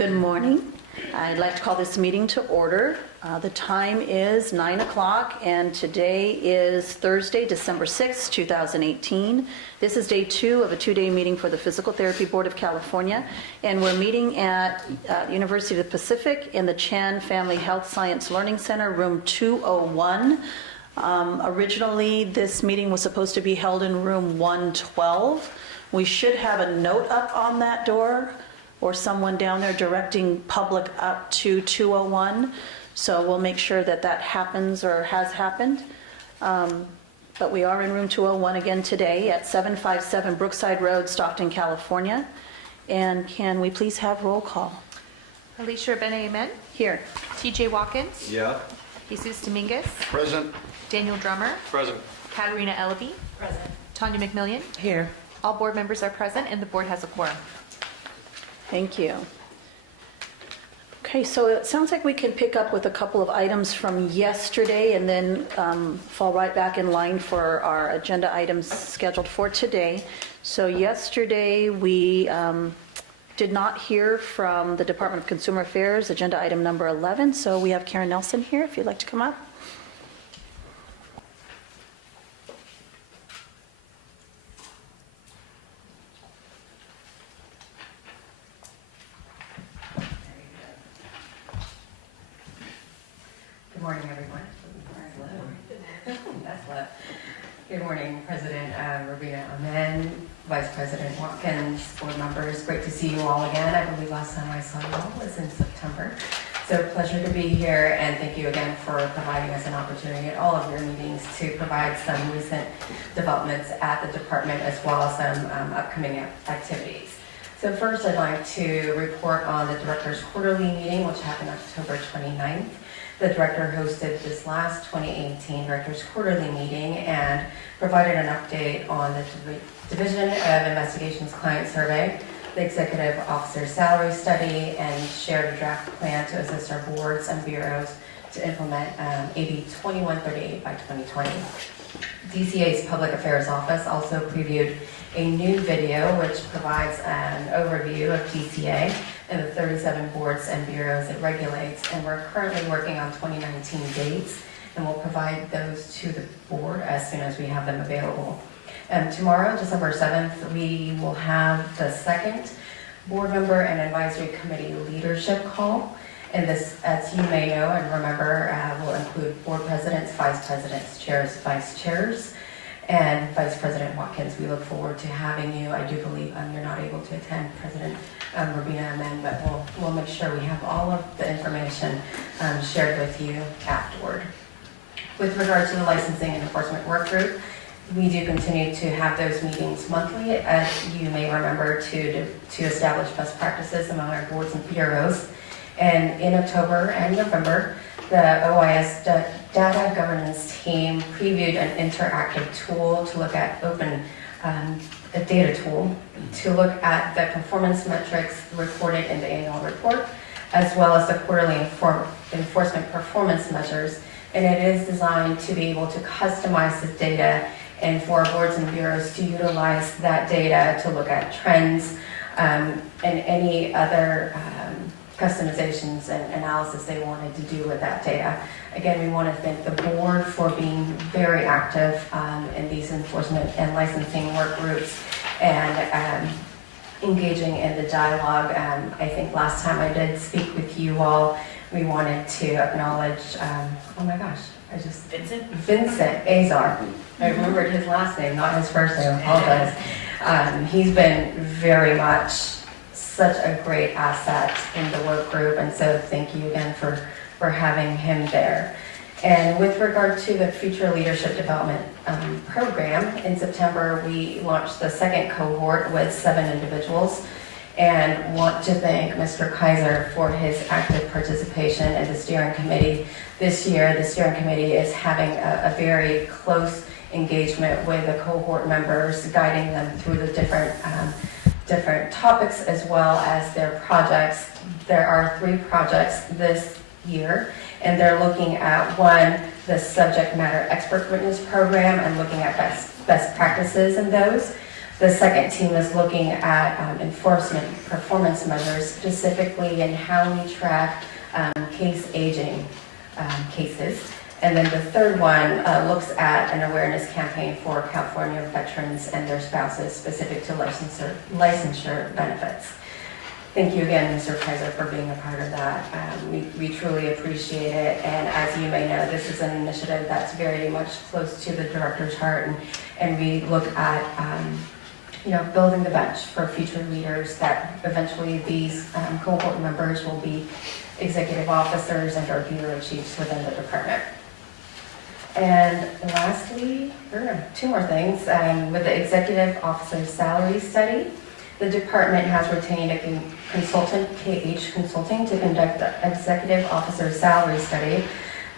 Good morning. I'd like to call this meeting to order. The time is 9 o'clock and today is Thursday, December 6, 2018. This is day 2 of a 2-day meeting for the Physical Therapy Board of California, and we're meeting at University of the Pacific in the Chan Family Health Science Learning Center, room 201. Originally, this meeting was supposed to be held in room 112. We should have a note up on that door or someone down there directing public up to 201. So we'll make sure that that happens or has happened. But we are in room 201 again today at 757 Brookside Road, Stockton, California. And can we please have roll call? Alicia Ben-Amen. Here. TJ Watkins. Yeah. Jesus Dominguez. Present. Daniel Drummer. Present. Katarina Ellaby. Present. Tanya McMillian. Here. All board members are present and the board has a quorum. Thank you. Okay, so it sounds like we can pick up with a couple of items from yesterday and then fall right back in line for our agenda items scheduled for today. So yesterday we did not hear from the Department of Consumer Affairs, agenda item number 11. So we have Karen Nelson here, if you'd like to come up. Good morning, everyone. That's low. Good morning, President Robina Amen, Vice President Watkins, board members. Great to see you all again. I believe last time I saw you all was in September. So pleasure to be here, and thank you again for providing us an opportunity at all of your meetings to provide some recent developments at the department as well as some upcoming activities. So first, I'd like to report on the Director's Quarterly Meeting, which happened October 29th. The Director hosted this last 2018 Director's Quarterly Meeting and provided an update on the Division of Investigations Client Survey, the Executive Officer Salary Study, and shared a draft plan to assist our boards and bureaus to implement AB 2138 by 2020. DCA's Public Affairs Office also previewed a new video which provides an overview of DCA and the 37 boards and bureaus it regulates, and we're currently working on 2019 dates, and we'll provide those to the board as soon as we have them available. Tomorrow, December 7th, we will have the second board member and advisory committee leadership call, and this, as you may know and remember, will include board presidents, vice presidents, chairs, vice chairs, and Vice President Watkins. We look forward to having you. I do believe you're not able to attend, President Robina Amen, but we'll make sure we have all of the information shared with you afterward. With regard to the licensing and enforcement work group, we do continue to have those meetings monthly, as you may remember, to establish best practices among our boards and bureaus. And in October and November, the OIS data governance team previewed an interactive tool to look at a data tool to look at the performance metrics reported in the annual report, as well as the quarterly enforcement performance measures. And it is designed to be able to customize the data and for boards and bureaus to utilize that data to look at trends and any other customizations and analysis they wanted to do with that data. Again, we want to thank the board for being very active in these enforcement and licensing work groups and engaging in the dialogue. I think last time I did speak with you all, we wanted to acknowledge, oh my gosh, Vincent Azar. I remembered his last name, not his first name, I apologize. He's been very much such a great asset in the work group, and so thank you again for having him there. And with regard to the Future Leadership Development Program, in September we launched the second cohort with 7 individuals, and want to thank Mr. Kaiser for his active participation in the steering committee. This year, the steering committee is having a very close engagement with the cohort members, guiding them through the different topics as well as their projects. There are 3 projects this year, and they're looking at one, the subject matter expert witness program, and looking at best practices in those. The second team is looking at enforcement performance measures, specifically in how we track case aging cases. And then the third one looks at an awareness campaign for California veterans and their spouses specific to licensure benefits. Thank you again, Mr. Kaiser, for being a part of that. We truly appreciate it. And as you may know, this is an initiative that's very much close to the director's heart. And we look at building the bench for future leaders that eventually these cohort members will be executive officers and or bureau chiefs within the department. And lastly, two more things. With the executive officer salary study, the department has retained a consultant, KH Consulting, to conduct the executive officer salary study.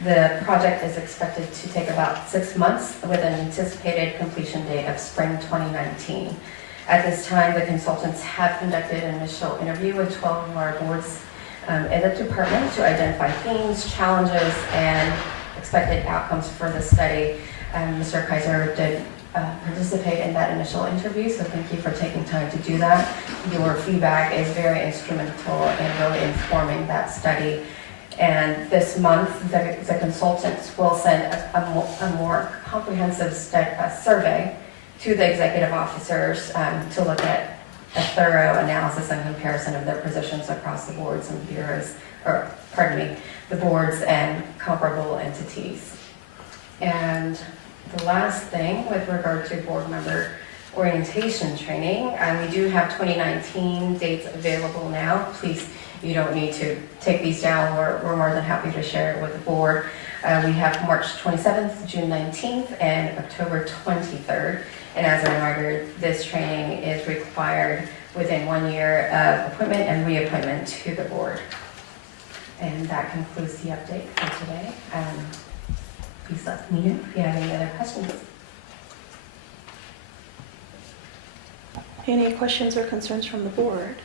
The project is expected to take about 6 months with an anticipated completion date of spring 2019. At this time, the consultants have conducted an initial interview with 12 of our boards in the department to identify themes, challenges, and expected outcomes for the study. Mr. Kaiser did participate in that initial interview, so thank you for taking time to do that. Your feedback is very instrumental in really informing that study. And this month, the consultants will send a more comprehensive survey to the executive officers to look at a thorough analysis and comparison of their positions across the boards and bureaus, the boards and comparable entities. And the last thing with regard to board member orientation training, we do have 2019 dates available now. Please, you don't need to take these down. We're more than happy to share it with the board. We have March 27th, June 19th, and October 23rd. And as a reminder, this training is required within 1 year of appointment and reappointment to the board. And that concludes the update for today. Please let me know if you have any other questions. Any questions or concerns from the board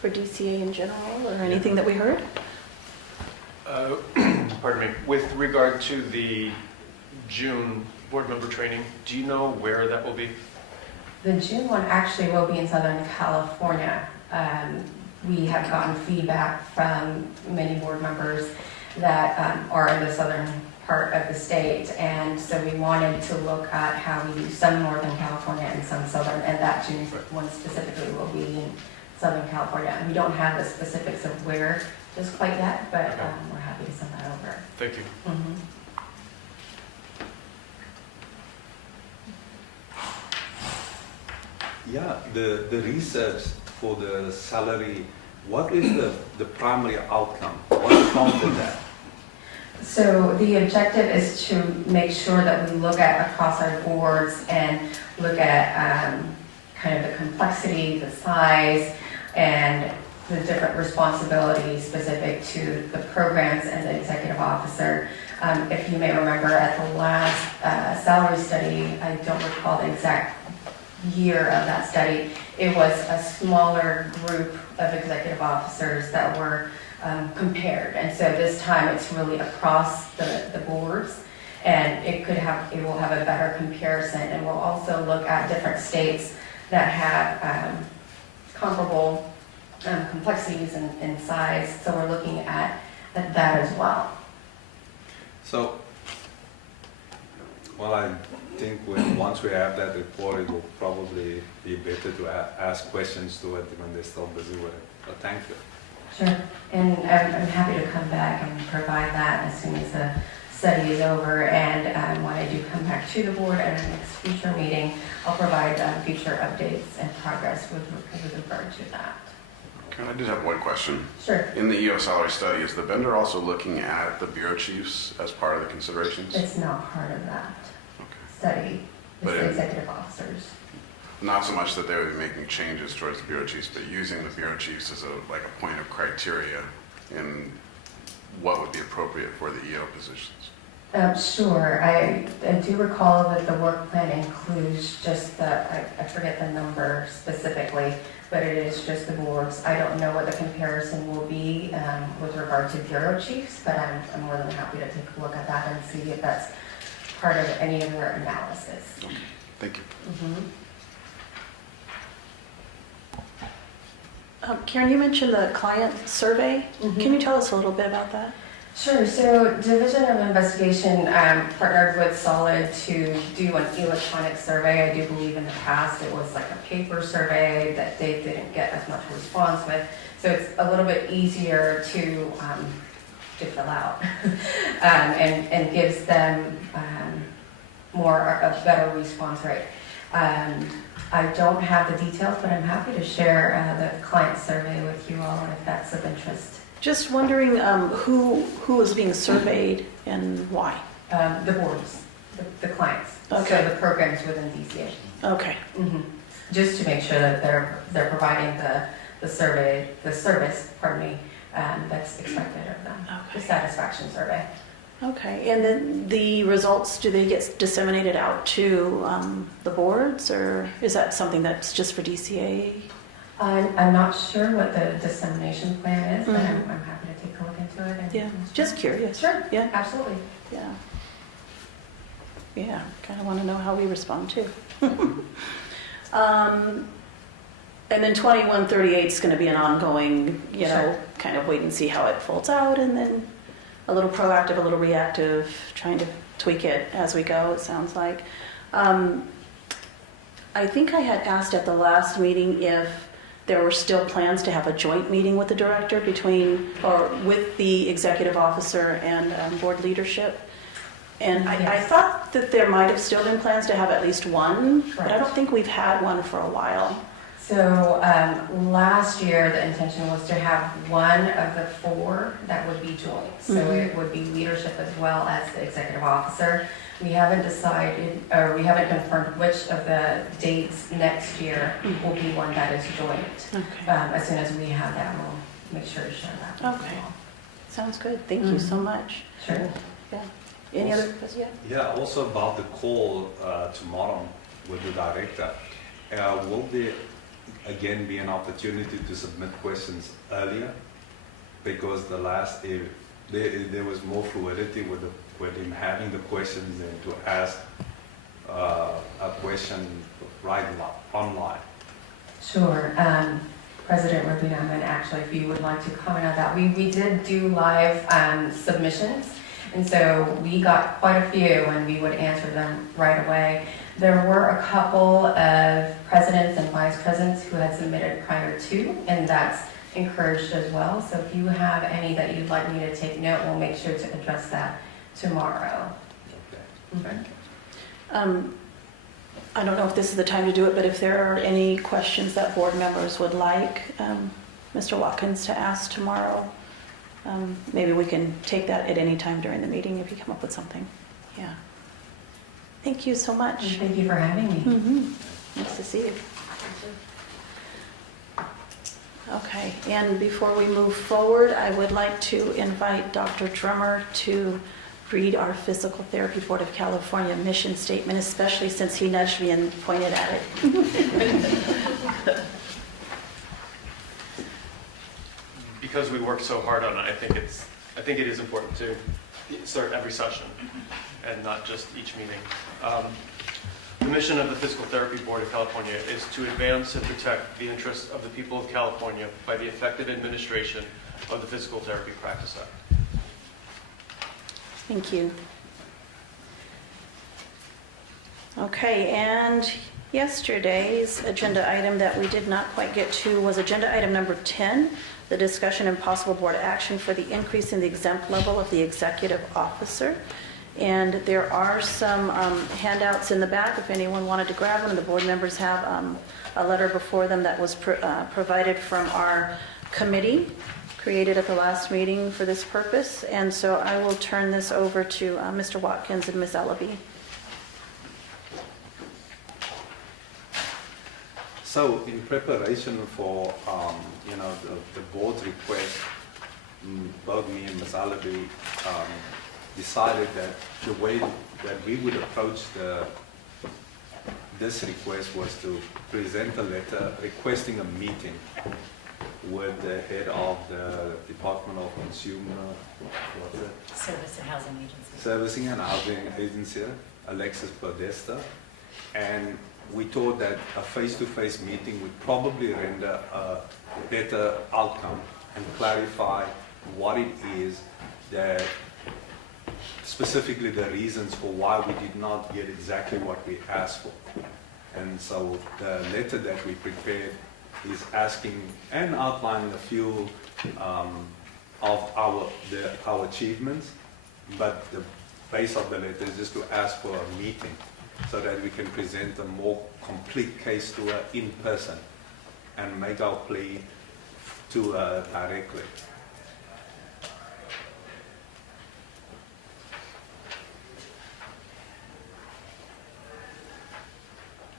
for DCA in general, or anything that we heard? Pardon me. With regard to the June board member training, do you know where that will be? The June one actually will be in Southern California. We have gotten feedback from many board members that are in the southern part of the state, and so we wanted to look at how we do some Northern California and some Southern, and that June one specifically will be in Southern California. And we don't have the specifics of where just quite yet, but Okay. We're happy to send that over. Thank you. Mm-hmm. Yeah, the research for the salary, what is the primary outcome? What prompted that? So the objective is to make sure that we look at across our boards and look at kind of the complexity, the size, and the different responsibilities specific to the programs and the executive officer. If you may remember at the last salary study, I don't recall the exact year of that study, it was a smaller group of executive officers that were compared. And so this time it's really across the boards, and it will have a better comparison. And we'll also look at different states that have comparable complexities and size. So we're looking at that as well. So, well, I think once we have that report, it will probably be better to ask questions to it when they're still busy with it. But thank you. Sure, and I'm happy to come back and provide that as soon as the study is over. And when I do come back to the board at our next future meeting, I'll provide future updates and progress with regard to that. I did have one question. Sure. In the EO salary study, is the vendor also looking at the bureau chiefs as part of the considerations? It's not part of that Okay. study. It's But the in- executive officers. Not so much that they would be making changes towards the bureau chiefs, but using the bureau chiefs as a point of criteria in what would be appropriate for the EO positions. Sure. I do recall that the work plan includes just I forget the number specifically, but it is just the boards. I don't know what the comparison will be with regard to bureau chiefs, but I'm more than happy to take a look at that and see if that's part of any of their analysis. Thank you. Mhm. Karen, you mentioned the client survey. Mhm. Can you tell us a little bit about that? Sure. So Division of Investigation partnered with Solid to do an electronic survey. I do believe in the past it was like a paper survey that they didn't get as much response with. So it's a little bit easier to fill out and gives them a better response rate. I don't have the details, but I'm happy to share the client survey with you all if that's of interest. Just wondering who is being surveyed and why? The boards, the clients. Okay. So the programs within DCA. Okay. Mhm. Just to make sure that they're providing the service, that's expected of them. The Okay. satisfaction survey. Okay. And then the results, do they get disseminated out to the boards, or is that something that's just for DCA? I'm not sure what the dissemination plan is, but Mhm. I'm happy to take a look into it. Yeah. Just curious. Sure. Yeah. Absolutely. Yeah. Yeah. Kind of want to know how we respond too. And then 2138 is going to be an ongoing, Sure. kind of wait and see how it folds out, and then a little proactive, a little reactive, trying to tweak it as we go, it sounds like. I think I had asked at the last meeting if there were still plans to have a joint meeting with the director with the executive officer and board leadership. And I Yes. thought that there might have still been plans to have at least one, but I Correct. don't think we've had one for a while. So last year, the intention was to have one of the four that would be joint. So Mhm. it would be leadership as well as the executive officer. We haven't decided, or we haven't confirmed which of the dates next year will be one that is joint. Okay. As soon as we have that, we'll make sure to share that. with you Okay. all. Sounds good. Thank you so much. Sure. Yeah. Any other questions? Yeah. Yeah, also about the call tomorrow with the director. Will there again be an opportunity to submit questions earlier? Because there was more fluidity with him having the questions and to ask a question right online. Sure. President Rubina, and actually, if you would like to comment on that, we did do live submissions, and so we got quite a few, and we would answer them right away. There were a couple of presidents and vice presidents who had submitted prior to, and that's encouraged as well. So if you have any that you'd like me to take note, we'll make sure to address that tomorrow. Okay. Okay. I don't know if this is the time to do it, but if there are any questions that board members would like Mr. Watkins to ask tomorrow, maybe we can take that at any time during the meeting if you come up with something. Yeah. Thank you so much. Thank you for having me. Nice to see you. Okay, and before we move forward, I would like to invite Dr. Drummer to read our Physical Therapy Board of California mission statement, especially since he nudged me and pointed at it. Because we worked so hard on it, I think it is important to start every session and not just each meeting. The mission of the Physical Therapy Board of California is to advance and protect the interests of the people of California by the effective administration of the Physical Therapy Practice Act. Thank you. Okay, and yesterday's agenda item that we did not quite get to was agenda item number 10, the discussion and possible board action for the increase in the exempt level of the executive officer. And there are some handouts in the back if anyone wanted to grab them. The board members have a letter before them that was provided from our committee created at the last meeting for this purpose. And so I will turn this over to Mr. Watkins and Ms. Ellaby. So in preparation for the board's request, both me and Ms. Alabi decided that the way that we would approach this request was to present a letter requesting a meeting with the head of the Department of Consumer Service and Housing Agency. Servicing and Housing Agency, Alexis Podesta, and we thought that a face-to-face meeting would probably render a better outcome and clarify what it is that, specifically the reasons for why we did not get exactly what we asked for. And so the letter that we prepared is asking and outlining a few of our achievements, but the base of the letter is just to ask for a meeting so that we can present a more complete case to her in person and make our plea to her directly.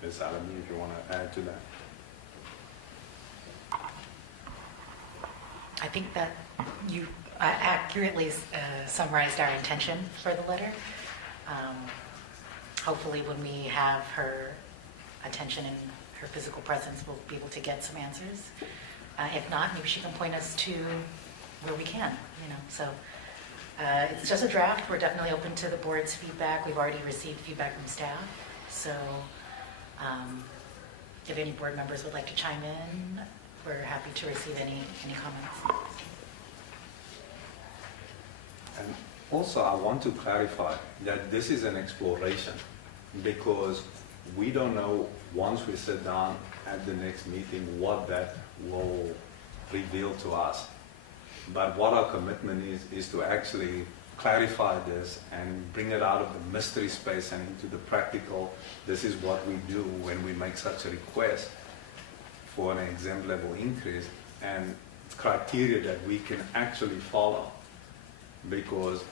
Ms. Alamy, if you want to add to that. I think that you accurately summarized our intention for the letter. Hopefully when we have her attention and her physical presence, we'll be able to get some answers. If not, maybe she can point us to where we can, So it's just a draft. We're definitely open to the board's feedback. We've already received feedback from staff. So if any board members would like to chime in, we're happy to receive any comments. And also, I want to clarify that this is an exploration because we don't know once we sit down at the next meeting what that will reveal to us. But what our commitment is to actually clarify this and bring it out of the mystery space and into the practical. This is what we do when we make such a request for an exempt level increase, and criteria that we can actually follow. Because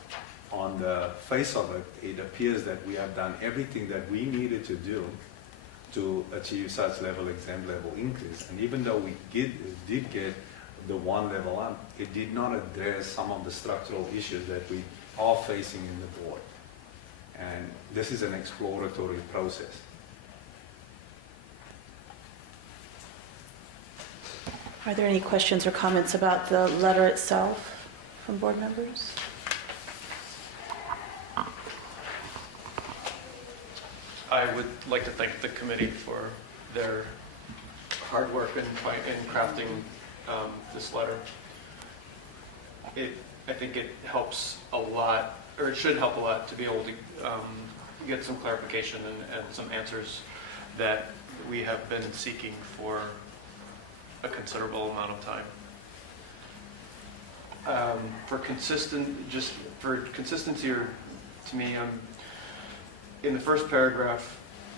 on the face of it, it appears that we have done everything that we needed to do to achieve such exempt level increase. And even though we did get the one level up, it did not address some of the structural issues that we are facing in the board. And this is an exploratory process. Are there any questions or comments about the letter itself from board members? I would like to thank the committee for their hard work in crafting this letter. I think it helps a lot, or it should help a lot, to be able to get some clarification and some answers that we have been seeking for a considerable amount of time. For consistency, or to me, in the first paragraph,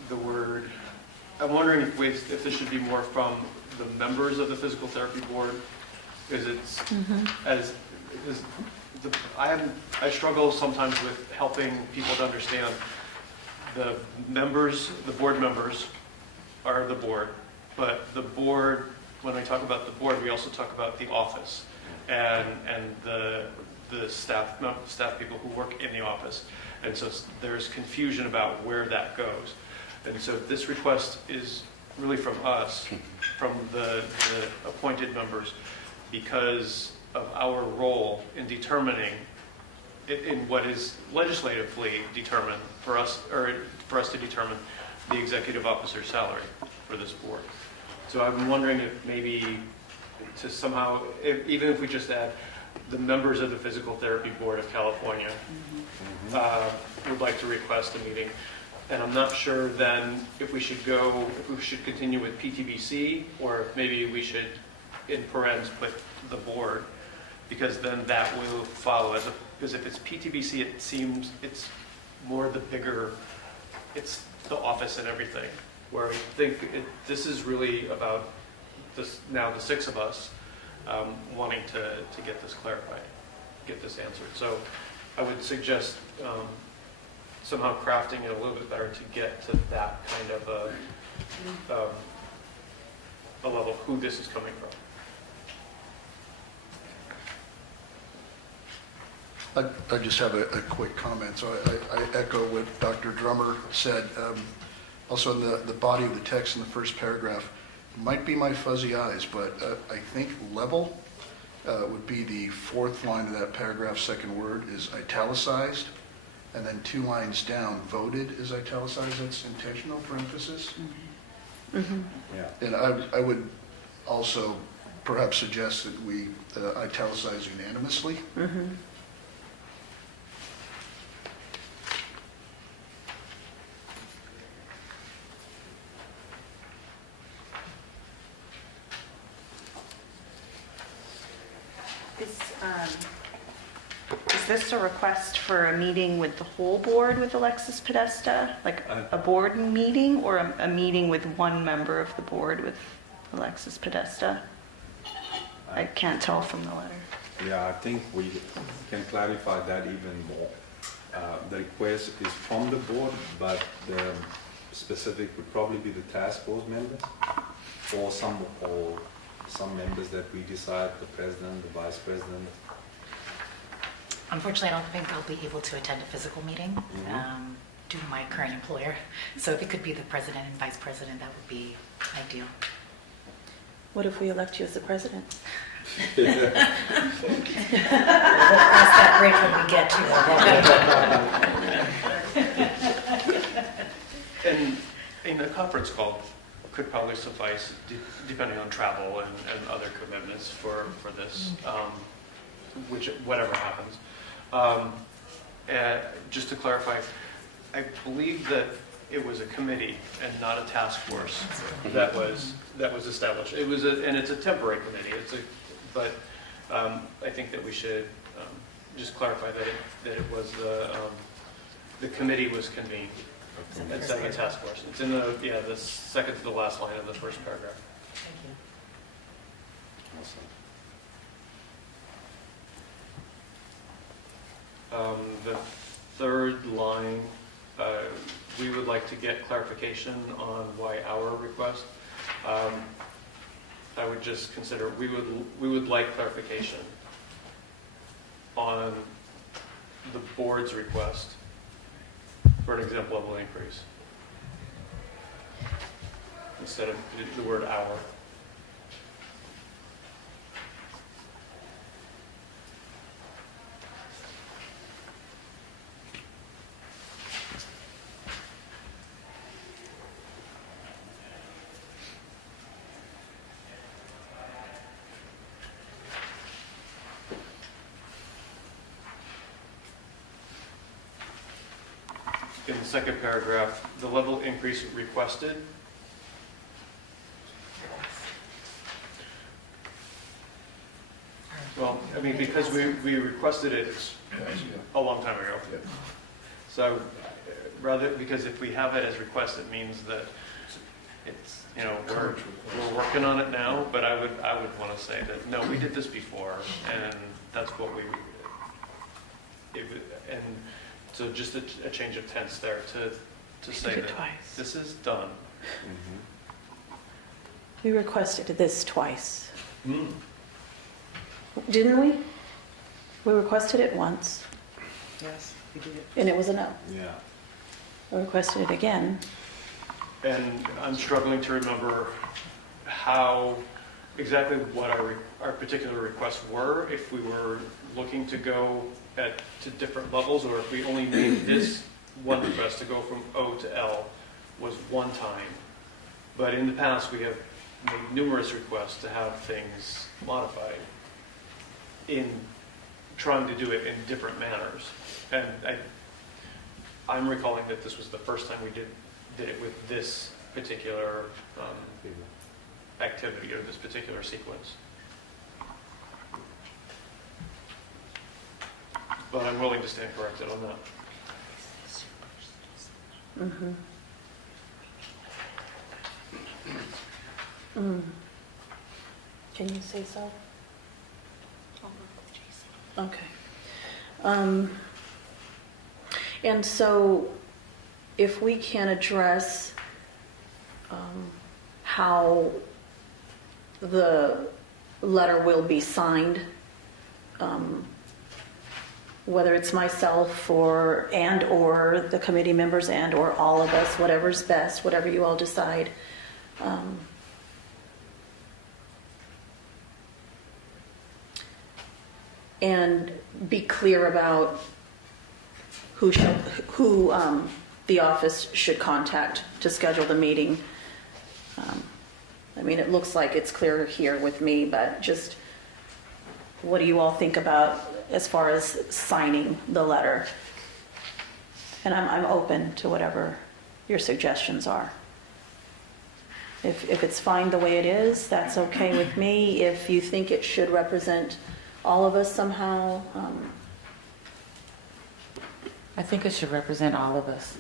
I'm wondering if this should be more from the members of the physical therapy board, because I struggle sometimes with helping people to understand the board members are the board, but the board, when we talk about the board, we also talk about the office and the staff people who work in the office. And so there's confusion about where that goes. And so this request is really from us, from the appointed members, because of our role in determining in what is legislatively determined for us to determine the executive officer's salary for this board. So I'm wondering if maybe to somehow, even if we just add the members of the Physical Therapy Board of California would like to request a meeting. And I'm not sure then if we should continue with PTBC, or if maybe we should, in parens, put the board, because then that will follow. Because if it's PTBC, it seems it's more the bigger, it's the office and everything, where I think this is really about this, now the six of us wanting to get this clarified, get this answered. So I would suggest somehow crafting it a little bit better to get to that kind of a level of who this is coming from. I just have a quick comment. So I echo what Dr. Drummer said. Also in the body of the text in the first paragraph, might be my fuzzy eyes, but I think level would be the fourth line of that paragraph. Second word is italicized, and then 2 lines down, voted is italicized. That's intentional for emphasis. Mm-hmm. Yeah. And I would also perhaps suggest that we italicize unanimously. Is this a request for a meeting with the whole board with Alexis Podesta? Like a board meeting or a meeting with one member of the board with Alexis Podesta? I can't tell from the letter. Yeah, I think we can clarify that even more. The request is from the board, but the specific would probably be the task force members or some members that we decide, the president, the vice president. Unfortunately, I don't think I'll be able to attend a physical meeting due to my current employer. So if it could be the president and vice president, that would be ideal. What if we elect you as the president? We'll cross that bridge when we get to it. And in a conference call could probably suffice, depending on travel and other commitments for this, whatever happens. Just to clarify, I believe that it was a committee and not a task force that was established. And it's a temporary committee. But I think that we should just clarify that it was the committee was convened instead of a task force. It's in the second to the last line of the first paragraph. Thank you. The third line, we would like to get clarification on why our request. I would just consider, we would like clarification on the board's request for an exempt level increase instead of the word our. In the second paragraph, the level increase requested. Well, I mean, because we requested it a long time ago. So because if we have it as requested, it means that it's, we're working on it now, but I would want to say that, no, we did this before, and that's what and so just a change of tense there to say that this is done. We requested this twice. Didn't we? We requested it once, Yes, we did. and it was a no. Yeah. We requested it again. And I'm struggling to remember exactly what our particular requests were, if we were looking to go to different levels, or if we only made this one request to go from O to L was one time. But in the past, we have made numerous requests to have things modified in trying to do it in different manners. And I'm recalling that this was the first time we did it with this particular activity or this particular sequence. But I'm willing to stand corrected on that. Can you say so? Okay. And so if we can address how the letter will be signed, whether it's myself or the committee members or all of us, whatever's best, whatever you all decide. And be clear about who the office should contact to schedule the meeting. I mean, it looks like it's clear here with me, but just what do you all think about as far as signing the letter? And I'm open to whatever your suggestions are. If it's fine the way it is, that's okay with me. If you think it should represent all of us somehow, I think it should represent all of us.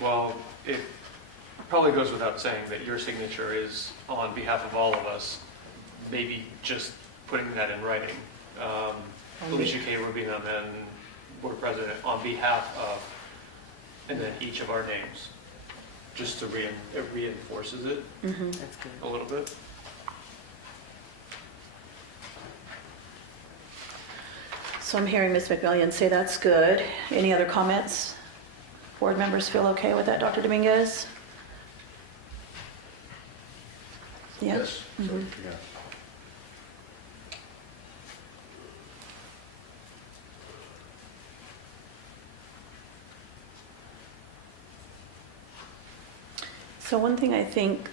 Well, it probably goes without saying that your signature is on behalf of all of us, maybe just putting that in writing. Alicia K. Rubina, and Board President, on behalf of, and then each of our names, just to it reinforces it That's good. a little bit. so I'm hearing Ms. McMillian say that's good. Any other comments? Board members feel okay with that, Dr. Dominguez? Yeah? Yes. Mhm. Yeah. So one thing I think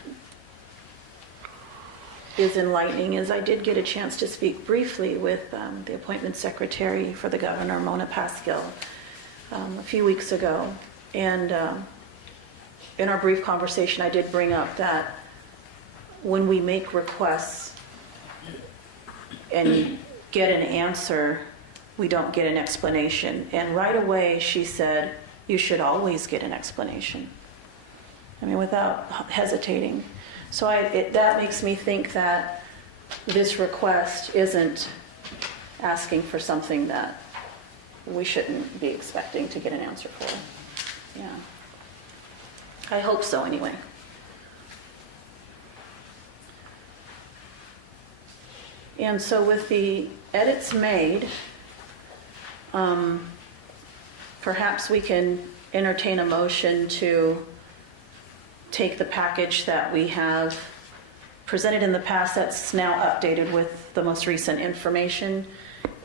is enlightening is I did get a chance to speak briefly with the appointment secretary for the governor, Mona Pascal, a few weeks ago. And in our brief conversation, I did bring up that when we make requests and get an answer, we don't get an explanation. And right away, she said, you should always get an explanation. I mean, without hesitating. So that makes me think that this request isn't asking for something that we shouldn't be expecting to get an answer for. Yeah. I hope so, anyway. And so with the edits made, perhaps we can entertain a motion to take the package that we have presented in the past that's now updated with the most recent information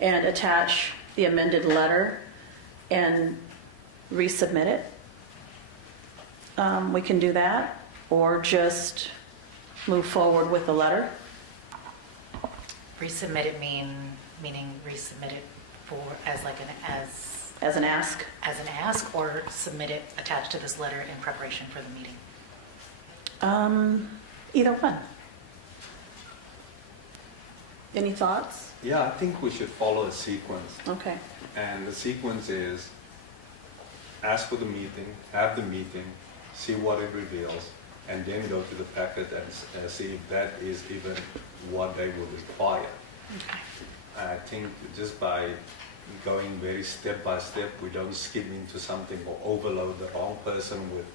and attach the amended letter and resubmit it. We can do that, or just move forward with the letter. Resubmit it meaning resubmit it for, as like As an ask. as an ask, or submit it attached to this letter in preparation for the meeting? Either one. Any thoughts? Yeah, I think we should follow a sequence. Okay. And the sequence is ask for the meeting, have the meeting, see what it reveals, and then go to the packet and see if that is even what they will require. Okay. I think just by going very step by step, we don't skip into something or overload the wrong person with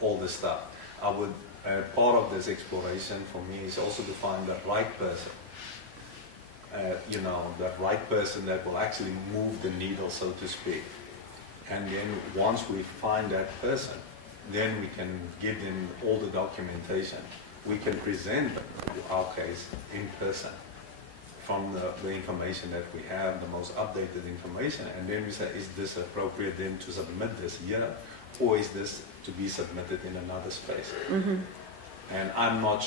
all the stuff. I would, part of this exploration for me is also to find the right person. That right person that will actually move the needle, so to speak. And then once we find that person, then we can give them all the documentation. We can present our case in person from the information that we have, the most updated information, and then we say, is this appropriate then to submit this here, or is this to be submitted in another space? Mm-hmm. And I'm not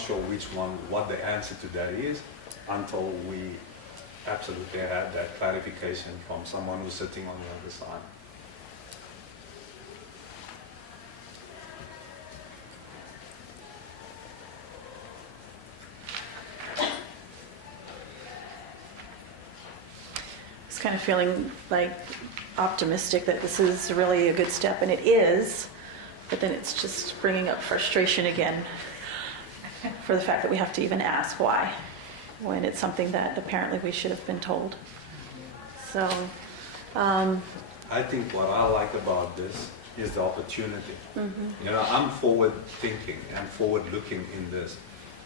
sure what the answer to that is, until we absolutely have that clarification from someone who's sitting on the other side. I was kind of feeling like optimistic that this is really a good step, and it is, but then it's just bringing up frustration again for the fact that we have to even ask why, when it's something that apparently we should have been told. So, I think what I like about this is the opportunity. I'm forward thinking and forward looking in this.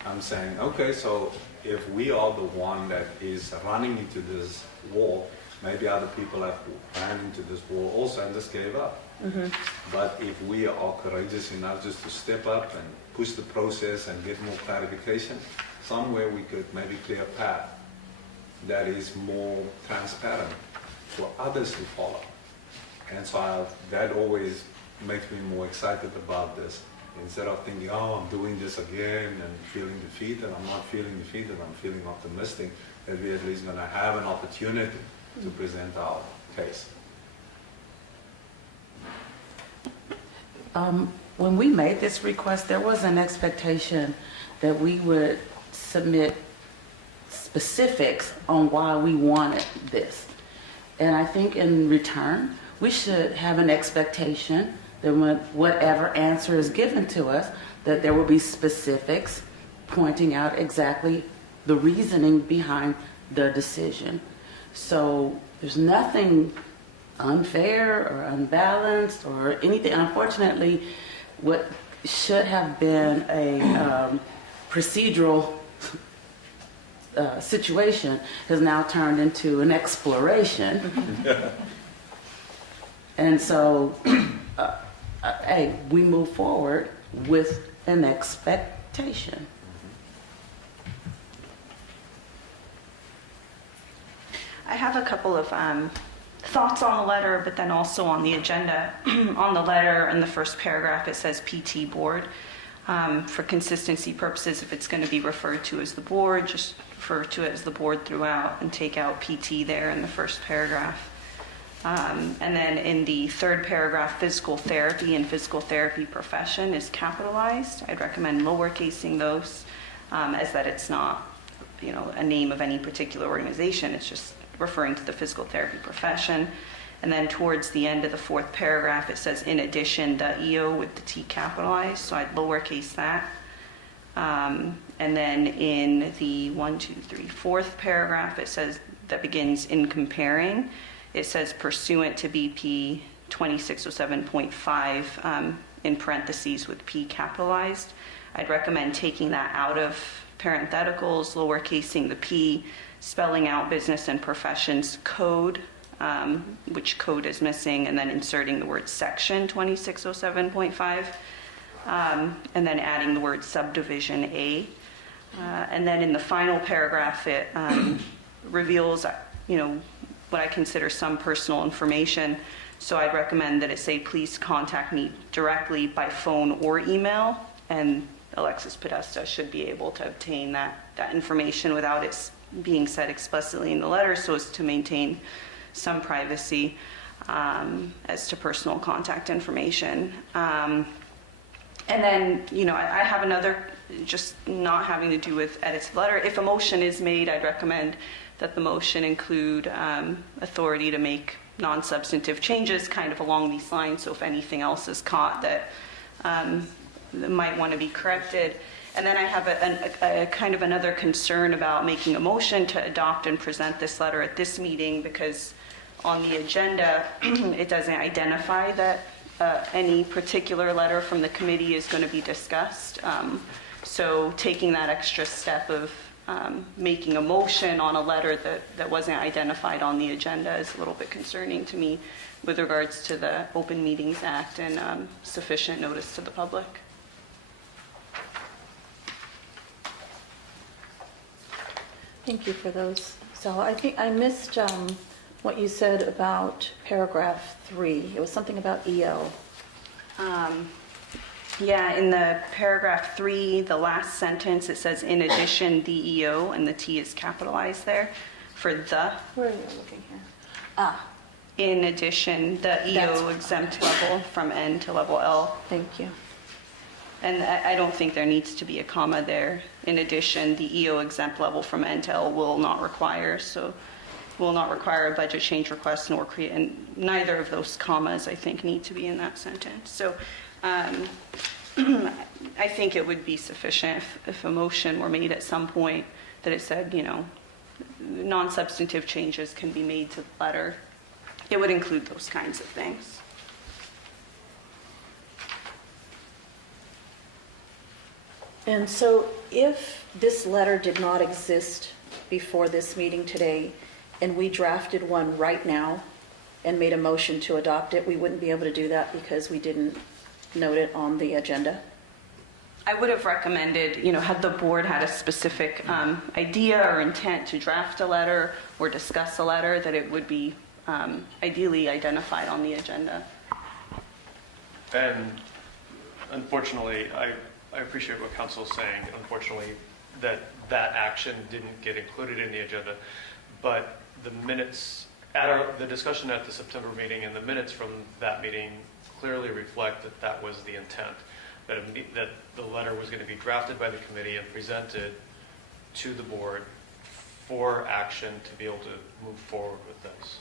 I'm saying, okay, so if we are the one that is running into this wall, maybe other people have ran into this wall also and just gave up. But if we are courageous enough just to step up and push the process and get more clarification, somewhere we could maybe clear a path that is more transparent for others to follow. And so that always makes me more excited about this. Instead of thinking, oh, I'm doing this again and feeling defeated, I'm not feeling defeated, I'm feeling optimistic that we're at least going to have an opportunity to present our case. When we made this request, there was an expectation that we would submit specifics on why we wanted this. And I think in return, we should have an expectation that whatever answer is given to us, that there will be specifics pointing out exactly the reasoning behind the decision. So there's nothing unfair or unbalanced or anything. Unfortunately, what should have been a procedural situation has now turned into an exploration. And so, hey, we move forward with an expectation. I have a couple of thoughts on the letter, but then also on the agenda. On the letter, in the first paragraph, it says PT Board. For consistency purposes, if it's going to be referred to as the board, just refer to it as the board throughout and take out PT there in the first paragraph. And then in the third paragraph, physical therapy and physical therapy profession is capitalized. I'd recommend lowercasing those, as that it's not, a name of any particular organization. It's just referring to the physical therapy profession. And then towards the end of the fourth paragraph, it says, in addition, the EO with the T capitalized, so I'd lowercase that. And then in the fourth paragraph, it says, that begins in comparing, it says pursuant to BP 2607.5 in parentheses with P capitalized. I'd recommend taking that out of parentheticals, lowercasing the P, spelling out business and professions code, which code is missing, and then inserting the word section 2607.5, and then adding the word subdivision A. And then in the final paragraph, it reveals, what I consider some personal information. So I'd recommend that it say, please contact me directly by phone or email, and Alexis Podesta should be able to obtain that information without it being said explicitly in the letter, so as to maintain some privacy as to personal contact information. And then, I have another, just not having to do with edits of the letter. If a motion is made, I'd recommend that the motion include authority to make non-substantive changes kind of along these lines, so if anything else is caught that might want to be corrected. And then I have a kind of another concern about making a motion to adopt and present this letter at this meeting, because on the agenda, it doesn't identify that any particular letter from the committee is going to be discussed. So taking that extra step of making a motion on a letter that wasn't identified on the agenda is a little bit concerning to me with regards to the Open Meetings Act and sufficient notice to the public. Thank you for those. So I think I missed what you said about paragraph 3. It was something about EO. Yeah, in the paragraph 3, the last sentence, it says, in addition, the EO, and the T is capitalized there for the. Where are you looking here? Ah, In addition, the EO That's- exempt level from N to level L. thank you. And I don't think there needs to be a comma there. In addition, the EO exempt level from N to L will not require a budget change request, nor create, and neither of those commas, I think, need to be in that sentence. So I think it would be sufficient if a motion were made at some point that it said, non-substantive changes can be made to the letter. It would include those kinds of things. And so if this letter did not exist before this meeting today, and we drafted one right now and made a motion to adopt it, we wouldn't be able to do that because we didn't note it on the agenda? I would have recommended, had the board had a specific idea or intent to draft a letter or discuss a letter, that it would be ideally identified on the agenda. And unfortunately, I appreciate what council is saying, unfortunately, that action didn't get included in the agenda, but the minutes, the discussion at the September meeting and the minutes from that meeting clearly reflect that that was the intent, that the letter was going to be drafted by the committee and presented to the board for action to be able to move forward with this.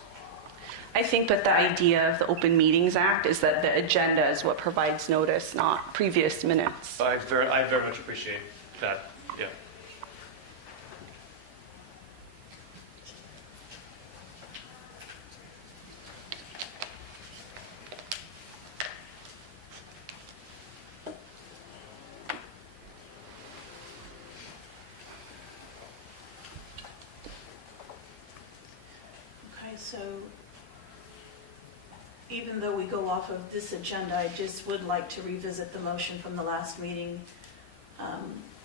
I think that the idea of the Open Meetings Act is that the agenda is what provides notice, not previous minutes. I very much appreciate that, yeah. Okay, so even though we go off of this agenda, I just would like to revisit the motion from the last meeting.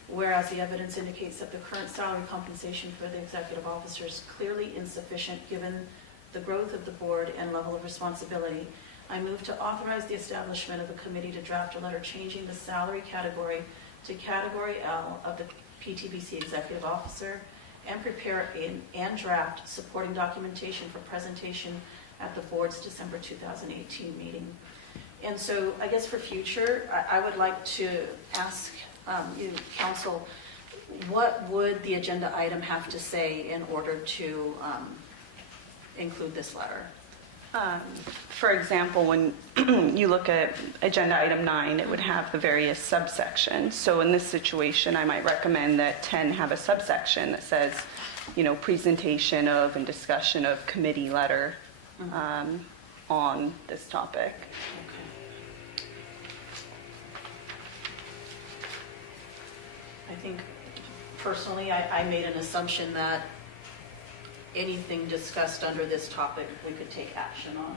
Whereas the evidence indicates that the current salary compensation for the executive officer is clearly insufficient given the growth of the board and level of responsibility, I move to authorize the establishment of a committee to draft a letter changing the salary category to Category L of the PTBC executive officer and prepare and draft supporting documentation for presentation at the board's December 2018 meeting. And so I guess for future, I would like to ask you, council, what would the agenda item have to say in order to include this letter? For example, when you look at agenda item 9, it would have the various subsections. So in this situation, I might recommend that 10 have a subsection that says, presentation of and discussion of committee letter on this topic. I think personally, I made an assumption that anything discussed under this topic, we could take action on.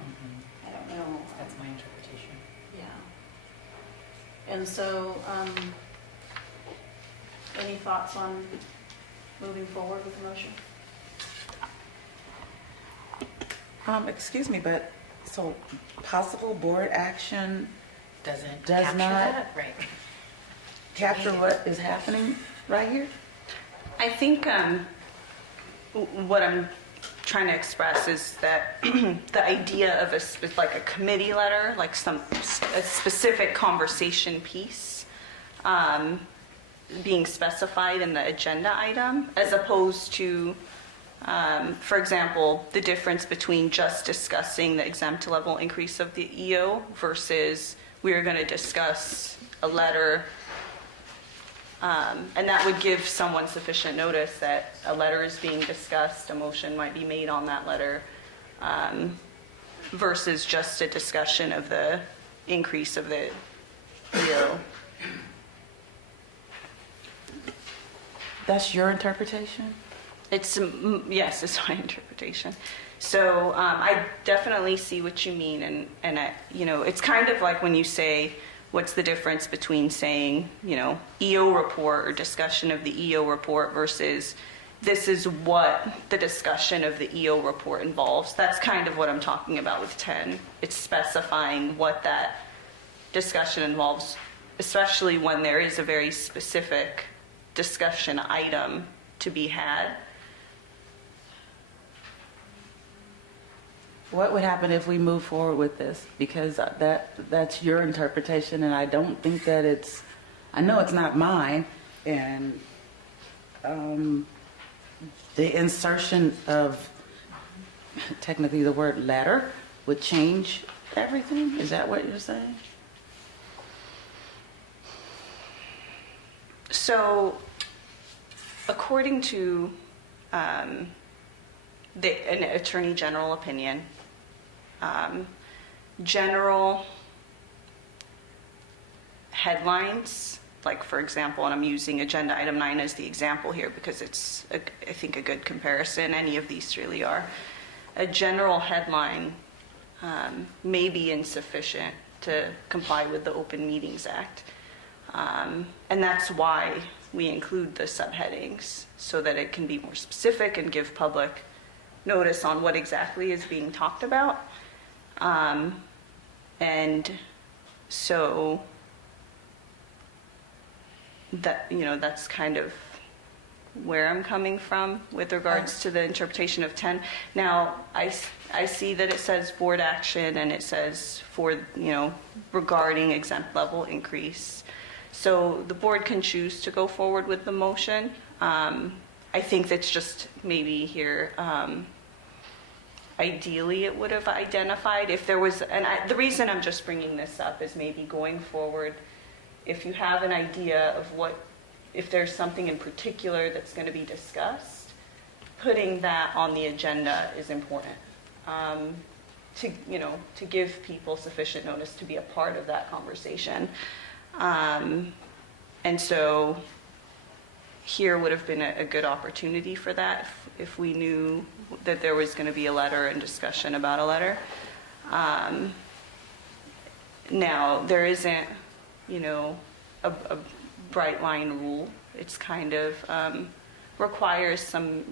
I don't know. That's my interpretation. Yeah. And so, any thoughts on moving forward with the motion? Excuse me, but so possible board action Doesn't Does capture not- that? Right. capture what is happening right here? I think what I'm trying to express is that the idea of like a committee letter, like a specific conversation piece, being specified in the agenda item, as opposed to, for example, the difference between just discussing the exempt level increase of the EO versus we are going to discuss a letter. And that would give someone sufficient notice that a letter is being discussed, a motion might be made on that letter, versus just a discussion of the increase of the EO. That's your interpretation? Yes, it's my interpretation. So I definitely see what you mean, and it's kind of like when you say, what's the difference between saying, EO report or discussion of the EO report versus this is what the discussion of the EO report involves. That's kind of what I'm talking about with 10. It's specifying what that discussion involves, especially when there is a very specific discussion item to be had. What would happen if we move forward with this? Because that's your interpretation, and I don't think that I know it's not mine, and the insertion of technically the word letter would change everything? Is that what you're saying? So, according to an Attorney General opinion, general headlines, like for example, and I'm using agenda item 9 as the example here because it's, I think, a good comparison. Any of these really are. A general headline may be insufficient to comply with the Open Meetings Act. And that's why we include the subheadings, so that it can be more specific and give public notice on what exactly is being talked about. And so that, that's kind of where I'm coming from with regards to the interpretation of 10. Now, I see that it says board action and it says for, regarding exempt level increase. So the board can choose to go forward with the motion. I think that's just maybe here, ideally it would have identified if there was, the reason I'm just bringing this up is maybe going forward, if you have an idea of if there's something in particular that's going to be discussed, putting that on the agenda is important. To give people sufficient notice to be a part of that conversation. And so here would have been a good opportunity for that if we knew that there was going to be a letter and discussion about a letter. Now, there isn't, a bright line rule. It's kind of requires some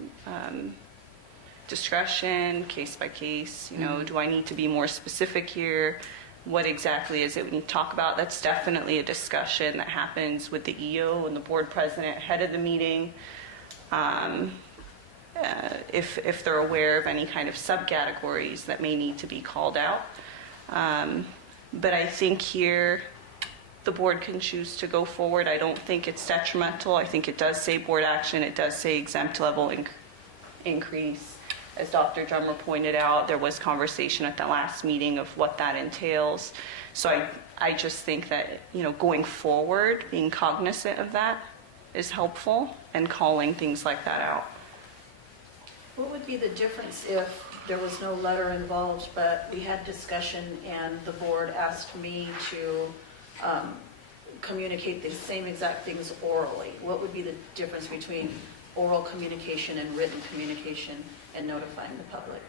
discretion, case by case. Do I need to be more specific here? What exactly is it we need to talk about? That's definitely a discussion that happens with the EO and the board president ahead of the meeting. If they're aware of any kind of subcategories that may need to be called out. But I think here the board can choose to go forward. I don't think it's detrimental. I think it does say board action. It does say exempt level increase. As Dr. Drummer pointed out, there was conversation at the last meeting of what that entails. So I just think that, going forward, being cognizant of that is helpful and calling things like that out. What would be the difference if there was no letter involved, but we had discussion and the board asked me to communicate the same exact things orally? What would be the difference between oral communication and written communication and notifying the public?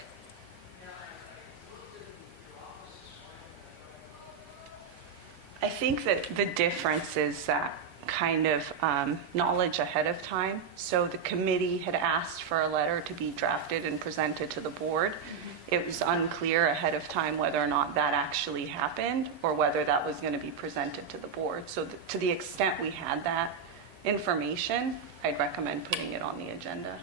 I think that the difference is that kind of knowledge ahead of time. So the committee had asked for a letter to be drafted and presented to the board. It was unclear ahead of time whether or not that actually happened or whether that was going to be presented to the board. So to the extent we had that information, I'd recommend putting it on the agenda.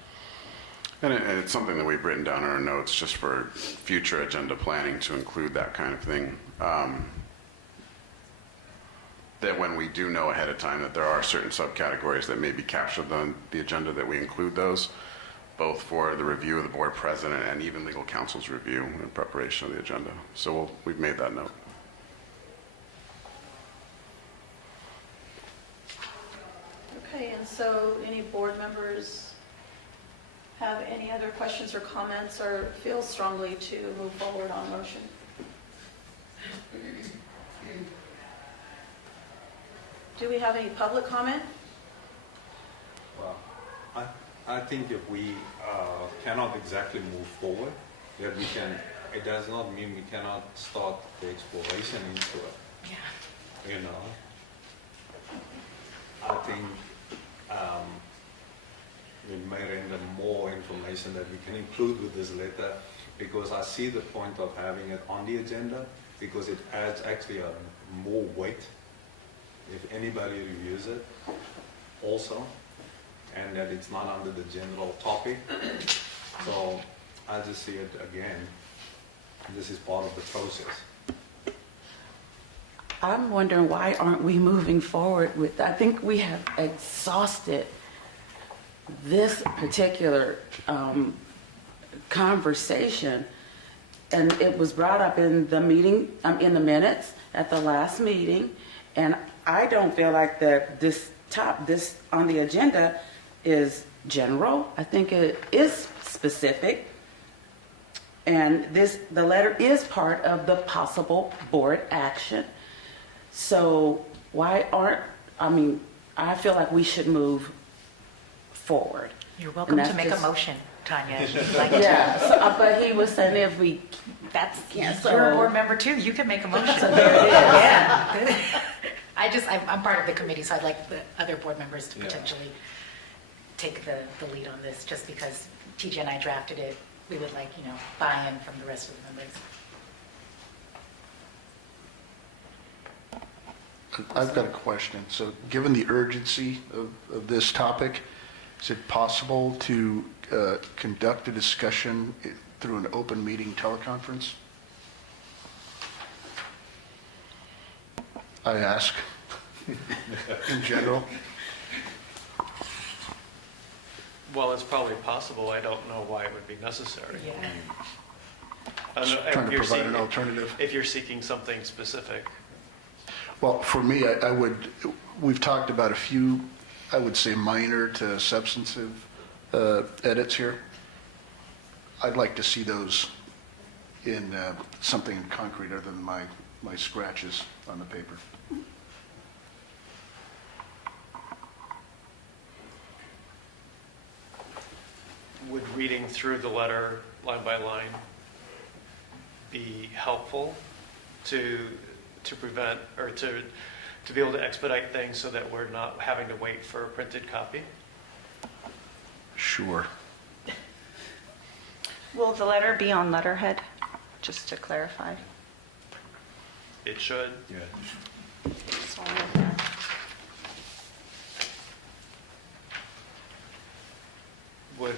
And it's something that we've written down in our notes just for future agenda planning to include that kind of thing. That when we do know ahead of time that there are certain subcategories that may be captured on the agenda, that we include those, both for the review of the board president and even legal counsel's review in preparation of the agenda. So we've made that note. Okay, and so any board members have any other questions or comments or feel strongly to move forward on motion? Do we have any public comment? Well, I think if we cannot exactly move forward, that we can, it does not mean we cannot start the exploration into it. Yeah. I think we may render more information that we can include with this letter, because I see the point of having it on the agenda, because it adds actually a more weight if anybody reviews it also, and that it's not under the general topic. So I just see it again, this is part of the process. I'm wondering why aren't we moving forward with, I think we have exhausted this particular conversation, and it was brought up in the meeting, in the minutes at the last meeting, and I don't feel like that this on the agenda is general. I think it is specific, and the letter is part of the possible board action. So why I feel like we should move forward. You're welcome And to that's make a just- motion, Tanya, if you'd like to. Yeah, but he was saying if we, That's, Yeah, you're a so- board member too, you can make a motion. so there it is. Yeah. I'm part of the committee, so I'd like the other board members to Yeah. potentially take the lead on this, just because TJ and I drafted it we would like, buy-in from the rest of the members. I've got a question. So given the urgency of this topic, is it possible to conduct a discussion through an open meeting teleconference? I ask in general. Well, it's probably possible. I don't know why it would be necessary. I don't know if Trying to you're provide an seeking- alternative. If you're seeking something specific. Well, for me, I would, we've talked about a few, I would say minor to substantive edits here. I'd like to see those in something concrete other than my scratches on the paper. Would reading through the letter line by line be helpful to prevent or to be able to expedite things so that we're not having to wait for a printed copy? Sure. Will the letter be on letterhead, just to clarify? It should. Yeah. Just wanted to- Would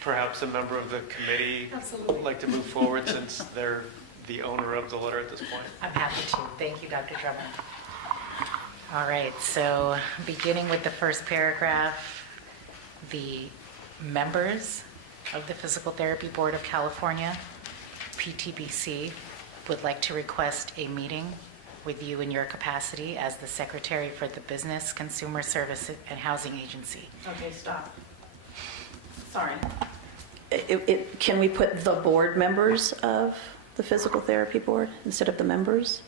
perhaps a member of the committee Absolutely. like to move forward since they're the owner of the letter at this point? I'm happy to. Thank you, Dr. Drummond. All right, so beginning with the first paragraph, the members of the Physical Therapy Board of California, PTBC, would like to request a meeting with you in your capacity as the Secretary for the Business, Consumer Service, and Housing Agency. Okay, stop. Sorry. Can we put the board members of the Physical Therapy Board instead of the members?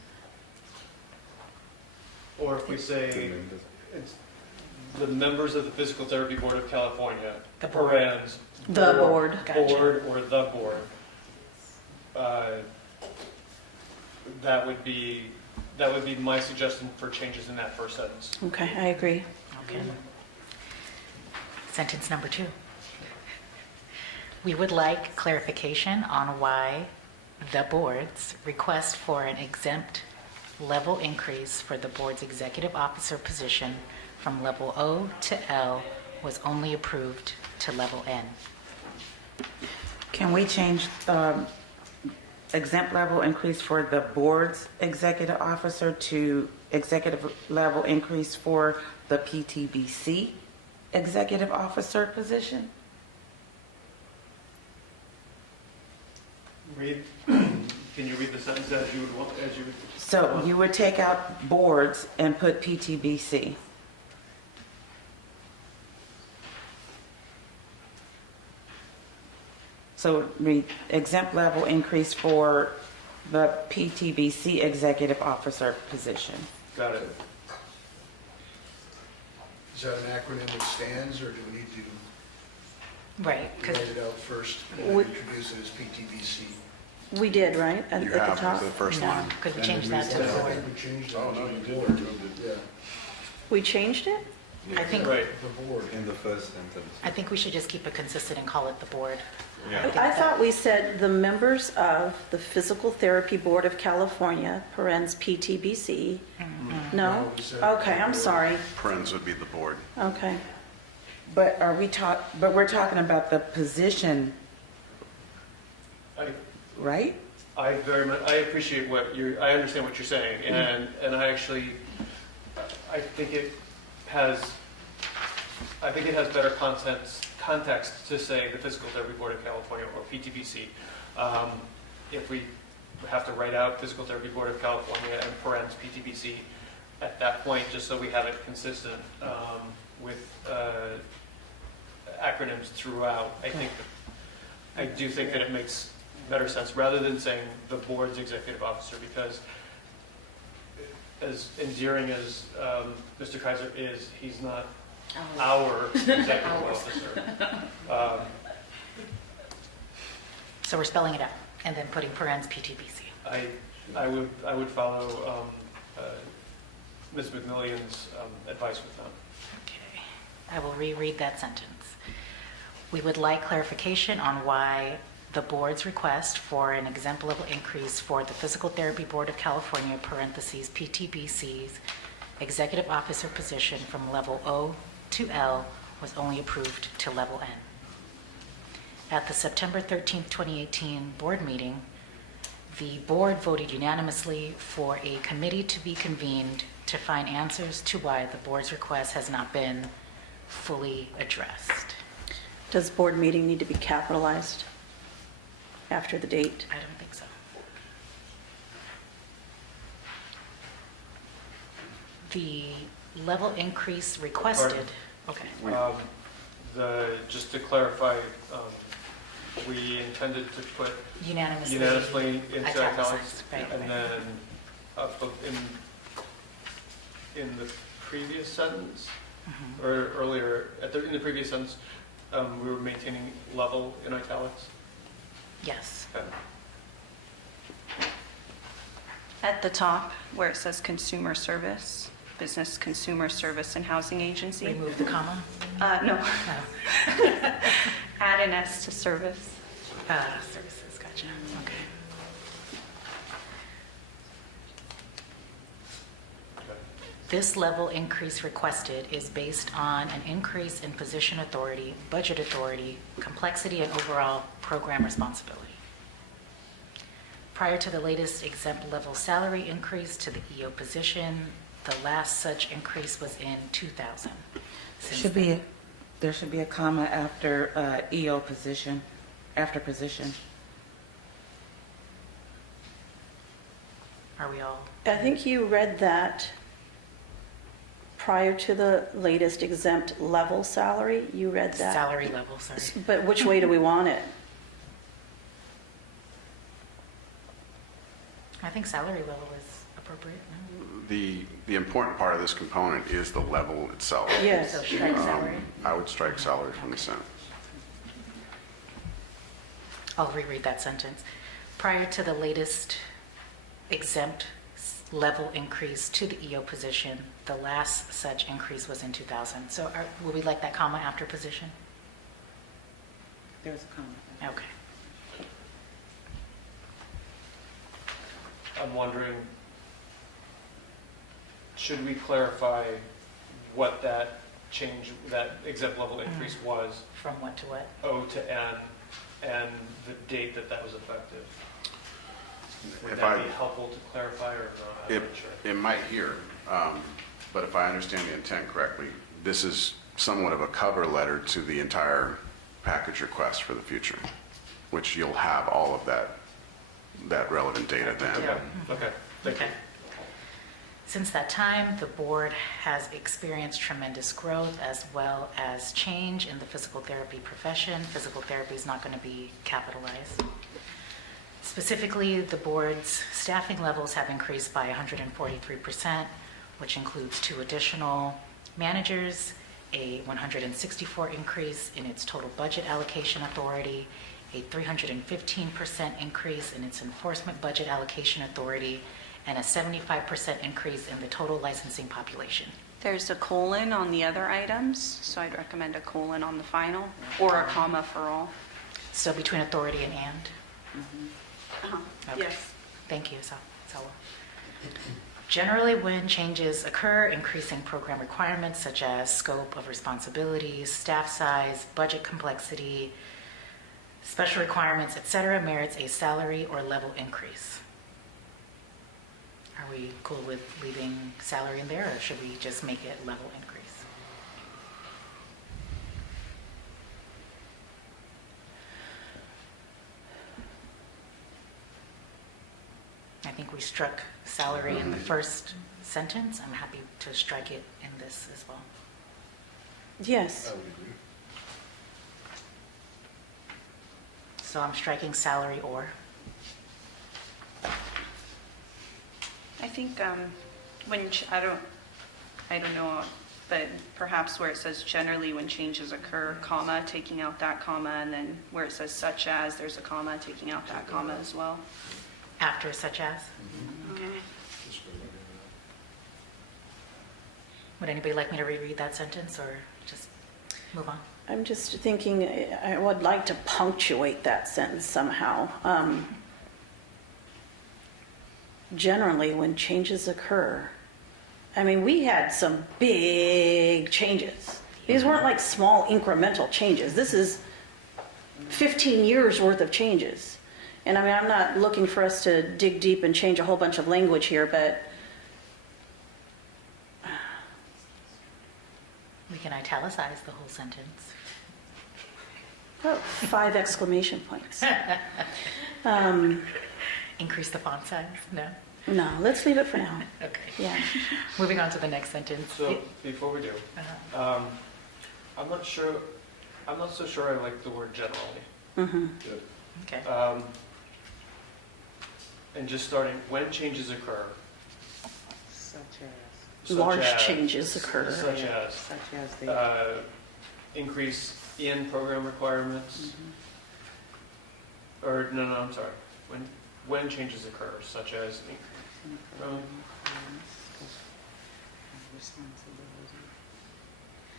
Or if we say it's the members of the Physical Therapy Board of California, The board. parens, The board. Gotcha. board or the board, that would be my suggestion for changes in that first sentence. Okay, I agree. Okay. Sentence number 2. We would like clarification on why the board's request for an exempt level increase for the board's executive officer position from level O to L was only approved to level N. Can we change the exempt level increase for the board's executive officer to executive level increase for the PTBC executive officer position? Can you read the sentence as you would want, So you would take out boards and put PTBC. So read exempt level increase for the PTBC executive officer position. Got it. Is that an acronym that stands, or do we need to Right, because write it out first and We- introduce it as PTBC? We did, right? At You the have top? the first line. we changed that to the Yeah, I board. think we changed it. Oh, no, you did. Yeah, We changed it? I think, Right. the board. In the first sentence. I think we should just keep it consistent and call it the board. Yeah. I thought we said the members of the Physical Therapy Board of California, parens PTBC. No? No, we said Okay, I'm board. sorry. Parens would be the board. Okay. But we're talking about the position, right? I very much, I appreciate I understand what you're saying, and I actually, I think it has better context to say the Physical Therapy Board of California or PTBC. If we have to write out Physical Therapy Board of California and parens PTBC at that point, just so we have it consistent with acronyms throughout, I do think that it makes better sense, rather than saying the board's executive officer, because as endearing as Mr. Kaiser is, he's not our executive officer. So we're spelling it out and then putting parens PTBC. I would follow Ms. McMillion's advice with that. Okay. I will reread that sentence. We would like clarification on why the board's request for an exempt level increase for the Physical Therapy Board of California, parentheses, PTBC's executive officer position from level O to L was only approved to level N. At the September 13th, 2018 board meeting, the board voted unanimously for a committee to be convened to find answers to why the board's request has not been fully addressed. Does board meeting need to be capitalized after the date? I don't think so. The level increase requested, okay. Just to clarify, we intended to put Unanimously into italicized, italics, right, and right. then in the previous sentence, Mhm. or earlier, in the previous sentence, we were maintaining level in italics. Yes. Okay. At the top, where it says consumer service, business consumer service and housing agency. Remove the comma? No, No. add an S to service. Services, gotcha, okay. Okay. This level increase requested is based on an increase in position authority, budget authority, complexity, and overall program responsibility. Prior to the latest exempt level salary increase to the EO position, the last such increase was in 2000. There should be a comma after EO position, after position. Are we all, I think you read that prior to the latest exempt level salary. You read that. salary level, sorry. But which way do we want it? I think salary level is appropriate, no? The important part of this component is the level itself. Yes. So strike salary. I would strike salary from the sentence. I'll reread that sentence. Prior to the latest exempt level increase to the EO position, the last such increase was in 2000. So would we like that comma after position? There's a comma. Okay. I'm wondering, should we clarify what that change, that exempt level increase was, From what to what? O to N, and the date that that was effective? Would If that I- be helpful to clarify or not? I'm not sure. It might here, but if I understand the intent correctly, this is somewhat of a cover letter to the entire package request for the future, which you'll have all of that relevant data then. Okay, okay, thank you. Okay. Since that time, the board has experienced tremendous growth as well as change in the physical therapy profession. Physical therapy is not going to be capitalized. Specifically, the board's staffing levels have increased by 143%, which includes 2 additional managers, a 164 increase in its total budget allocation authority, a 315% increase in its enforcement budget allocation authority, and a 75% increase in the total licensing population. There's a colon on the other items, so I'd recommend a colon on the final, or a comma for all. So between authority and Okay. Yes. Thank you, Sawa. Generally, when changes occur, increasing program requirements such as scope of responsibilities, staff size, budget complexity, special requirements, etc., merits a salary or level increase. Are we cool with leaving salary in there, or should we just make it level increase? I think we struck salary in the first sentence. I'm happy to strike it in this as well. Yes. So I'm striking salary or. I think I don't know, but perhaps where it says generally when changes occur, comma, taking out that comma, and then where it says such as, there's a comma, taking out that comma as well. After such as? Okay. Would anybody like me to reread that sentence or just move on? I'm just thinking, I would like to punctuate that sentence somehow. Generally, when changes occur, I mean, we had some big changes. These weren't like small incremental changes. This is 15 years worth of changes. And I mean, I'm not looking for us to dig deep and change a whole bunch of language here, but We can italicize the whole sentence. oh, 5 exclamation points. Increase the font size? No? No, let's leave it for now. Okay. Yeah. Moving on to the next sentence. So before we do, Uh-huh. I'm not so sure I like the word generally. Mm-hmm. Okay. And just starting, when changes occur. Such Large such as- changes occur. Such as the. increase in program requirements. Or, no, I'm sorry. When changes occur, such as,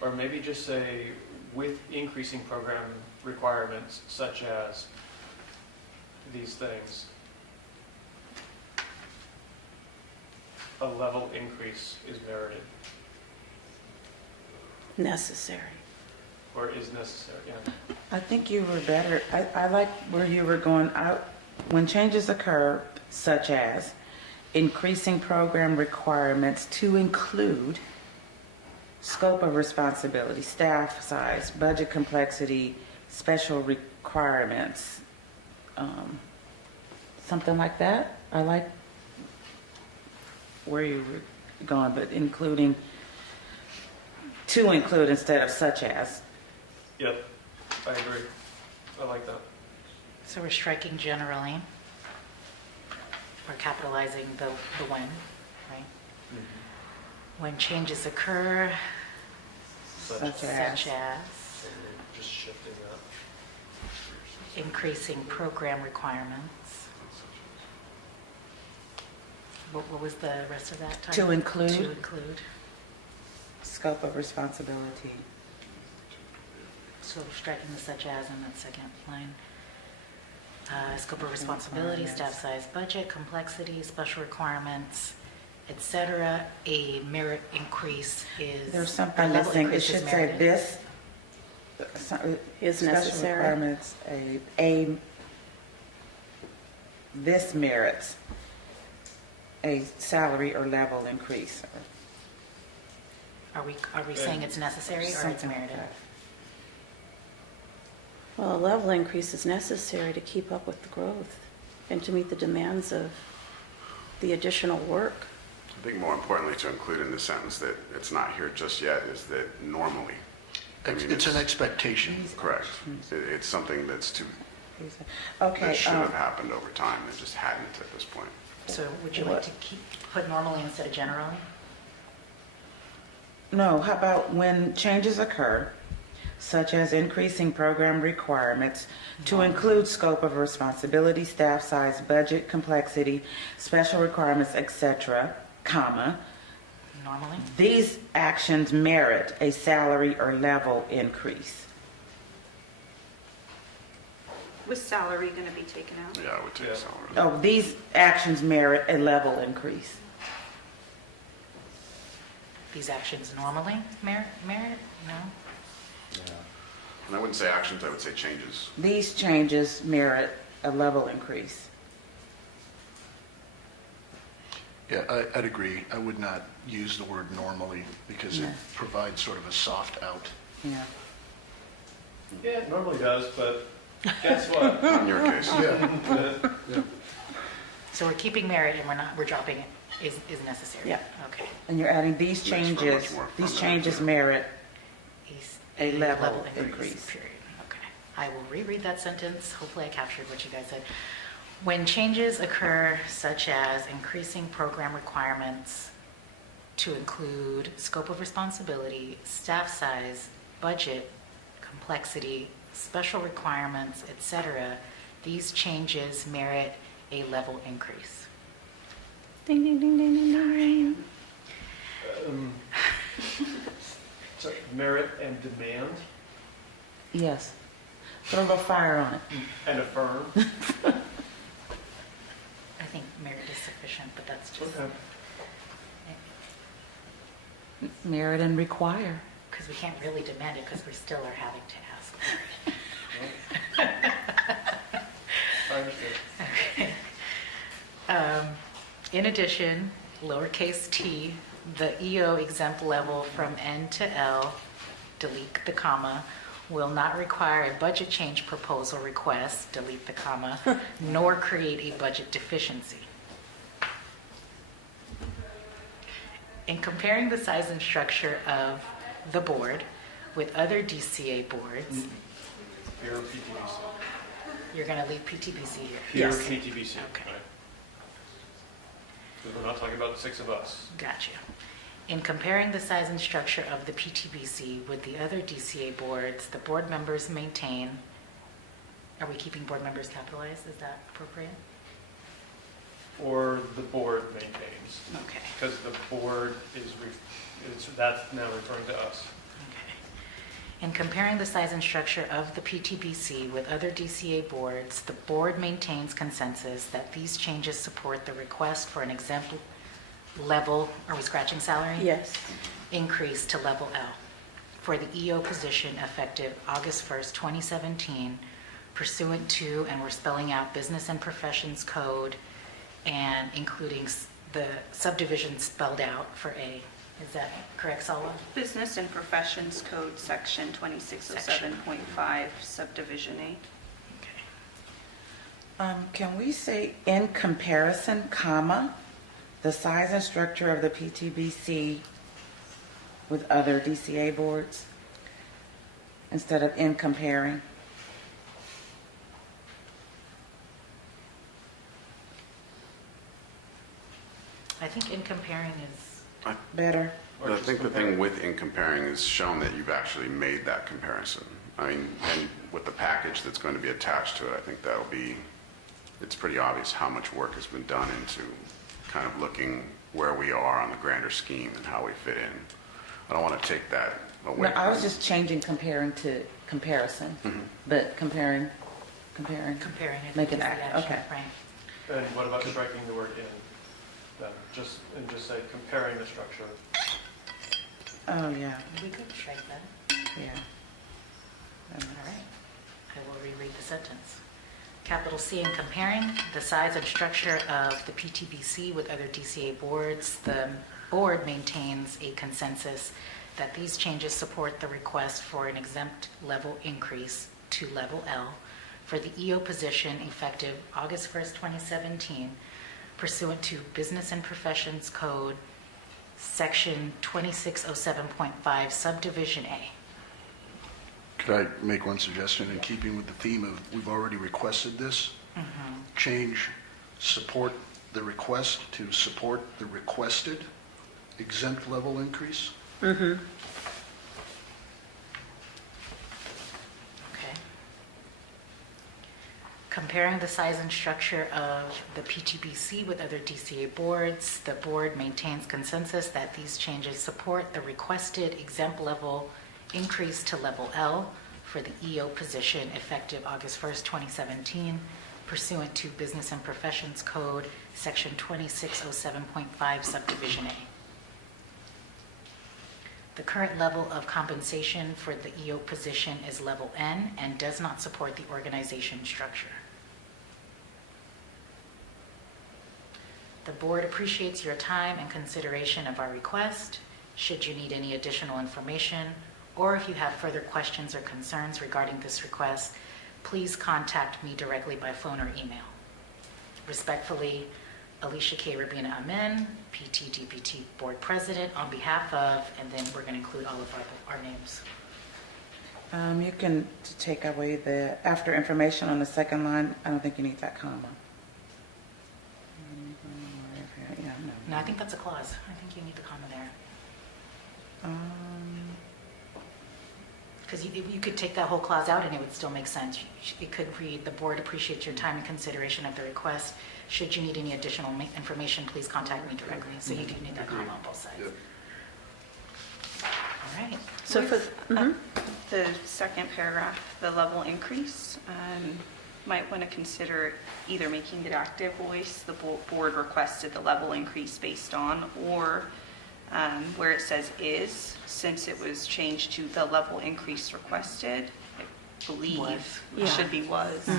or maybe just say, with increasing program requirements, such as these things, a level increase is merited, Necessary. or is necessary, yeah. I think you were better, I like where you were going out. When changes occur, such as increasing program requirements to include scope of responsibility, staff size, budget complexity, special requirements, something like that. I like where you were going, but including, to include instead of such as. Yep, I agree. I like that. So we're striking generally. We're capitalizing the when, right? When changes occur, Such Such as. such as and just shifting that. increasing program requirements. What was the rest of that title? To include. To include. Scope of responsibility. So striking the such as in that second line. Scope of responsibility, staff size, budget, complexity, special requirements, etc. A merit increase is. There's a something level missing. It increase is should say merited. this. Is Special necessary. requirements, this merits a salary or level increase. Are we saying it's necessary or it's Something like merited? that. Well, a level increase is necessary to keep up with the growth and to meet the demands of the additional work. I think more importantly to include in the sentence that it's not here just yet is that normally. I mean, It's an expectation. Correct. It's something that's Okay. that should have happened over time. It just hadn't at this point. So would you like to put normally instead of generally? No, how about when changes occur, such as increasing program requirements to include scope of responsibility, staff size, budget complexity, special requirements, etc., comma, Normally? these actions merit a salary or level increase. Was salary going to be taken out? Yeah, I would take Yeah. salary. Oh, these actions merit a level increase. These actions normally merit? No? And I wouldn't say actions, I would say changes. These changes merit a level increase. Yeah, I'd agree. I would not use the word normally because it Yeah. provides sort of a soft out. Yeah. Yeah, it normally does, but guess what? Not in your case. Yeah. So we're keeping merit and we're dropping it is necessary? Yeah. Okay. And you're adding these Makes for a much changes, more these fundamental, changes yeah. merit A a level increase. Period. Okay. I will reread that sentence. Hopefully I captured what you guys said. When changes occur, such as increasing program requirements to include scope of responsibility, staff size, budget, complexity, special requirements, etc., these changes merit a level increase. Ding, ding, ding, ding, ding, ding, ding. So merit and demand. Yes. Put a little fire on it. And affirm. I think merit is sufficient, but that's just, Okay. Merit and require. because we can't really demand it because we still are having to ask for it. I understand. In addition, lowercase t, the EO exempt level from N to L, delete the comma, will not require a budget change proposal request, delete the comma, nor create a budget deficiency. In comparing the size and structure of the board with other DCA boards, Pure PTBC. you're going to leave PTBC here. Pure Yes. PTBC. Okay. Right. Because we're not talking about the 6 of us. Gotcha. In comparing the size and structure of the PTBC with the other DCA boards, the board members maintain, are we keeping board members capitalized? Is that appropriate? Or the board maintains. Okay. Because the board that's now referring to us. Okay. In comparing the size and structure of the PTBC with other DCA boards, the board maintains consensus that these changes support the request for an exempt level, are we scratching salary? Yes. Increase to level L for the EO position effective August 1st, 2017, pursuant to, and we're spelling out Business and Professions Code and including the subdivision spelled out for A. Is that correct, Salwa? Business and Professions Code, Section 2607.5, Subdivision A. Okay. Can we say in comparison, comma, the size and structure of the PTBC with other DCA boards instead of in comparing? I think in comparing is, Better? Or I just think the compare. thing with in comparing is shown that you've actually made that comparison. I mean, and with the package that's going to be attached to it, I think that'll be, it's pretty obvious how much work has been done into kind of looking where we are on the grander scheme and how we fit in. I don't want to take that away. No, I was just changing comparing to comparison, but comparing, comparing it. Make it is the act, action, okay. Right. And what about striking the word in? Then just say comparing the structure. oh, yeah, We could strike that. yeah. All right. I will reread the sentence. Capital C, in comparing the size and structure of the PTBC with other DCA boards, the board maintains a consensus that these changes support the request for an exempt level increase to level L for the EO position effective August 1st, 2017, pursuant to Business and Professions Code, Section 2607.5, Subdivision A. Could I make one suggestion in keeping with the theme of we've already requested this? Change support the request to support the requested exempt level increase? Okay. Comparing the size and structure of the PTBC with other DCA boards, the board maintains consensus that these changes support the requested exempt level increase to level L for the EO position effective August 1st, 2017, pursuant to Business and Professions Code, Section 2607.5, Subdivision A. The current level of compensation for the EO position is level N and does not support the organization structure. The board appreciates your time and consideration of our request. Should you need any additional information, or if you have further questions or concerns regarding this request, please contact me directly by phone or email. Respectfully, Alicia K. Rabina Amen, PTDPT Board President, on behalf of, and then we're going to include all of our names. You can take away the, after information on the second line, I don't think you need that comma. Yeah, No, I think that's a clause. I think you need the comma there. Because you could take that whole clause out and it would still make sense. It could read, the board appreciates your time and consideration of the request. Should you need any additional information, please contact me directly. So you do need that comma on both sides. Yep. All right. So for, The second paragraph, the level increase, might want to consider either making it active voice, the board requested the level increase based on, or where it says is, since it was changed to the level increase requested, I believe Yeah. it should be was.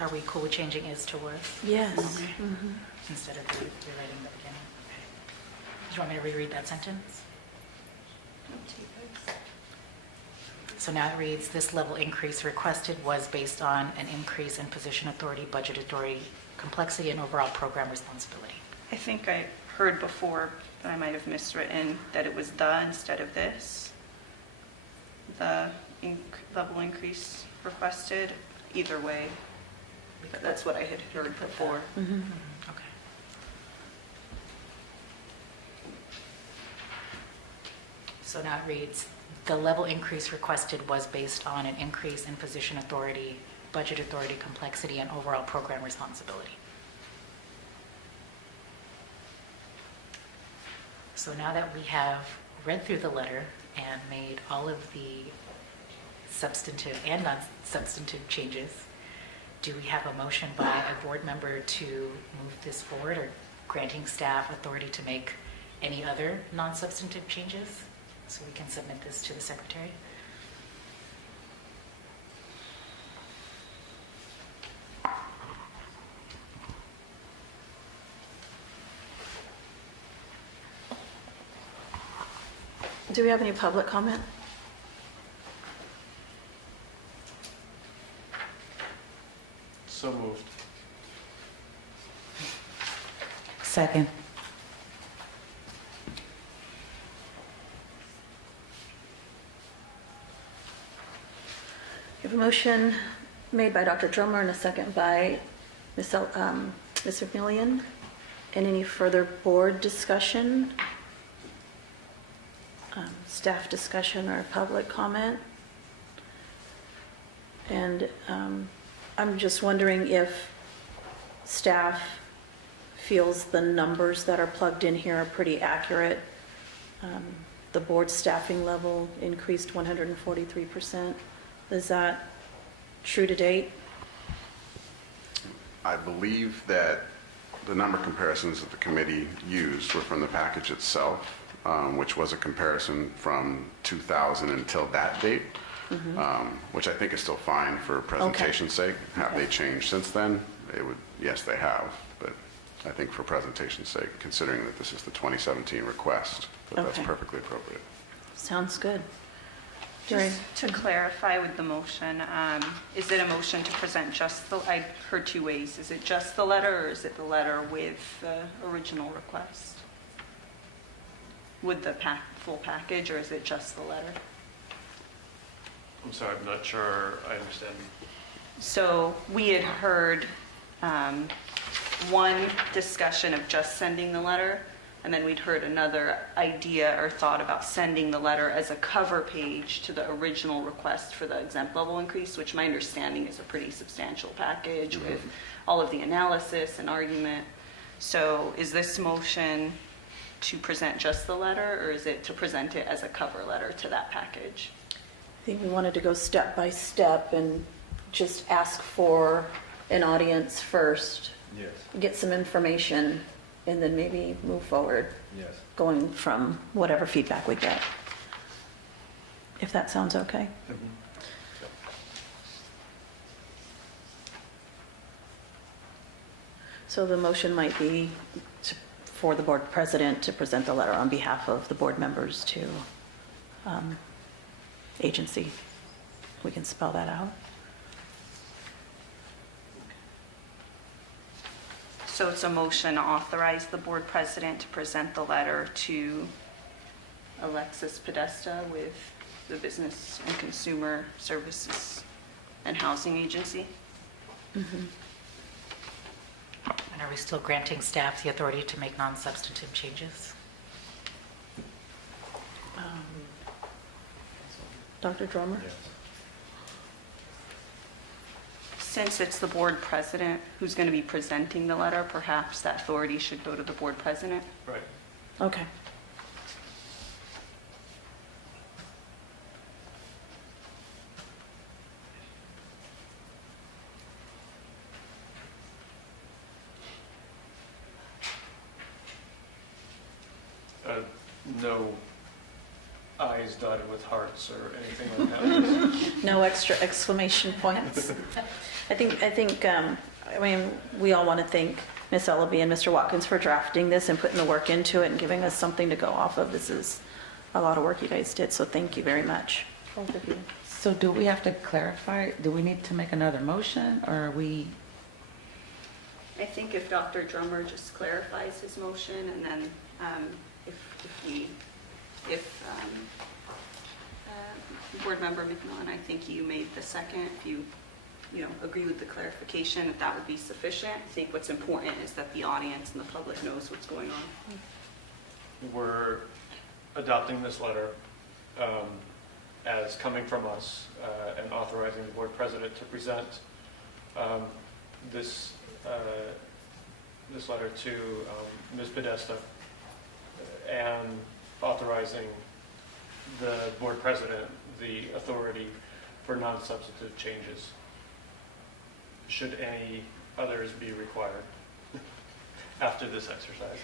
Are we cool with changing is to was yes. instead of rewriting the beginning? Okay. Do you want me to reread that sentence? So now it reads, this level increase requested was based on an increase in position authority, budget authority, complexity, and overall program responsibility. I think I heard before, but I might have miswritten, that it was the instead of this. The level increase requested, either way. But that's what I had heard before. Okay. So now it reads, the level increase requested was based on an increase in position authority, budget authority, complexity, and overall program responsibility. So now that we have read through the letter and made all of the substantive and non-substantive changes, do we have a motion by a board member to move this forward, or granting staff authority to make any other non-substantive changes? So we can submit this to the secretary? Do we have any public comment? So moved. Second. We have a motion made by Dr. Drummer and a second by Ms. McMillian. And any further board discussion? Staff discussion or public comment? And I'm just wondering if staff feels the numbers that are plugged in here are pretty accurate. The board staffing level increased 143%. Is that true to date? I believe that the number comparisons that the committee used were from the package itself, which was a comparison from 2000 until that date, which I think is still fine for presentation's sake. Have they changed since then? It would, yes, they have, but I think for presentation's sake, considering that this is the 2017 request, that's Okay. perfectly appropriate. Sounds good. Jerry? Just to clarify with the motion, is it a motion to present just the, I heard two ways. Is it just the letter, or is it the letter with the original request? With the full package, or is it just the letter? I'm sorry, I'm not sure I understand. So we had heard one discussion of just sending the letter, and then we'd heard another idea or thought about sending the letter as a cover page to the original request for the exempt level increase, which my understanding is a pretty substantial package with all of the analysis and argument. So is this motion to present just the letter, or is it to present it as a cover letter to that package? I think we wanted to go step by step and just ask for an audience first, Yes, get some information, and then maybe move forward, yes. going from whatever feedback we get. If that sounds okay. So the motion might be for the board president to present the letter on behalf of the board members to agency. We can spell that out. So it's a motion to authorize the board president to present the letter to Alexis Podesta with the Business and Consumer Services and Housing Agency. And are we still granting staff the authority to make non-substantive changes? Dr. Drummer? Since it's the board president who's going to be presenting the letter, perhaps that authority should go to the board president. Right. Okay. No I's dotted with hearts or anything like that. No extra exclamation points. I think, I mean, we all want to thank Ms. Ellaby and Mr. Watkins for drafting this and putting the work into it and giving us something to go off of. This is a lot of work you guys did, so thank you very much, both of you. So do we have to clarify, do we need to make another motion, or are we? I think if Dr. Drummer just clarifies his motion, and then if Board Member McMillan, I think you made the second, if you agree with the clarification, that would be sufficient. I think what's important is that the audience and the public knows what's going on. We're adopting this letter as coming from us and authorizing the board president to present this letter to Ms. Podesta and authorizing the board president the authority for non-substantive changes, should any others be required after this exercise.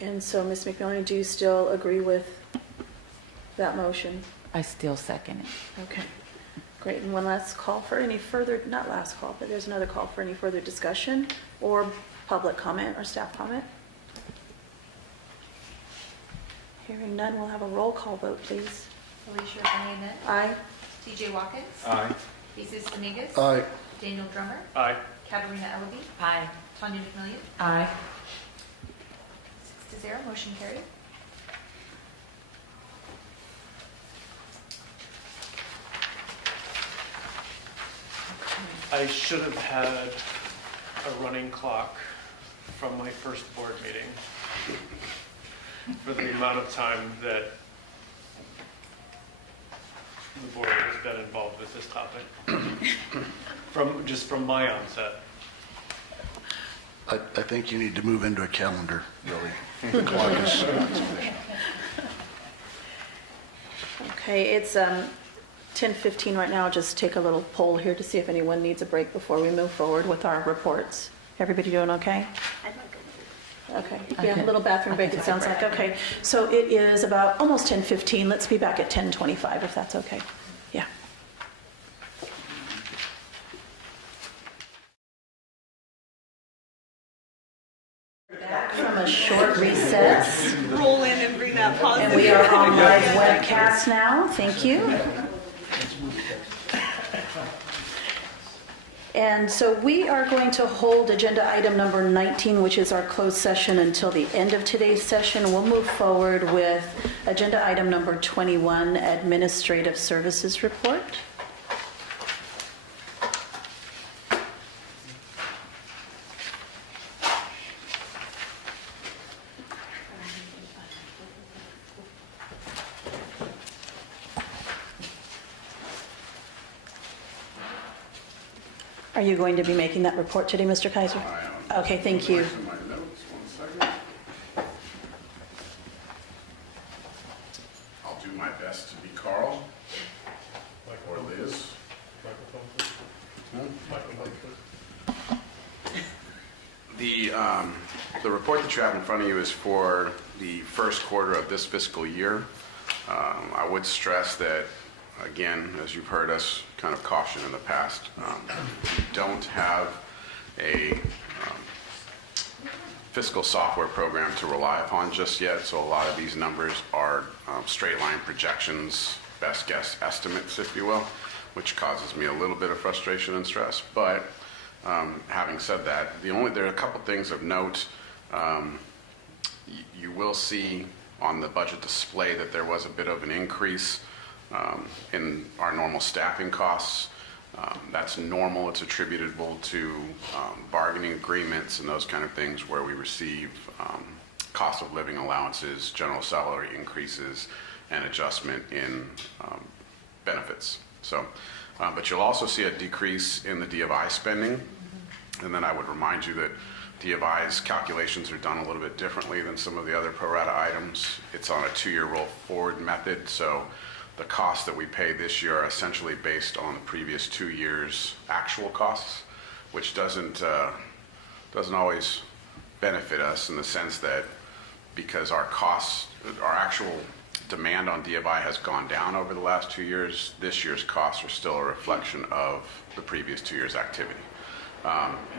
And so, Ms. McMillan, do you still agree with that motion? I still second it. Okay, great. And one last call for any further, not last call, but there's another call for any further discussion or public comment or staff comment. Hearing none, we'll have a roll call vote, please. Alicia Arnett. Aye. TJ Watkins. Aye. Jesus Dominguez. Aye. Daniel Drummer. Aye. Katarina Ellaby. Aye. Tanya McMillian. Aye. 6-0, motion carried. I should have had a running clock from my first board meeting for the amount of time that the board has been involved with this topic, from my onset. I think you need to move into a calendar, really. The clock is not sufficient. Okay, it's 10:15 right now. Just take a little poll here to see if anyone needs a break before we move forward with our reports. Everybody doing okay? Okay, yeah, a little bathroom break, it sounds like. Okay, so it is about almost 10:15. Let's be back at 10:25 if that's okay. Yeah. Back from a short recess, Roll in and bring that positive. and we are on live webcast now. Thank you. And so we are going to hold agenda item number 19, which is our closed session, until the end of today's session. We'll move forward with agenda item number 21, Administrative Services Report. Are you going to be making that report today, Mr. Kaiser? I am. Okay, thank you. My notes, 1 second. I'll do my best to be Carl or Liz. The report that you have in front of you is for the first quarter of this fiscal year. I would stress that, again, as you've heard us kind of caution in the past, we don't have a fiscal software program to rely upon just yet, so a lot of these numbers are straight line projections, best guess estimates, if you will, which causes me a little bit of frustration and stress. But having said that, there are a couple things of note. You will see on the budget display that there was a bit of an increase in our normal staffing costs. That's normal. It's attributable to bargaining agreements and those kind of things where we receive cost of living allowances, general salary increases, and adjustment in benefits. So, but you'll also see a decrease in the D of I spending. And then I would remind you that DFI's calculations are done a little bit differently than some of the other pro rata items. It's on a 2-year roll forward method, so the costs that we pay this year are essentially based on the previous 2 years' actual costs, which doesn't always benefit us in the sense that because our actual demand on DFI has gone down over the last 2 years, this year's costs are still a reflection of the previous 2 years' activity.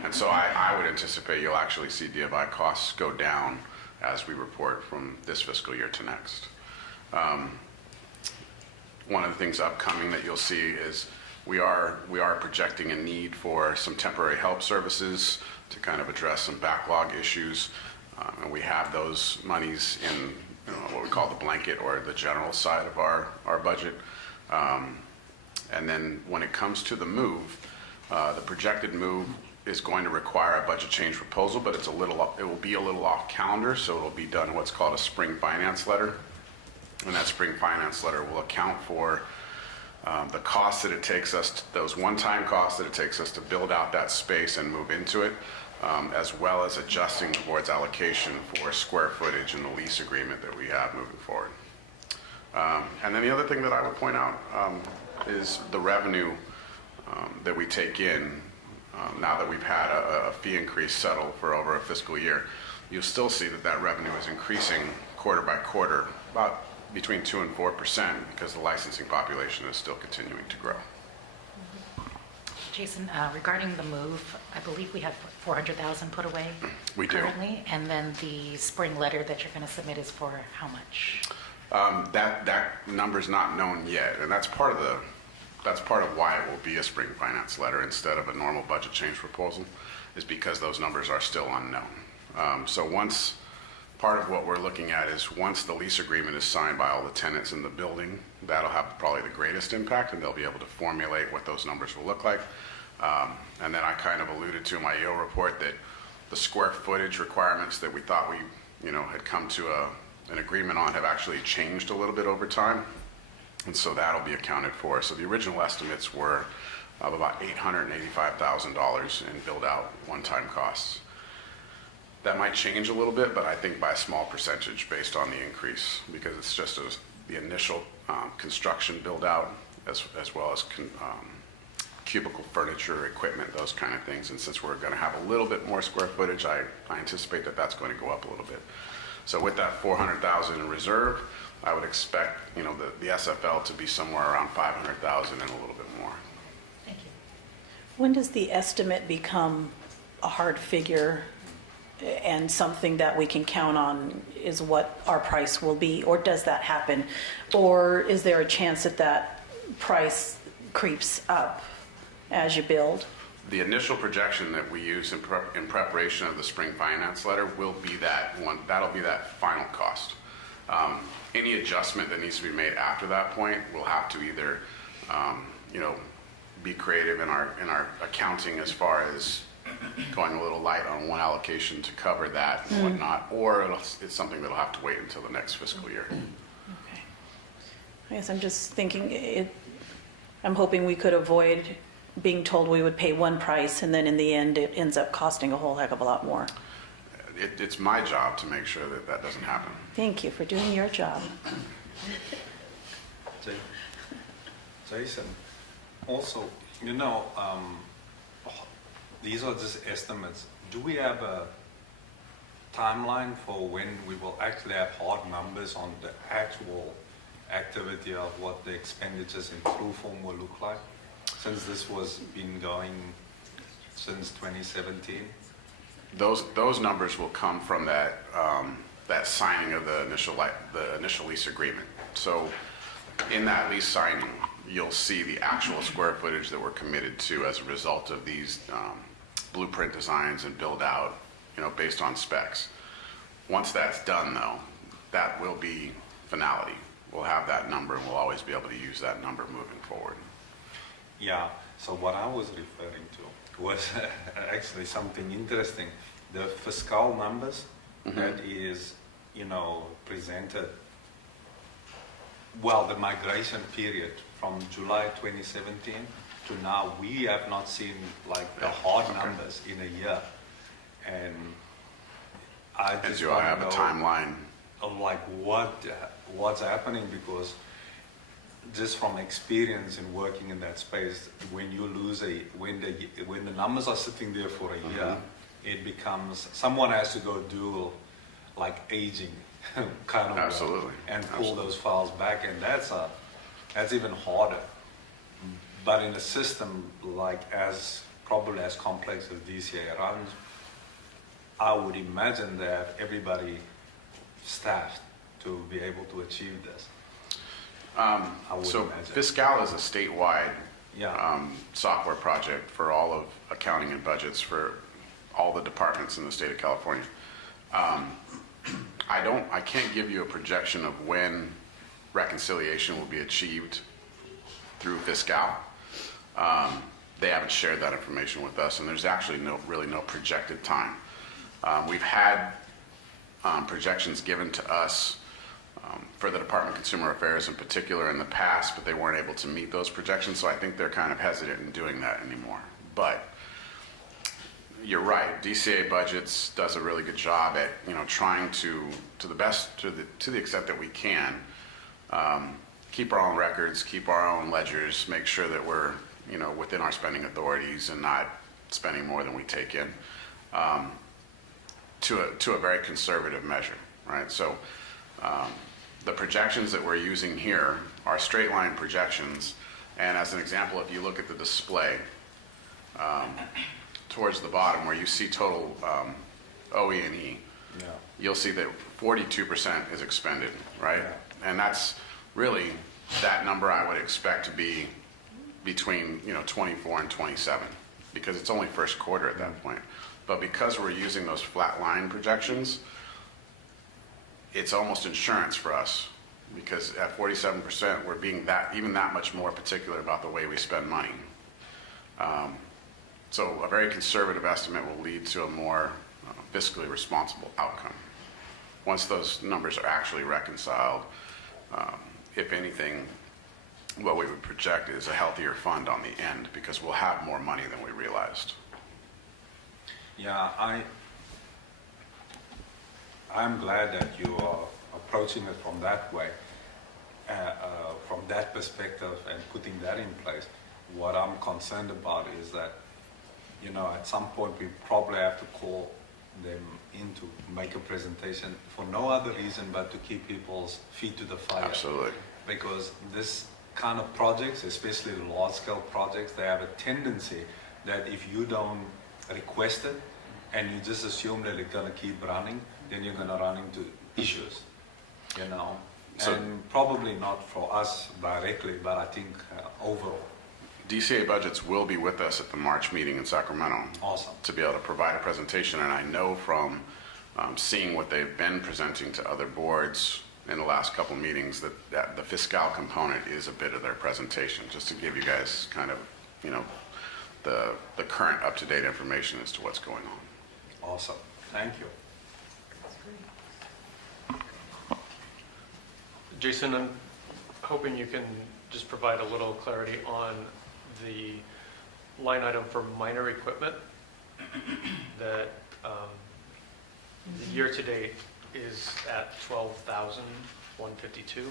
And so I would anticipate you'll actually see DFI costs go down as we report from this fiscal year to next. One of the things upcoming that you'll see is we are projecting a need for some temporary help services to kind of address some backlog issues. And we have those monies in what we call the blanket or the general side of our budget. And then when it comes to the move, the projected move is going to require a budget change proposal, but it will be a little off calendar, so it'll be done what's called a spring finance letter. And that spring finance letter will account for the costs that it takes us, those one-time costs that it takes us to build out that space and move into it, as well as adjusting the board's allocation for square footage in the lease agreement that we have moving forward. And then the other thing that I would point out is the revenue that we take in now that we've had a fee increase settled for over a fiscal year. You'll still see that revenue is increasing quarter by quarter, about between 2% and 4%, because the licensing population is still continuing to grow. Jason, regarding the move, I believe we have 400,000 put away We do. currently, and then the spring letter that you're going to submit is for how much? That number's not known yet, and that's part of why it will be a spring finance letter instead of a normal budget change proposal, is because those numbers are still unknown. So part of what we're looking at is once the lease agreement is signed by all the tenants in the building, that'll have probably the greatest impact, and they'll be able to formulate what those numbers will look like. And then I kind of alluded to in my EO report that the square footage requirements that we thought we had come to an agreement on have actually changed a little bit over time. And so that'll be accounted for. So the original estimates were of about $885,000 in build-out one-time costs. That might change a little bit, but I think by a small percentage based on the increase, because it's just the initial construction build-out as well as cubicle furniture, equipment, those kind of things. And since we're going to have a little bit more square footage, I anticipate that that's going to go up a little bit. So with that 400,000 in reserve, I would expect the SFL to be somewhere around 500,000 and a little bit more. Thank you. When does the estimate become a hard figure and something that we can count on is what our price will be? Or does that happen? Or is there a chance that price creeps up as you build? The initial projection that we use in preparation of the spring finance letter will be that one. That'll be that final cost. Any adjustment that needs to be made after that point will have to either, be creative in our accounting as far as going a little light on one allocation to cover that and whatnot, or it's something that'll have to wait until the next fiscal year. Okay. I guess I'm just thinking, I'm hoping we could avoid being told we would pay one price and then in the end it ends up costing a whole heck of a lot more. It's my job to make sure that doesn't happen. Thank you for doing your job. Jason, also, these are just estimates. Do we have a timeline for when we will actually have hard numbers on the actual activity of what the expenditures in true form will look like? Since this was been going since 2017? Those numbers will come from that signing of the initial lease agreement. So in that lease signing, you'll see the actual square footage that we're committed to as a result of these blueprint designs and build out, based on specs. Once that's done, though, that will be finality. We'll have that number, and we'll always be able to use that number moving forward. Yeah, so what I was referring to was actually something interesting. The fiscal numbers that is, presented, well, the migration period from July 2017 to now, we have not seen like the hard numbers in a year. And I And just do I want have to a know timeline? of like what's happening, because just from experience in working in that space, when you lose when the numbers are sitting there for a year, it becomes someone has to go do like aging kind of work Absolutely. and pull Absolutely. those files back, and that's even harder. But in a system like probably as complex as DCA runs, I would imagine that everybody staffed to be able to achieve this. I would So imagine. Fiscal is a statewide Yeah. software project for all of accounting and budgets for all the departments in the state of California. I can't give you a projection of when reconciliation will be achieved through Fiscal. They haven't shared that information with us, and there's actually really no projected time. We've had projections given to us for the Department of Consumer Affairs in particular in the past, but they weren't able to meet those projections, so I think they're kind of hesitant in doing that anymore. But you're right, DCA Budgets does a really good job at trying to the extent that we can, keep our own records, keep our own ledgers, make sure that we're within our spending authorities and not spending more than we take in, to a very conservative measure, right? So the projections that we're using here are straight line projections, and as an example, if you look at the display towards the bottom where you see total OE&E, you'll see that 42% is expended, right? Yeah. And that's really that number I would expect to be between 24 and 27, because it's only first quarter at that point. But because we're using those flat line projections, it's almost insurance for us, because at 47%, we're being even that much more particular about the way we spend money. So a very conservative estimate will lead to a more fiscally responsible outcome. Once those numbers are actually reconciled, if anything, what we would project is a healthier fund on the end, because we'll have more money than we realized. Yeah, I'm glad that you are approaching it from that way, from that perspective, and putting that in place. What I'm concerned about is that, at some point we probably have to call them in to make a presentation for no other reason but to keep people's feet to the fire. Absolutely. Because this kind of projects, especially large-scale projects, they have a tendency that if you don't request it and you just assume that it's going to keep running, then you're going to run into issues, So- and probably not for us directly, but I think overall. DCA Budgets will be with us at the March meeting in Sacramento. Awesome. To be able to provide a presentation, and I know from seeing what they've been presenting to other boards in the last couple meetings that the fiscal component is a bit of their presentation, just to give you guys kind of, the current up-to-date information as to what's going on. Awesome. Thank you. Jason, I'm hoping you can just provide a little clarity on the line item for minor equipment that the year-to-date is at $12,152.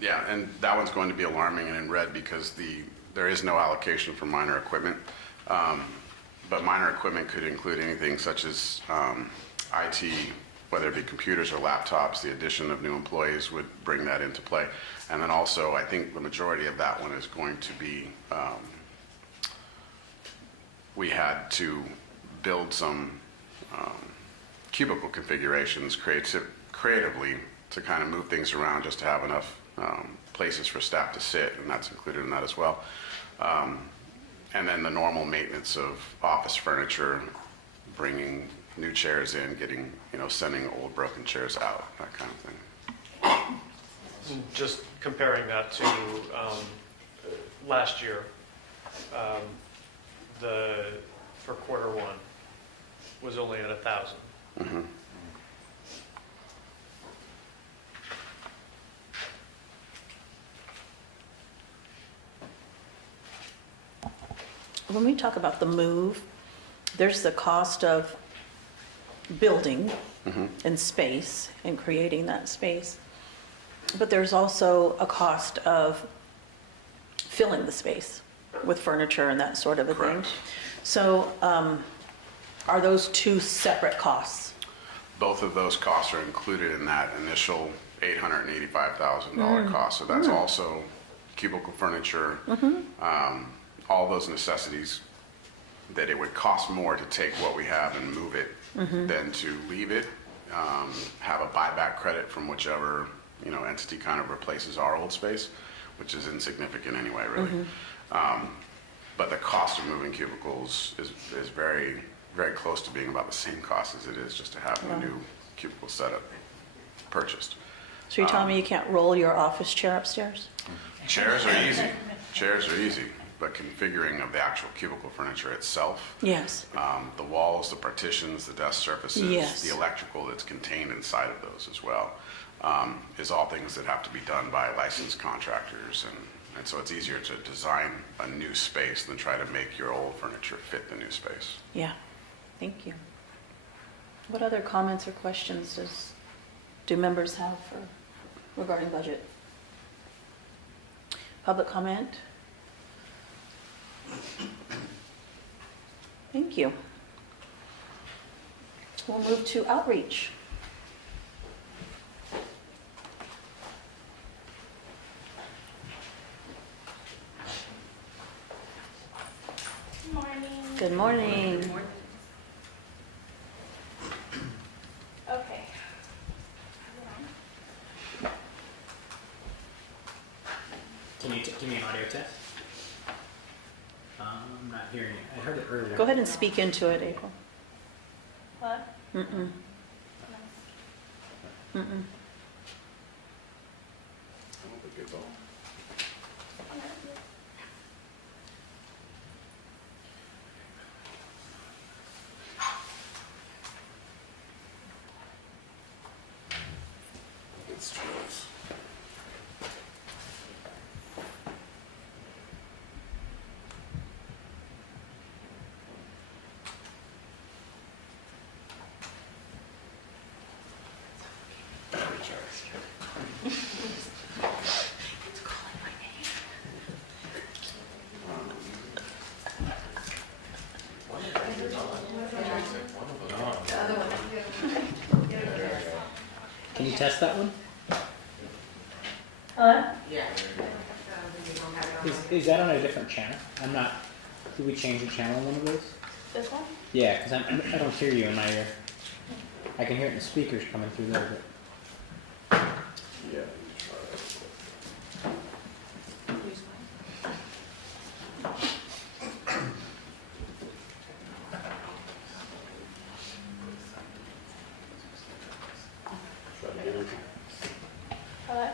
Yeah, and that one's going to be alarming and in red because there is no allocation for minor equipment. But minor equipment could include anything such as IT, whether it be computers or laptops. The addition of new employees would bring that into play. And then also, I think the majority of that one is going to be, we had to build some cubicle configurations creatively to kind of move things around just to have enough places for staff to sit, and that's included in that as well. And then the normal maintenance of office furniture, bringing new chairs in, getting, sending old broken chairs out, that kind of thing. Just comparing that to last year, for quarter one was only at 1,000. Mm-hmm. when we talk about the move, there's the cost of building and space and creating that space. But there's also a cost of filling the space with furniture and that sort of a thing. Correct. So are those two separate costs? Both of those costs are included in that initial $885,000 cost. So that's also cubicle furniture, all those necessities that it would cost more to take what we have and move it than to leave it, have a buyback credit from whichever entity kind of replaces our old space, which is insignificant anyway, really. But the cost of moving cubicles is very, very close to being about the same cost as it is just to have a new cubicle setup purchased. So you're telling me you can't roll your office chair upstairs? Chairs are easy. Chairs are easy. But configuring of the actual cubicle furniture itself, Yes. the walls, the partitions, the desk surfaces, Yes. the electrical that's contained inside of those as well, is all things that have to be done by licensed contractors. And so it's easier to design a new space than try to make your old furniture fit the new space. Yeah, thank you. What other comments or questions do members have regarding budget? Public comment? Thank you. We'll move to outreach. Good morning. Okay. Can you give me an audio test? I'm not hearing you. I heard it earlier. Go ahead and speak into it, April. What? Mm-mm. Mm-mm. Can you test that one? Hello? Is that on a different channel? I'm not. Did we change the channel on one of those? This one? Yeah, because I don't hear you in my ear. I can hear it in the speakers coming through there, but. Hello?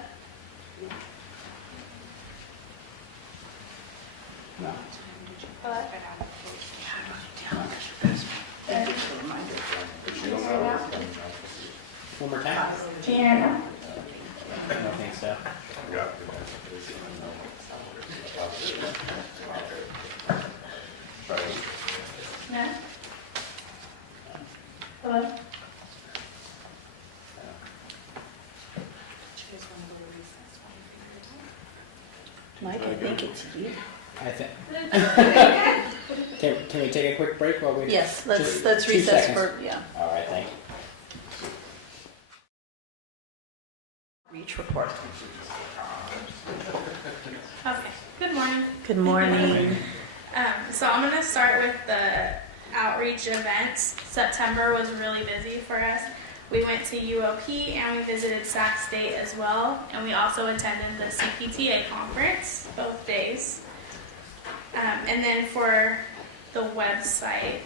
Hello? One more time? Can you hear now? I don't think so. No? Hello? Mike, I think it's you. I think. Can we take a quick break while we? Yes, let's 2 recess seconds. for, yeah. All right, thank you. Reach report. Okay. Good morning. Good morning. So I'm going to start with the outreach events. September was really busy for us. We went to UOP and we visited Sac State as well. And we also attended the CPTA conference both days. And then for the website,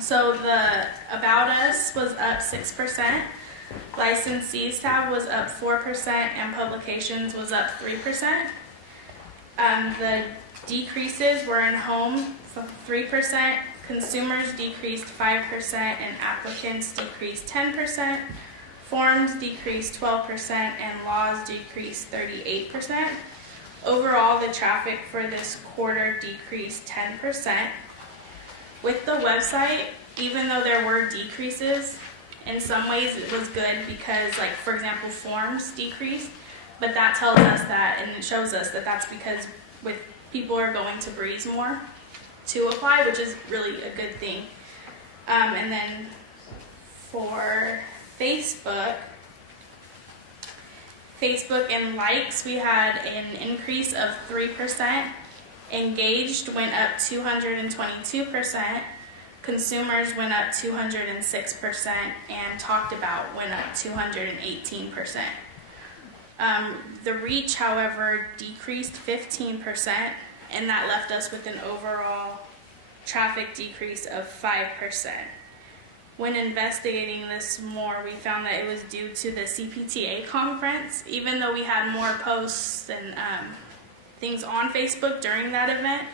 so the About Us was up 6%, Licensees tab was up 4%, and Publications was up 3%. The decreases were in Home for 3%, Consumers decreased 5%, and Applicants decreased 10%. Forms decreased 12%, and Laws decreased 38%. Overall, the traffic for this quarter decreased 10%. With the website, even though there were decreases, in some ways it was good because, like, for example, forms decreased, but that tells us that, and it shows us that that's because with people are going to Breeze more to apply, which is really a good thing. And then for Facebook and likes, we had an increase of 3%. Engaged went up 222%. Consumers went up 206%, and talked about went up 218%. The reach, however, decreased 15%, and that left us with an overall traffic decrease of 5%. When investigating this more, we found that it was due to the CPTA conference. Even though we had more posts and things on Facebook during that event,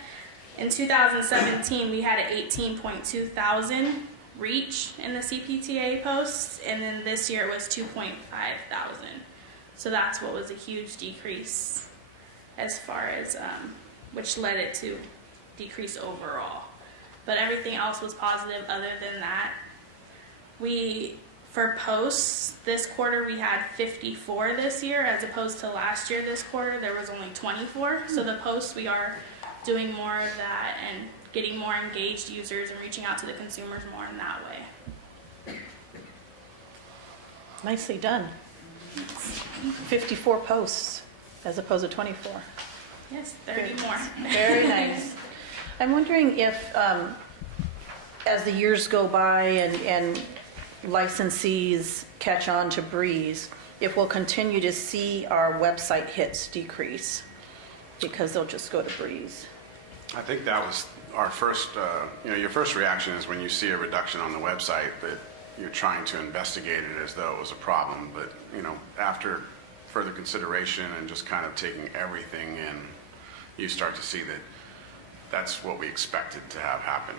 in 2017 we had an 18.2 thousand reach in the CPTA posts, and then this year it was 2.5 thousand. So that's what was a huge decrease as far as, which led it to decrease overall. But everything else was positive other than that. For posts, this quarter we had 54 this year, as opposed to last year this quarter there was only 24. So the posts, we are doing more of that and getting more engaged users and reaching out to the consumers more in that way. Nicely done. 54 posts as opposed to 24. Yes, 30 more. Very nice. I'm wondering if, as the years go by and licensees catch on to Breeze, if we'll continue to see our website hits decrease because they'll just go to Breeze. I think that was our first, your first reaction is when you see a reduction on the website that you're trying to investigate it as though it was a problem. But, after further consideration and just kind of taking everything in, you start to see that that's what we expected to have happen,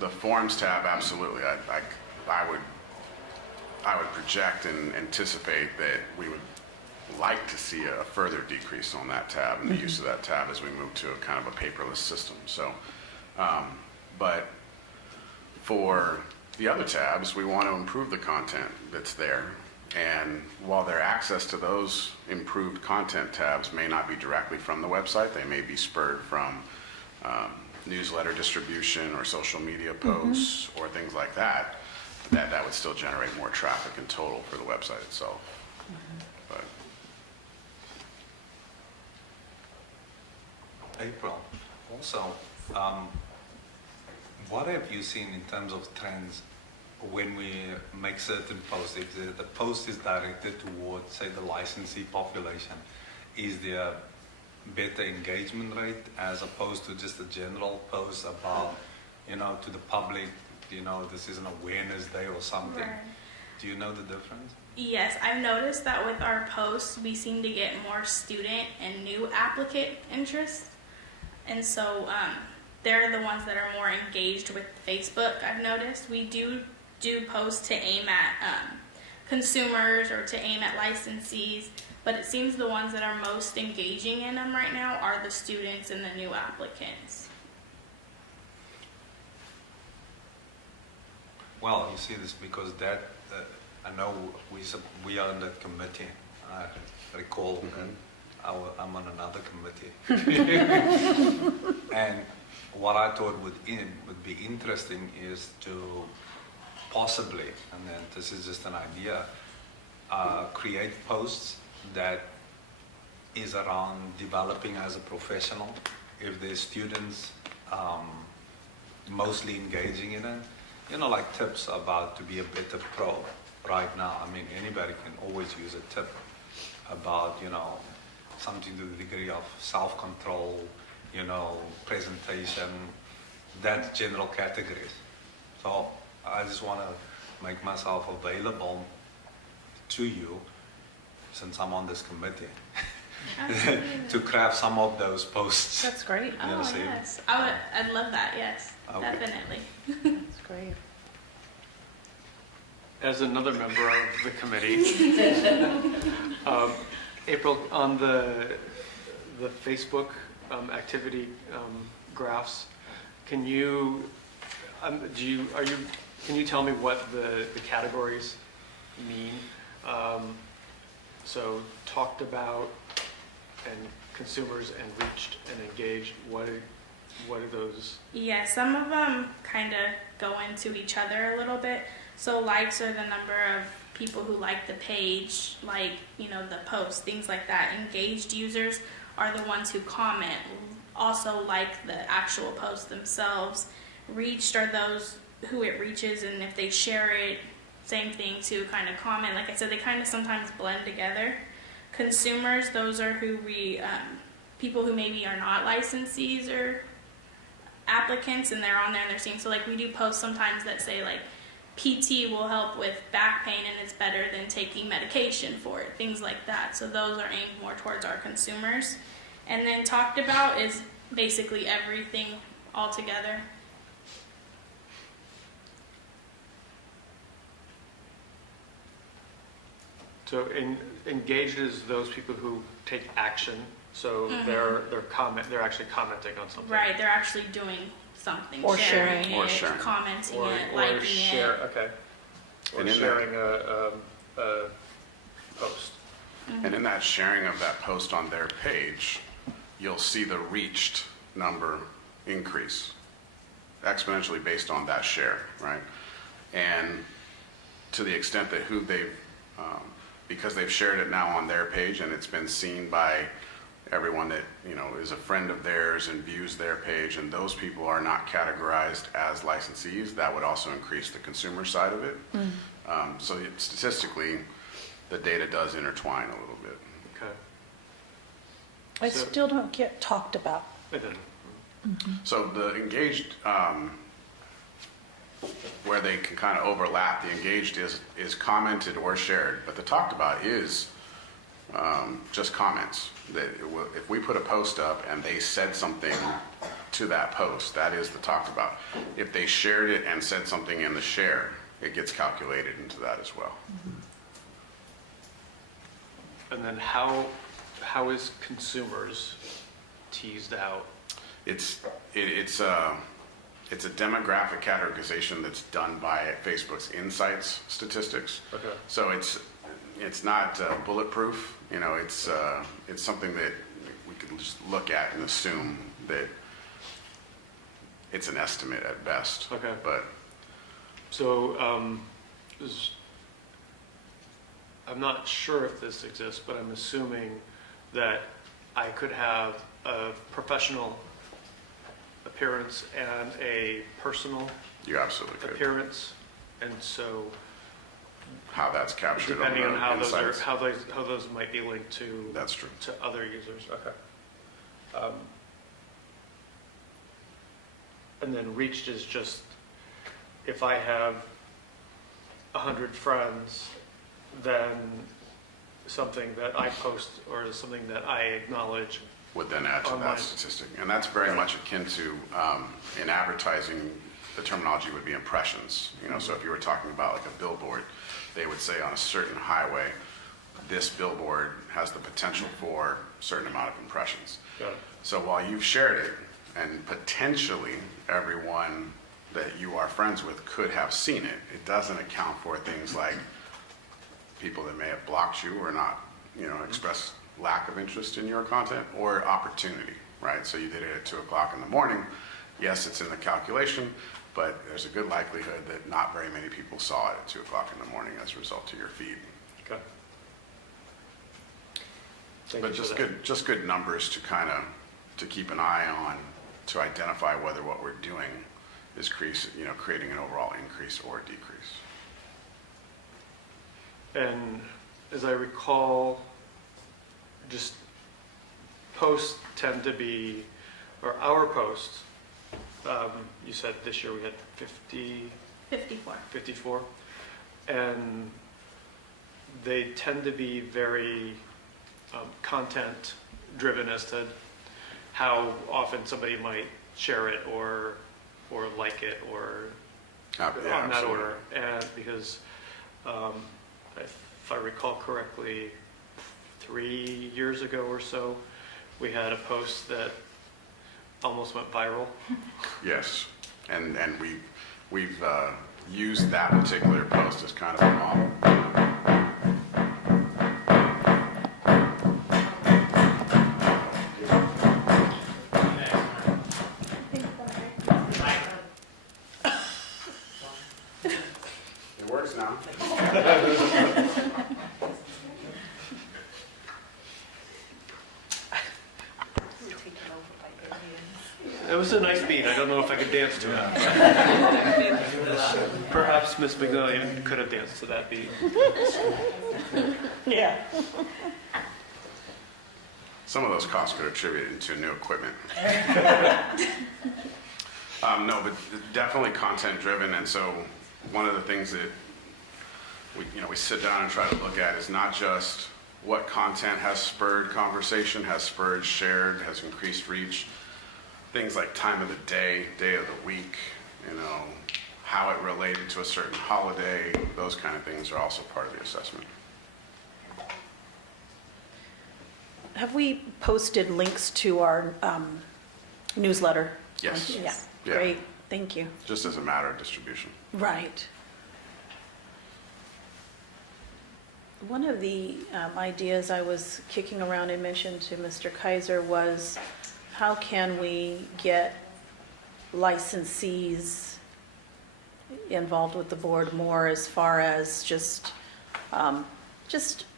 The forms tab, absolutely. I would project and anticipate that we would like to see a further decrease on that tab and the use of that tab as we move to a kind of a paperless system. So, but for the other tabs, we want to improve the content that's there. And while their access to those improved content tabs may not be directly from the website, they may be spurred from newsletter distribution or social media posts or things like that, that would still generate more traffic in total for the website itself. But April, also, what have you seen in terms of trends when we make certain posts? If the post is directed towards, say, the licensee population, is there better engagement rate as opposed to just a general post about, to the public, this is an awareness day or something? Right. Do you know the difference? Yes, I've noticed that with our posts, we seem to get more student and new applicant interest. And so they're the ones that are more engaged with Facebook, I've noticed. We do posts to aim at consumers or to aim at licensees, but it seems the ones that are most engaging in them right now are the students and the new applicants. Well, you see this because that, I know we are in that committee. I recall I'm on another committee. And what I thought would be interesting is to possibly, and then this is just an idea, create posts that is around developing as a professional. If there's students mostly engaging in it, like tips about to be a better pro right now. I mean, anybody can always use a tip about, something to the degree of self-control, presentation, that general categories. So I just want to make myself available to you, since I'm on this committee, to craft some of those posts. That's great. Oh, yes. I'd love that, yes. Okay. Definitely. That's great. As another member of the committee, April, on the Facebook activity graphs, can you can you tell me what the categories mean? So talked about and consumers and reached and engaged. What are those? Yeah, some of them kind of go into each other a little bit. So likes are the number of people who like the page, like, you know, the post, things like that. Engaged users are the ones who comment, also like the actual post themselves. Reached are those who it reaches, and if they share it, same thing to kind of comment. Like I said, they kind of sometimes blend together. Consumers, those are who people who maybe are not licensees or applicants, and they're on there and they're seeing. So like we do posts sometimes that say like PT will help with back pain and it's better than taking medication for it, things like that. So those are aimed more towards our consumers. And then talked about is basically everything all together. So engaged is those people who take action. So they're actually commenting on something. Right, they're actually doing something, Or sharing sharing. it, Or sharing. commenting Or it, liking share, it. okay. Or And in sharing a post. And in that sharing of that post on their page, you'll see the reached number increase exponentially based on that share, right? And to the extent that because they've shared it now on their page and it's been seen by everyone that, you know, is a friend of theirs and views their page, and those people are not categorized as licensees, that would also increase the consumer side of it. So statistically, the data does intertwine a little bit. Okay. I So- still don't get talked about. I didn't. So the engaged, where they can kind of overlap, the engaged is commented or shared, but the talked about is just comments. That if we put a post up and they said something to that post, that is the talked about. If they shared it and said something in the share, it gets calculated into that as well. And then how is consumers teased out? It's a demographic categorization that's done by Facebook's Insights statistics. Okay. So it's not bulletproof. You know, it's something that we can just look at and assume that it's an estimate at best. Okay. But So I'm not sure if this exists, but I'm assuming that I could have a professional appearance and a personal you absolutely could. appearance, and so How that's captured depending on the how those are Insights. how those might be linked to That's true. to other users. Okay. And then reached is just if I have 100 friends, then something that I post or something that I acknowledge Would then add to Online. that statistic. And that's very much akin to, in advertising, the terminology would be impressions. You know, so if you were talking about like a billboard, they would say on a certain highway, this billboard has the potential for a certain amount of impressions. Got it. So while you've shared it, and potentially everyone that you are friends with could have seen it, it doesn't account for things like people that may have blocked you or not, you know, expressed lack of interest in your content or opportunity, right? So you did it at 2 o'clock in the morning. Yes, it's in the calculation, but there's a good likelihood that not very many people saw it at 2 o'clock in the morning as a result of your feed. Okay. Thank But you for that. just good numbers to kind of, to keep an eye on, to identify whether what we're doing is creating an overall increase or decrease. And as I recall, just posts tend to be, or our posts, you said this year we had 54. 54, and they tend to be very content driven as to how often somebody might share it or like it or Yeah, on that absolutely. order. And because if I recall correctly, 3 years ago or so, we had a post that almost went viral. Yes, and we've used that particular post as kind of a model. It works now. It was a nice beat. I don't know if I could dance to it. Perhaps Miss McMillian could have danced to that beat. Yeah. Some of those costs could attribute to new equipment. No, but definitely content driven. And so one of the things that we sit down and try to look at is not just what content has spurred conversation, has spurred shared, has increased reach. Things like time of the day of the week, how it related to a certain holiday, those kind of things are also part of the assessment. Have we posted links to our newsletter? Yes. Yeah, Yeah. great, thank you. Just as a matter of distribution. Right. One of the ideas I was kicking around and mentioned to Mr. Kaiser was, how can we get licensees involved with the board more as far as just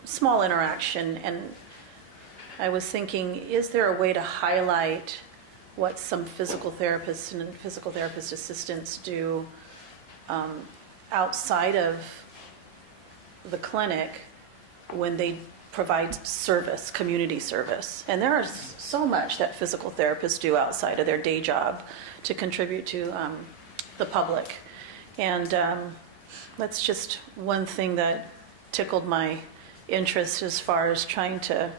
small interaction? And I was thinking, is there a way to highlight what some physical therapists and physical therapist assistants do outside of the clinic when they provide service, community service? And there is so much that physical therapists do outside of their day job to contribute to the public. And that's just one thing that tickled my interest as far as trying to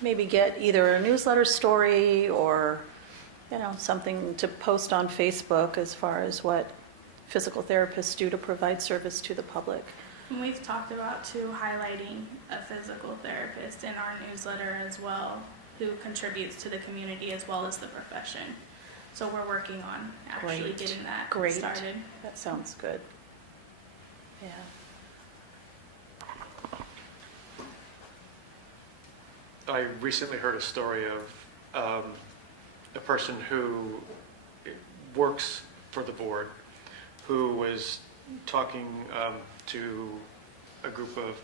maybe get either a newsletter story or something to post on Facebook as far as what physical therapists do to provide service to the public. And we've talked about too highlighting a physical therapist in our newsletter as well, who contributes to the community as well as the profession. So we're working on actually Great. getting that Great. started. That sounds good. Yeah. I recently heard a story of a person who works for the board who was talking to a group of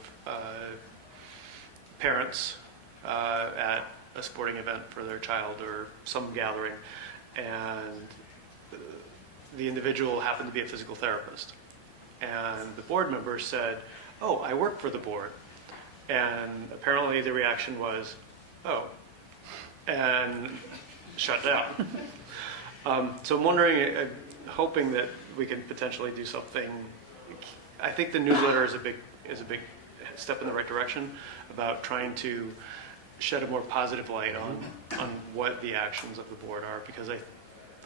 parents at a sporting event for their child or some gathering, and the individual happened to be a physical therapist. And the board member said, "Oh, I work for the board." And apparently the reaction was, "Oh," and shut down. So I'm wondering, hoping that we can potentially do something. I think the newsletter is a big step in the right direction about trying to shed a more positive light on what the actions of the board are, because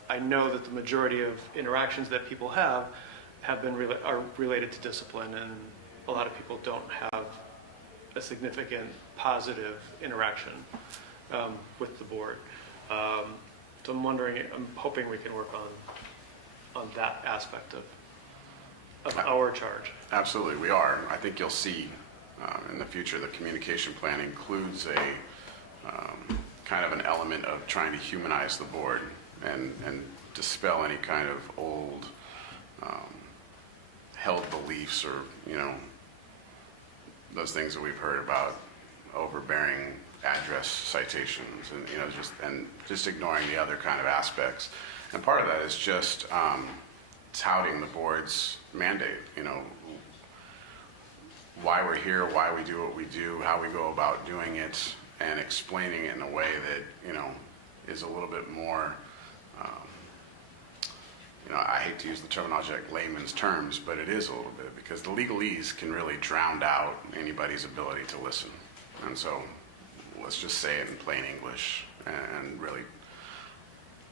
I know that the majority of interactions that people have been are related to discipline, and a lot of people don't have a significant positive interaction with the board. So I'm hoping we can work on that aspect of our charge. Absolutely, we are. I think you'll see in the future the communication plan includes a kind of an element of trying to humanize the board and dispel any kind of old held beliefs or those things that we've heard about overbearing address citations and just ignoring the other kind of aspects. And part of that is just touting the board's mandate, why we're here, why we do what we do, how we go about doing it, and explaining it in a way that, is a little bit more, I hate to use the terminology like layman's terms, but it is a little bit, because the legalese can really drown out anybody's ability to listen. And so let's just say it in plain English and really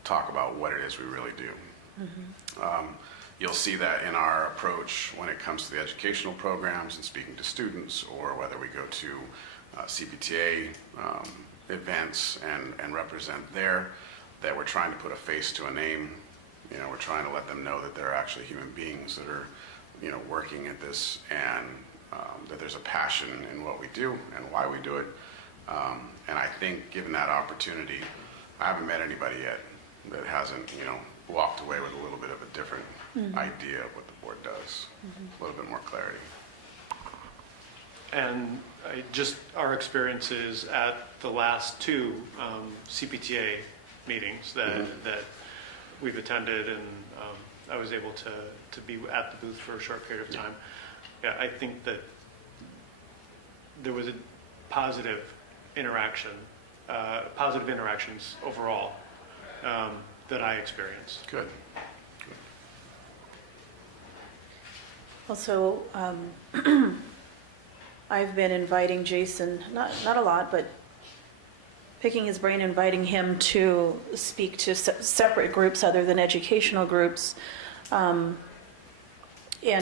talk about what it is we really do. You'll see that in our approach when it comes to the educational programs and speaking to students, or whether we go to CPTA events and represent there, that we're trying to put a face to a name. You know, we're trying to let them know that they're actually human beings that are, you know, working at this, and that there's a passion in what we do and why we do it. And I think given that opportunity, I haven't met anybody yet that hasn't, you know, walked away with a little bit of a different idea of what the board does, a little bit more clarity. And our experiences at the last two CPTA meetings that we've attended, and I was able to be at the booth for a short period of time. Yeah, I think that there was a positive interactions overall that I experienced. Good. Also, I've been inviting Jason, not a lot, but picking his brain, inviting him to speak to separate groups other than educational groups. And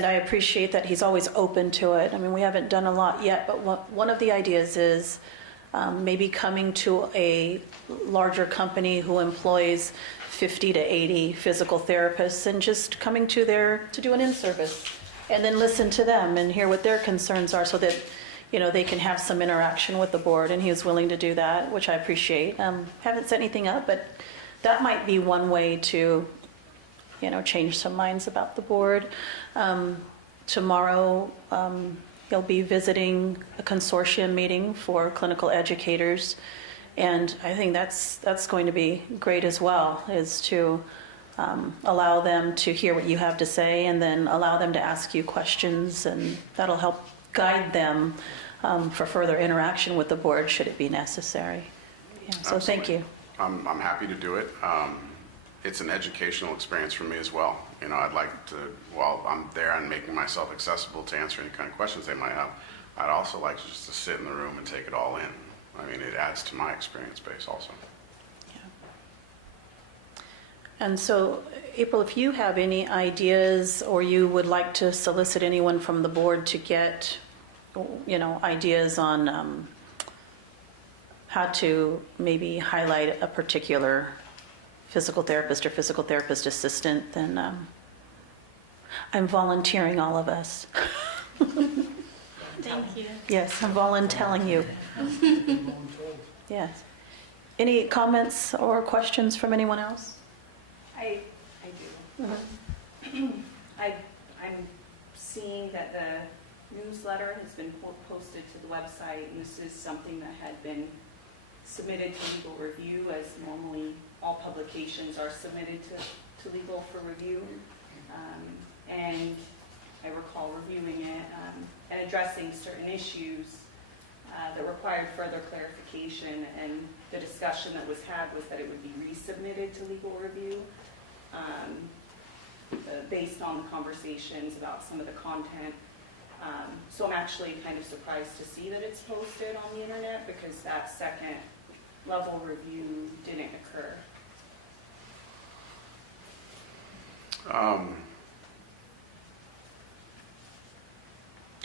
I appreciate that he's always open to it. I mean, we haven't done a lot yet, but one of the ideas is maybe coming to a larger company who employs 50 to 80 physical therapists and just coming to do an in-service and then listen to them and hear what their concerns are, so that, you know, they can have some interaction with the board. And he was willing to do that, which I appreciate. Haven't set anything up, but that might be one way to, you know, change some minds about the board. Tomorrow, he'll be visiting a consortium meeting for clinical educators. And I think that's going to be great as well, is to allow them to hear what you have to say and then allow them to ask you questions, and that'll help guide them for further interaction with the board should it be necessary. Yeah, so thank you. I'm happy to do it. It's an educational experience for me as well. You know, I'd like to, while I'm there and making myself accessible to answer any kind of questions they might have, I'd also like just to sit in the room and take it all in. I mean, it adds to my experience base also. And so, April, if you have any ideas, or you would like to solicit anyone from the board to get, you know, ideas on how to maybe highlight a particular physical therapist or physical therapist assistant, then I'm volunteering all of us. Thank you. Yes, I'm volunteering you. Yes. Any comments or questions from anyone else? I do. I'm seeing that the newsletter has been posted to the website, and this is something that had been submitted to legal review, as normally all publications are submitted to legal for review. And I recall reviewing it and addressing certain issues that required further clarification, and the discussion that was had was that it would be resubmitted to legal review based on the conversations about some of the content. So I'm actually kind of surprised to see that it's posted on the internet, because that second level review didn't occur.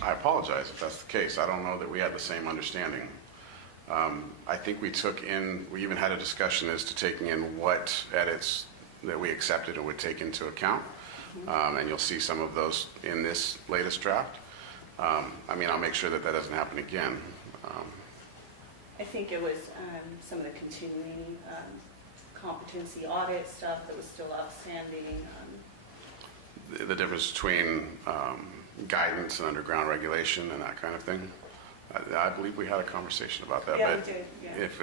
I apologize if that's the case. I don't know that we had the same understanding. I think we even had a discussion as to taking in what edits that we accepted and would take into account. And you'll see some of those in this latest draft. I mean, I'll make sure that doesn't happen again. I think it was some of the continuing competency audit stuff that was still outstanding. The difference between guidance and underground regulation and that kind of thing. I believe we had a conversation about that. Yeah, but we did. Yeah. If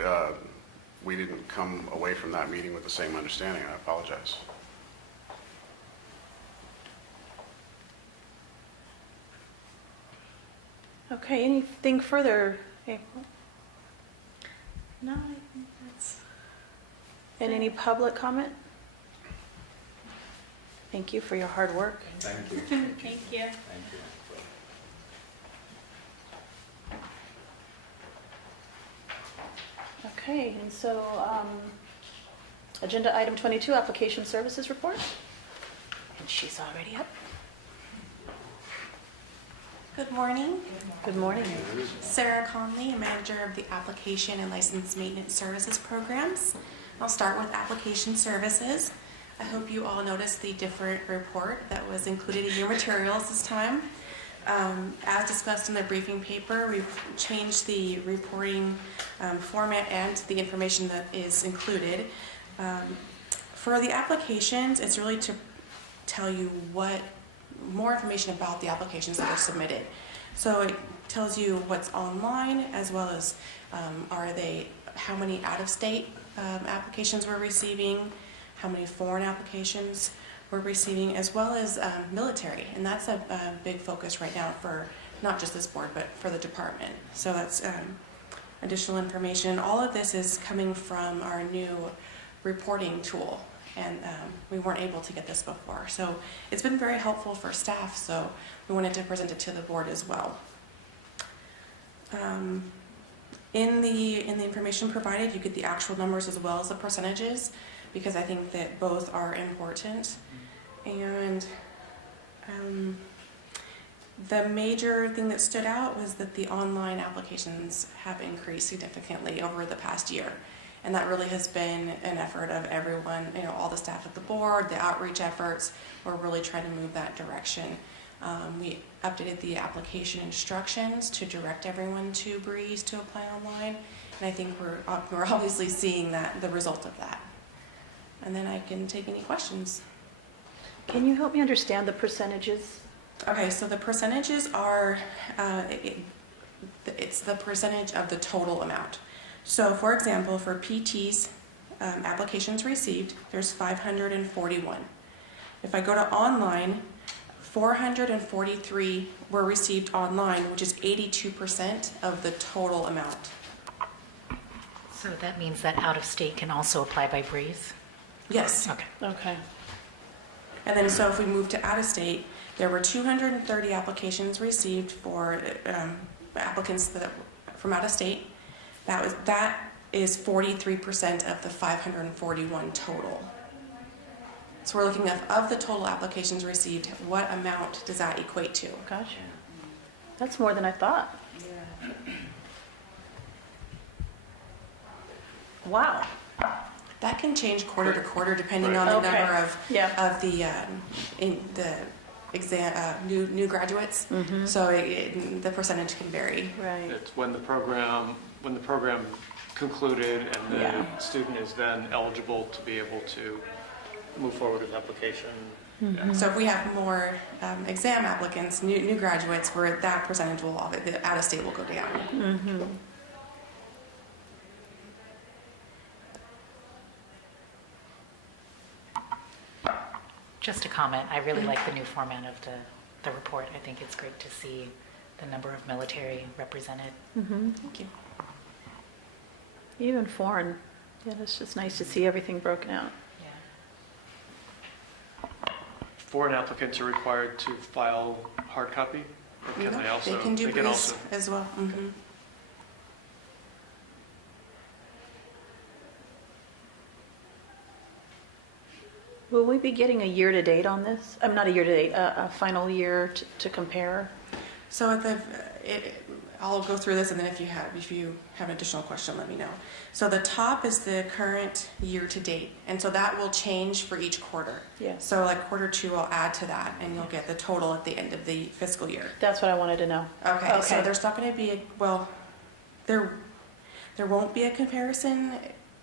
we didn't come away from that meeting with the same understanding, I apologize. Okay, anything further, April? No, I think that's. And any public comment? Thank you for your hard work. Thank you. Thank you. Thank you. Okay, and so agenda item 22, application services report. She's already up. Good morning. Good morning. Sarah Conley, Manager of the Application and License Maintenance Services Programs. I'll start with application services. I hope you all noticed the different report that was included in your materials this time. As discussed in the briefing paper, we've changed the reporting format and the information that is included. For the applications, it's really to tell you more information about the applications that are submitted. So it tells you what's online, as well as how many out-of-state applications we're receiving, how many foreign applications we're receiving, as well as military. And that's a big focus right now for not just this board, but for the department. So that's additional information. All of this is coming from our new reporting tool. And we weren't able to get this before. So it's been very helpful for staff, so we wanted to present it to the board as well. In the information provided, you get the actual numbers as well as the percentages, because I think that both are important. And the major thing that stood out was that the online applications have increased significantly over the past year. And that really has been an effort of everyone, all the staff at the board, the outreach efforts. We're really trying to move that direction. We updated the application instructions to direct everyone to Breeze to apply online. And I think we're obviously seeing the result of that. And then I can take any questions. Can you help me understand the percentages? Okay, so the percentages are, it's the percentage of the total amount. So for example, for PT's applications received, there's 541. If I go to online, 443 were received online, which is 82% of the total amount. So that means that out-of-state can also apply by Breeze? Yes. Okay. Okay. And then so if we move to out-of-state, there were 230 applications received for applicants from out-of-state. That is 43% of the 541 total. So we're looking at, of the total applications received, what amount does that equate to? Gotcha. That's more than I thought. Wow. That can change quarter to quarter depending on the Okay. number of Yeah. the exam new graduates. Mm-hmm. So the percentage can vary. Right. It's when the program concluded and the Yeah. student is then eligible to be able to move forward with application. Mm-hmm. So if we have more exam applicants, new graduates, where that percentage will, the out-of-state will go down. Mm-hmm. Just a comment, I really like the new format of the report. I think it's great to see the number of military represented. Mm-hmm. Thank you. Even foreign. Yeah, it's just nice to see everything broken out. Yeah. Foreign applicants are required to file hard copy? Or can they also? They can do they Breeze also- as well. Mm-hmm. Will we be getting a year-to-date on this? I'm not a year-to-date, a final year to compare? So I'll go through this, and then if you have an additional question, let me know. So the top is the current year to date, and so that will change for each quarter. Yes. So like quarter two, I'll add to that, and you'll get the total at the end of the fiscal year. That's what I wanted to know. Okay. So Okay. there's not going to be there won't be a comparison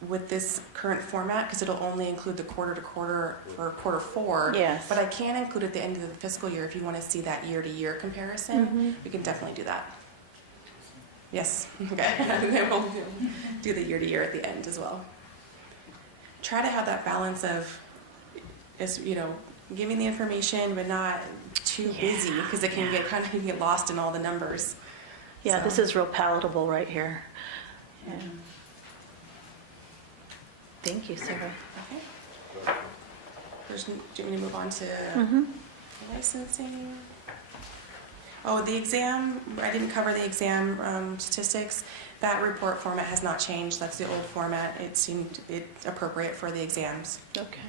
with this current format because it'll only include the quarter to quarter for quarter four. Yes. But I can include at the end of the fiscal year if you want to see that year to year comparison. Mhm. We can definitely do that. Yes. Okay. Then we'll do the year to year at the end as well. Try to have that balance of, giving the information but not too busy because it can get lost in all the numbers. Yeah, So- this is real palatable right here. Yeah. Thank you, Sarah. Okay. Do you want me to move on to Mm-hmm. licensing? Oh, the exam, I didn't cover the exam statistics. That report format has not changed. That's the old format. It seemed appropriate for the exams. Okay.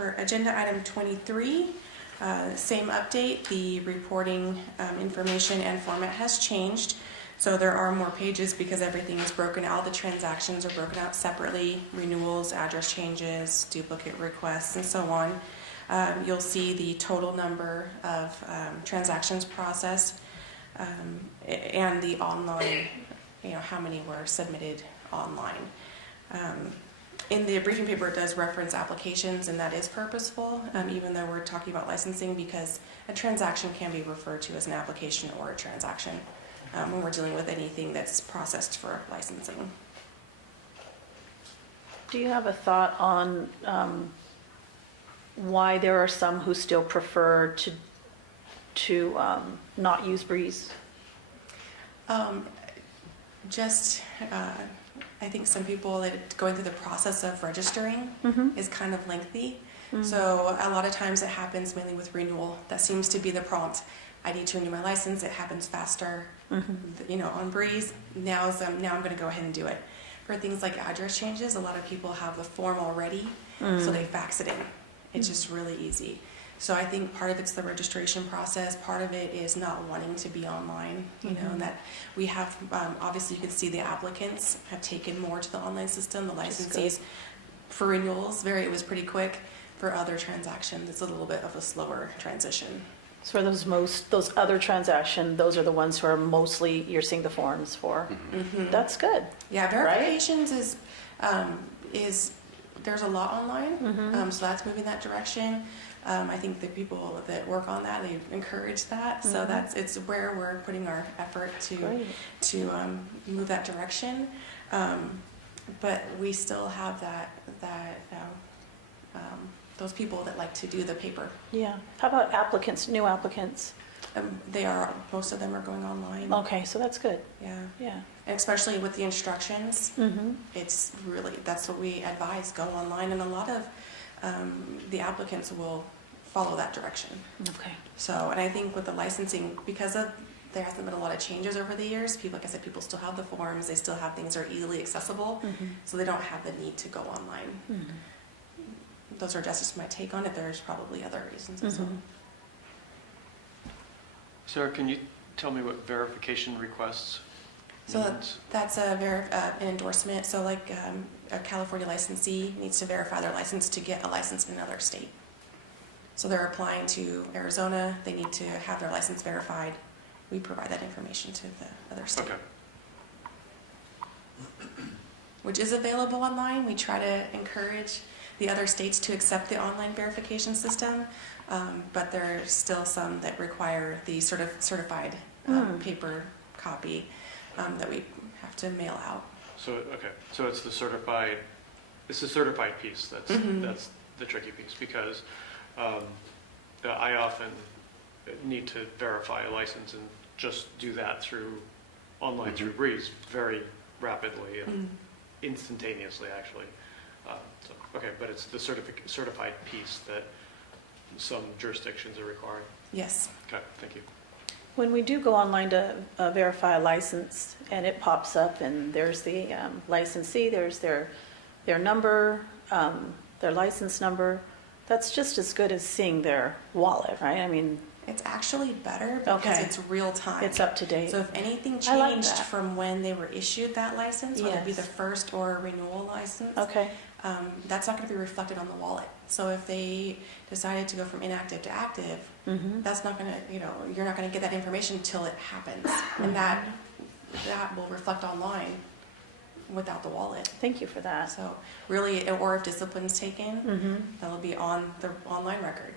For agenda item 23, same update, the reporting information and format has changed. So there are more pages because everything is broken out. The transactions are broken out separately, renewals, address changes, duplicate requests, and so on. You'll see the total number of transactions processed and the online, how many were submitted online. In the briefing paper, it does reference applications, and that is purposeful, even though we're talking about licensing, because a transaction can be referred to as an application or a transaction when we're dealing with anything that's processed for licensing. Do you have a thought on why there are some who still prefer to not use Breeze? I think some people that going through the process of registering is kind of lengthy. So a lot of times it happens mainly with renewal. That seems to be the prompt. I need to renew my license. It happens faster. On Breeze. Now I'm going to go ahead and do it. For things like address changes, a lot of people have the form already, so they fax it in. It's just really easy. So I think part of it's the registration process. Part of it is not wanting to be online, and that we have, obviously you can see the applicants have taken more to the online system. The licensees for renewals, it was pretty quick. For other transactions, it's a little bit of a slower transition. So for those other transactions, those are the ones who are mostly, you're seeing the forms for. That's good. Yeah, verifications is there's a lot online, so that's moving that direction. I think the people that work on that, they encourage that, so it's where we're putting our effort to move that direction. But we still have those people that like to do the paper. Yeah. How about applicants, new applicants? Most of them are going online. Okay, so that's good. Yeah. Yeah. And especially with the instructions, it's really, that's what we advise, go online. And a lot of the applicants will follow that direction. Okay. So, and I think with the licensing, because there hasn't been a lot of changes over the years, like I said, people still have the forms, they still have things that are easily accessible, so they don't have the need to go online. Those are just my take on it. There's probably other reasons as well. Sarah, can you tell me what verification requests So means? that's an endorsement. So like a California licensee needs to verify their license to get a license in another state. So they're applying to Arizona. They need to have their license verified. We provide that information to the other state. Okay. Which is available online. We try to encourage the other states to accept the online verification system, but there are still some that require the certified paper copy that we have to mail out. So it's the certified piece that's the tricky piece, because I often need to verify a license and just do that through online through Breeze very rapidly and instantaneously, actually. But it's the certified piece that some jurisdictions are requiring. Yes. Okay, thank you. When we do go online to verify a license and it pops up and there's the licensee, there's their number, their license number, that's just as good as seeing their wallet, right? I mean, it's actually better because it's real time. It's up to date. So if anything changed that. from when they were issued that license, whether it be the first or a renewal license, that's not going to be reflected on the wallet. So if they decided to go from inactive to active, that's not going to, you're not going to get that information until it happens. And that will reflect online without the wallet. Thank you for that. So really, or if discipline's taken, that'll be on the online record.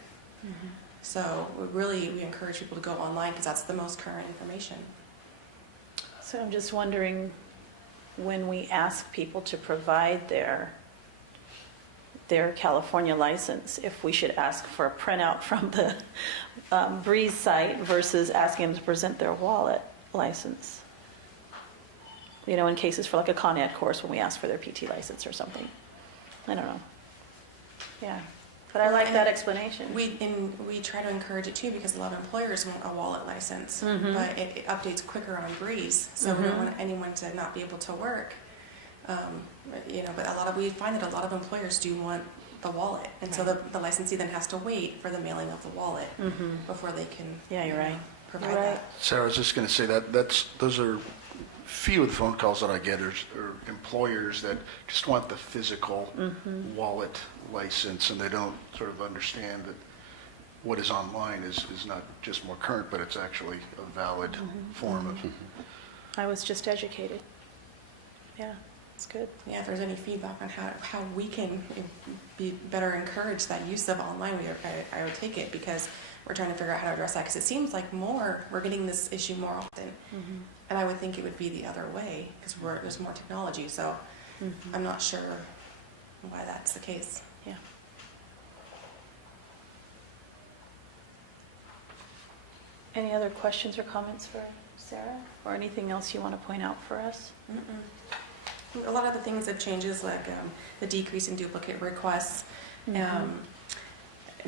So we encourage people to go online because that's the most current information. So I'm just wondering, when we ask people to provide their California license, if we should ask for a printout from the Breeze site versus asking them to present their wallet license. In cases for like a Con Ed course when we ask for their PT license or something. I don't know. Yeah. But I like that explanation. We try to encourage it too because a lot of employers want a wallet license, but it updates quicker on Breeze, so we don't want anyone to not be able to work. But we find that a lot of employers do want the wallet. And so the licensee then has to wait for the mailing of the wallet before they can Yeah, you're right. provide You're right. that. Sarah, I was just going to say those are few of the phone calls that I get are employers that just want the physical wallet license, and they don't sort of understand that what is online is not just more current, but it's actually a valid form of. I was just educated. Yeah, it's good. Yeah, if there's any feedback on how we can be better encourage that use of online, I would take it, because we're trying to figure out how to address that, because it seems like we're getting this issue more often. And I would think it would be the other way, because there's more technology, so I'm not sure why that's the case. Yeah. Any other questions or comments for Sarah? Or anything else you want to point out for us? A lot of the things that changes, like the decrease in duplicate requests,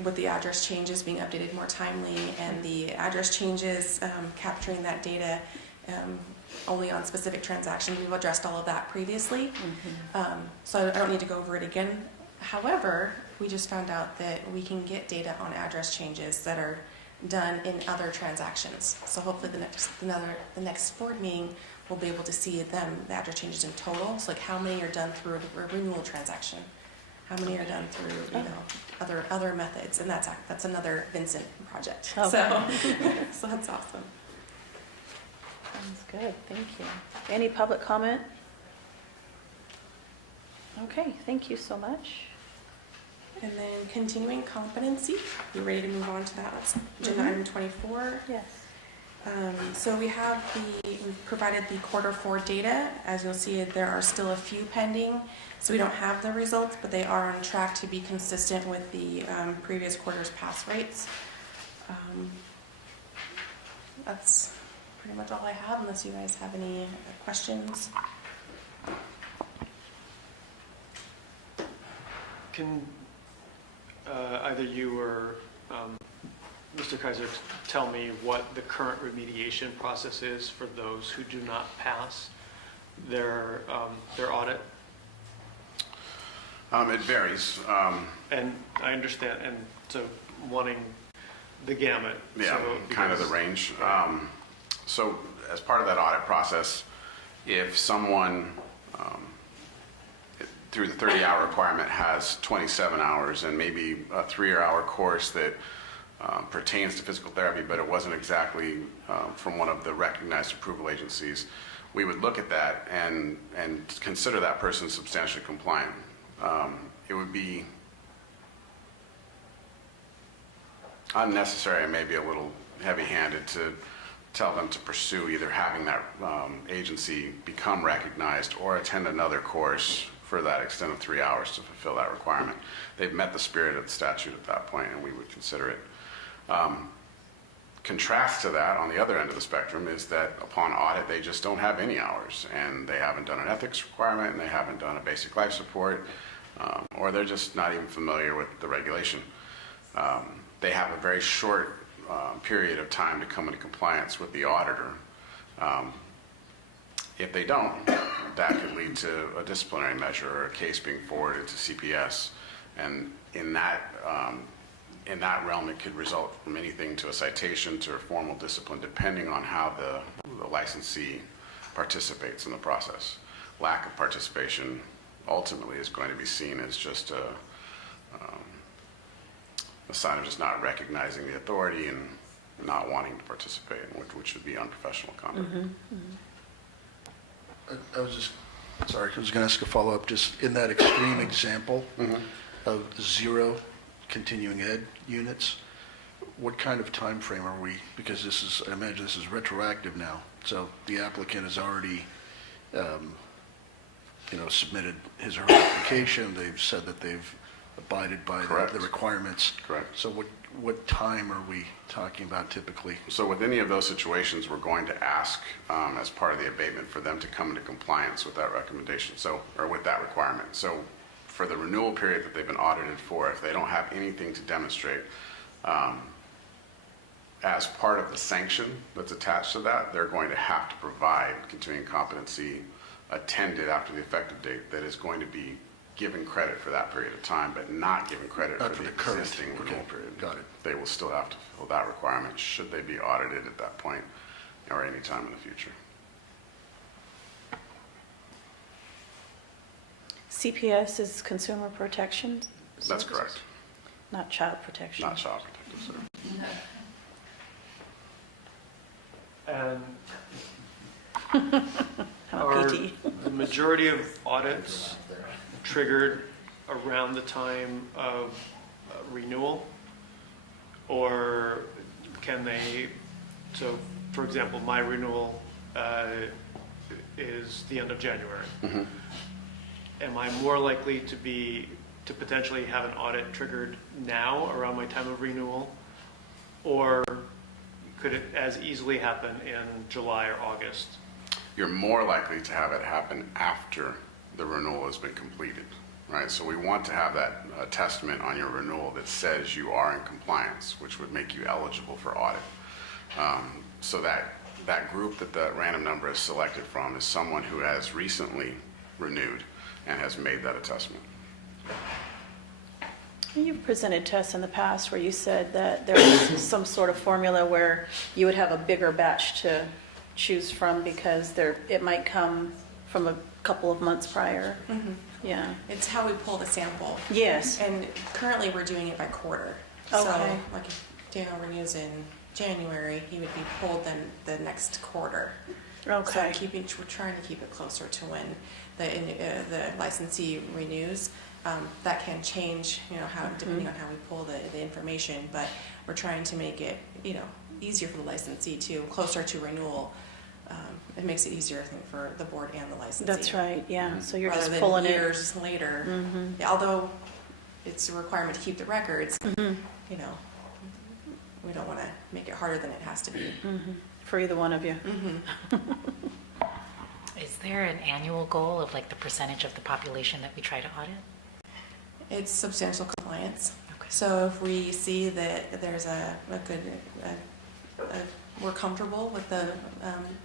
with the address changes being updated more timely, and the address changes capturing that data only on specific transactions. We've addressed all of that previously, so I don't need to go over it again. However, we just found out that we can get data on address changes that are done in other transactions. So hopefully the next board meeting we'll be able to see the address changes in total. So like how many are done through a renewal transaction, how many are done through other methods, and that's another Vincent project. Okay. So that's awesome. Sounds good, thank you. Any public comment? Okay, thank you so much. And then continuing competency, you ready to move on to that? That's agenda item 24. Yes. So we've provided the quarter 4 data. As you'll see, there are still a few pending. So we don't have the results, but they are on track to be consistent with the previous quarter's pass rates. That's pretty much all I have, unless you guys have any questions. Can either you or Mr. Kaiser tell me what the current remediation process is for those who do not pass their audit? It varies. And I understand, and so wanting the gamut. Yeah, so kind of the because- range. So as part of that audit process, if someone through the 30-hour requirement has 27 hours and maybe a 3-hour course that pertains to physical therapy, but it wasn't exactly from one of the recognized approval agencies, we would look at that and consider that person substantially compliant. It would be unnecessary and maybe a little heavy-handed to tell them to pursue either having that agency become recognized or attend another course for that extent of 3 hours to fulfill that requirement. They've met the spirit of the statute at that point, and we would consider it. Contrast to that, on the other end of the spectrum, is that upon audit, they just don't have any hours, and they haven't done an ethics requirement, and they haven't done a basic life support, or they're just not even familiar with the regulation. They have a very short period of time to come into compliance with the auditor. If they don't, that could lead to a disciplinary measure or a case being forwarded to CPS. And in that realm, it could result from anything to a citation to a formal discipline, depending on how the licensee participates in the process. Lack of participation ultimately is going to be seen as just a sign of just not recognizing the authority and not wanting to participate, which would be unprofessional conduct. I was going to ask a follow-up, just in that extreme example of 0 continuing ed units, what kind of time frame are we, because I imagine this is retroactive now, so the applicant has already, submitted his or her application, they've said that they've abided by the requirements. Correct. So what time are we talking about typically? So with any of those situations, we're going to ask, as part of the abatement, for them to come into compliance with that recommendation, or with that requirement. So for the renewal period that they've been audited for, if they don't have anything to demonstrate, as part of the sanction that's attached to that, they're going to have to provide continuing competency attended after the effective date that is going to be given credit for that period of time, but not given credit Not for the current. existing Okay, renewal period. got it. They will still have to fulfill that requirement should they be audited at that point or any time in the future. CPS is Consumer Protection That's Services? correct. Not Child Protection? Not Child Protective Services. And How are PT. the majority of audits triggered around the time of renewal? Or can they, so for example, my renewal is the end of January. Mhm. Am I more likely to potentially have an audit triggered now around my time of renewal? Or could it as easily happen in July or August? You're more likely to have it happen after the renewal has been completed, right? So we want to have that testament on your renewal that says you are in compliance, which would make you eligible for audit. So that group that the random number is selected from is someone who has recently renewed and has made that attestment. You've presented tests in the past where you said that there was some sort of formula where you would have a bigger batch to choose from because it might come from a couple of months prior. Mm-hmm. Yeah. It's how we pull the sample. Yes. And currently, we're doing it by quarter. Okay. So, like if Daniel renews in January, he would be pulled then the next quarter. Okay. So we're trying to keep it closer to when the licensee renews. That can change, depending on how we pull the information, but we're trying to make it, easier for the licensee too, closer to renewal. It makes it easier, I think, for the board and the licensee. That's right, yeah. So you're Rather just than pulling it. years later. Mhm. Yeah, although it's a requirement to keep the records, Mhm. we don't want to make it harder than it has to be. Mhm. For either one of you. Is there an annual goal of like the percentage of the population that we try to audit? It's substantial compliance. Okay. So if we see that there's we're comfortable with the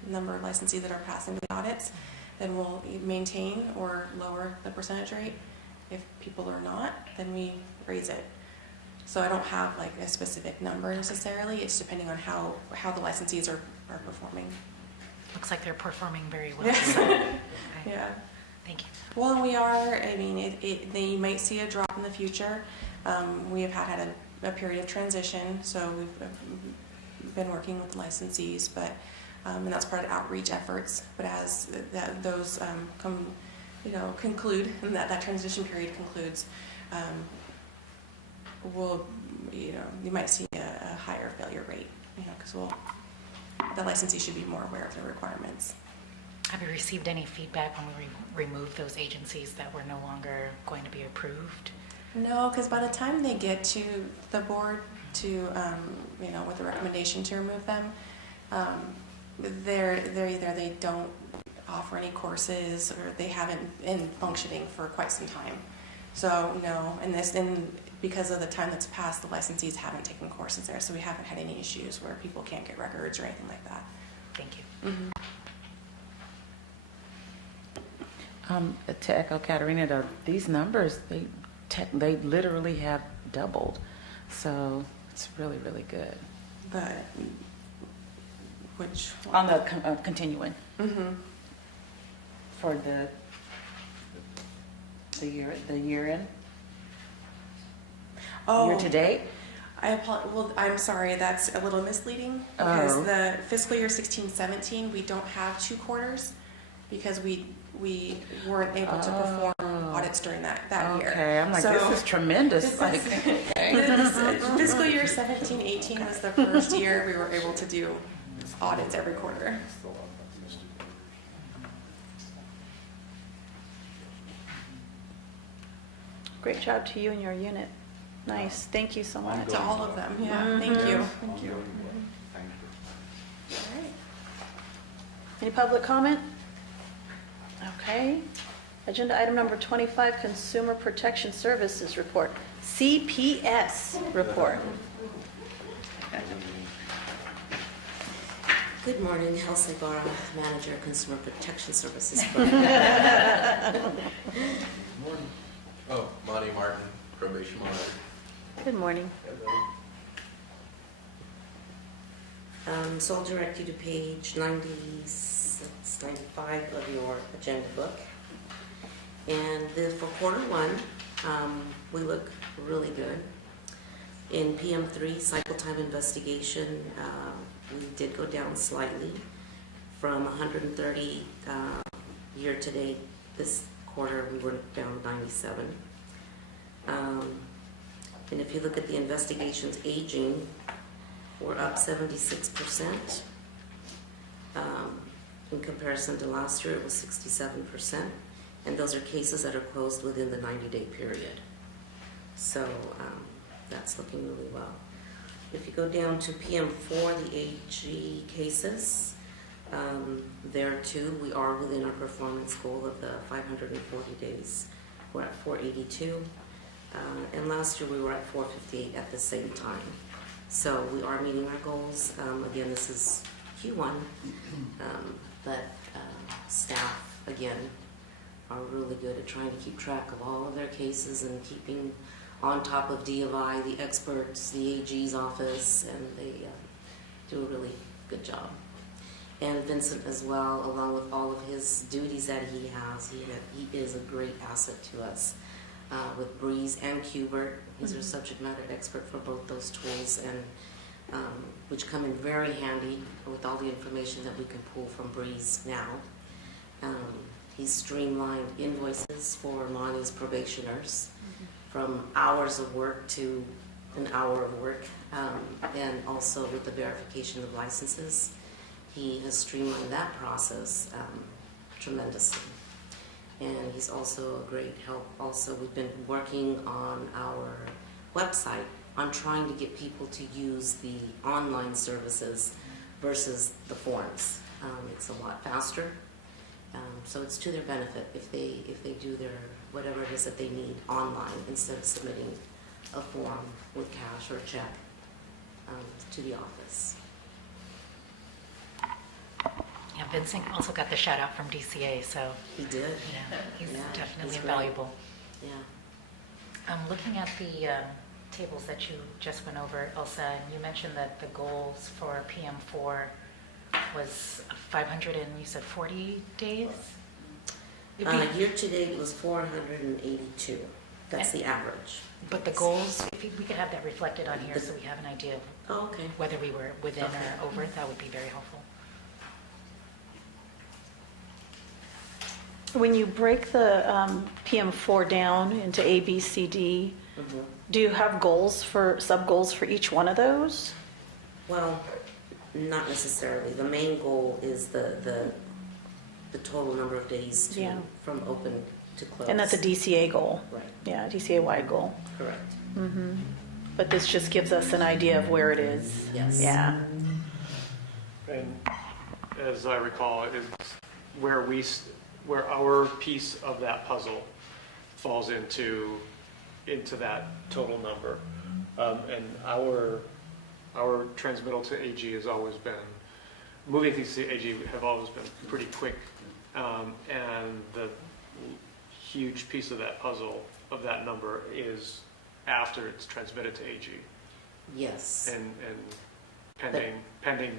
number of licensees that are passing the audits, then we'll maintain or lower the percentage rate. If people are not, then we raise it. So I don't have like a specific number necessarily. It's depending on how the licensees are performing. Looks like they're performing very well. Yeah. So, okay. Yeah. Thank you. Well, we are. I mean, they might see a drop in the future. We have had a period of transition, so we've been working with the licensees, but and that's part of outreach efforts. But as those conclude, and that transition period concludes, you might see a higher failure rate, because the licensee should be more aware of the requirements. Have you received any feedback when we removed those agencies that were no longer going to be approved? No, because by the time they get to the board to, with the recommendation to remove them, they're either they don't offer any courses or they haven't been functioning for quite some time. So no, and because of the time that's passed, the licensees haven't taken courses there, so we haven't had any issues where people can't get records or anything like that. Thank you. Mm-hmm. To echo Katerina, though, these numbers, they literally have doubled. So it's really, really good. But which On the continuing Mm-hmm. for the year in, year to date. Well, I'm sorry, that's a little misleading because Oh. the fiscal year 16-17, we don't have 2 quarters because we weren't able to perform audits during that year. Okay, I'm like, this is tremendous. Fiscal year 17-18 was the first year we were able to do audits every quarter. Great job to you and your unit. Nice. Thank you so much. To all of them, yeah. Mhm. Thank you. Thank you. All right. Any public comment? Okay. Agenda item number 25, Consumer Protection Services Report. CPS report. Good morning, Halsey Barra, Manager, Consumer Protection Services. Oh, Monty Martin, probation monitor. Good morning. So I'll direct you to page 96, 95 of your agenda book. And for quarter one, we look really good. In PM3, cycle time investigation, we did go down slightly from 130 year-to-date. This quarter, we were down 97. And if you look at the investigations aging, we're up 76%. In comparison to last year, it was 67%. And those are cases that are closed within the 90-day period. So that's looking really well. If you go down to PM4, the AG cases, there too, we are within our performance goal of the 540 days. We're at 482. And last year we were at 458 at the same time. So we are meeting our goals. Again, this is Q1, but staff, again, are really good at trying to keep track of all of their cases and keeping on top of D of I, the experts, the AG's office, and they do a really good job. And Vincent as well, along with all of his duties that he has, he is a great asset to us. With Breeze and Qbert, he's our subject matter expert for both those tools, and which come in very handy with all the information that we can pull from Breeze now. He's streamlined invoices for Monty's probationers from hours of work to an hour of work, and also with the verification of licenses. He has streamlined that process tremendously. And he's also a great help. Also, we've been working on our website on trying to get people to use the online services versus the forms. It's a lot faster. So it's to their benefit if they do their whatever it is that they need online instead of submitting a form with cash or a check to the office. Yeah, Vincent also got the shout out from DCA, so He did. he's Yeah, definitely he's great. invaluable. Yeah. Looking at the tables that you just went over, Elsa, and you mentioned that the goals for PM4 was 500 and you said 40 days? Year to date was 482. That's the average. But the goals, if we could have that reflected on here so we have an idea of Oh, okay. whether we were within Okay. or over, that would be very helpful. When you break the PM4 down into A, B, C, D, do you have goals for, sub-goals for each one of those? Well, not necessarily. The main goal is the total number of days to, Yeah. from open to close. And that's a DCA goal. Right. Yeah, DCA-wide goal. Correct. But this just gives us an idea of where it is. Yes. Yeah. And as I recall, it's where our piece of that puzzle falls into that total number. And our transmittal to AG has always been, moving things to AG have always been pretty quick. And the huge piece of that puzzle of that number is after it's transmitted to AG. Yes. And pending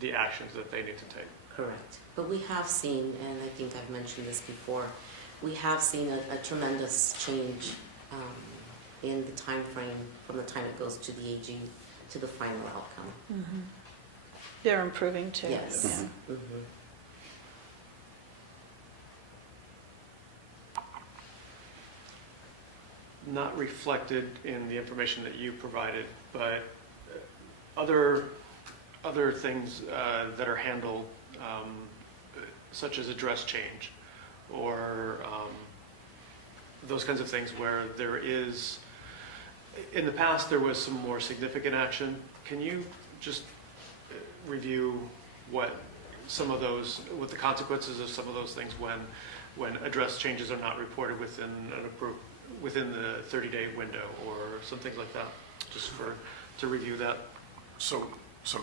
the actions that they need to take. Correct. But we have seen, and I think I've mentioned this before, we have seen a tremendous change in the time frame from the time it goes to the AG to the final outcome. They're improving too. Yes. Yeah. Not reflected in the information that you provided, but other things that are handled, such as address change, or those kinds of things where there is, in the past there was some more significant action. Can you just review what the consequences of some of those things when address changes are not reported within the 30-day window or something like that, just to review that? So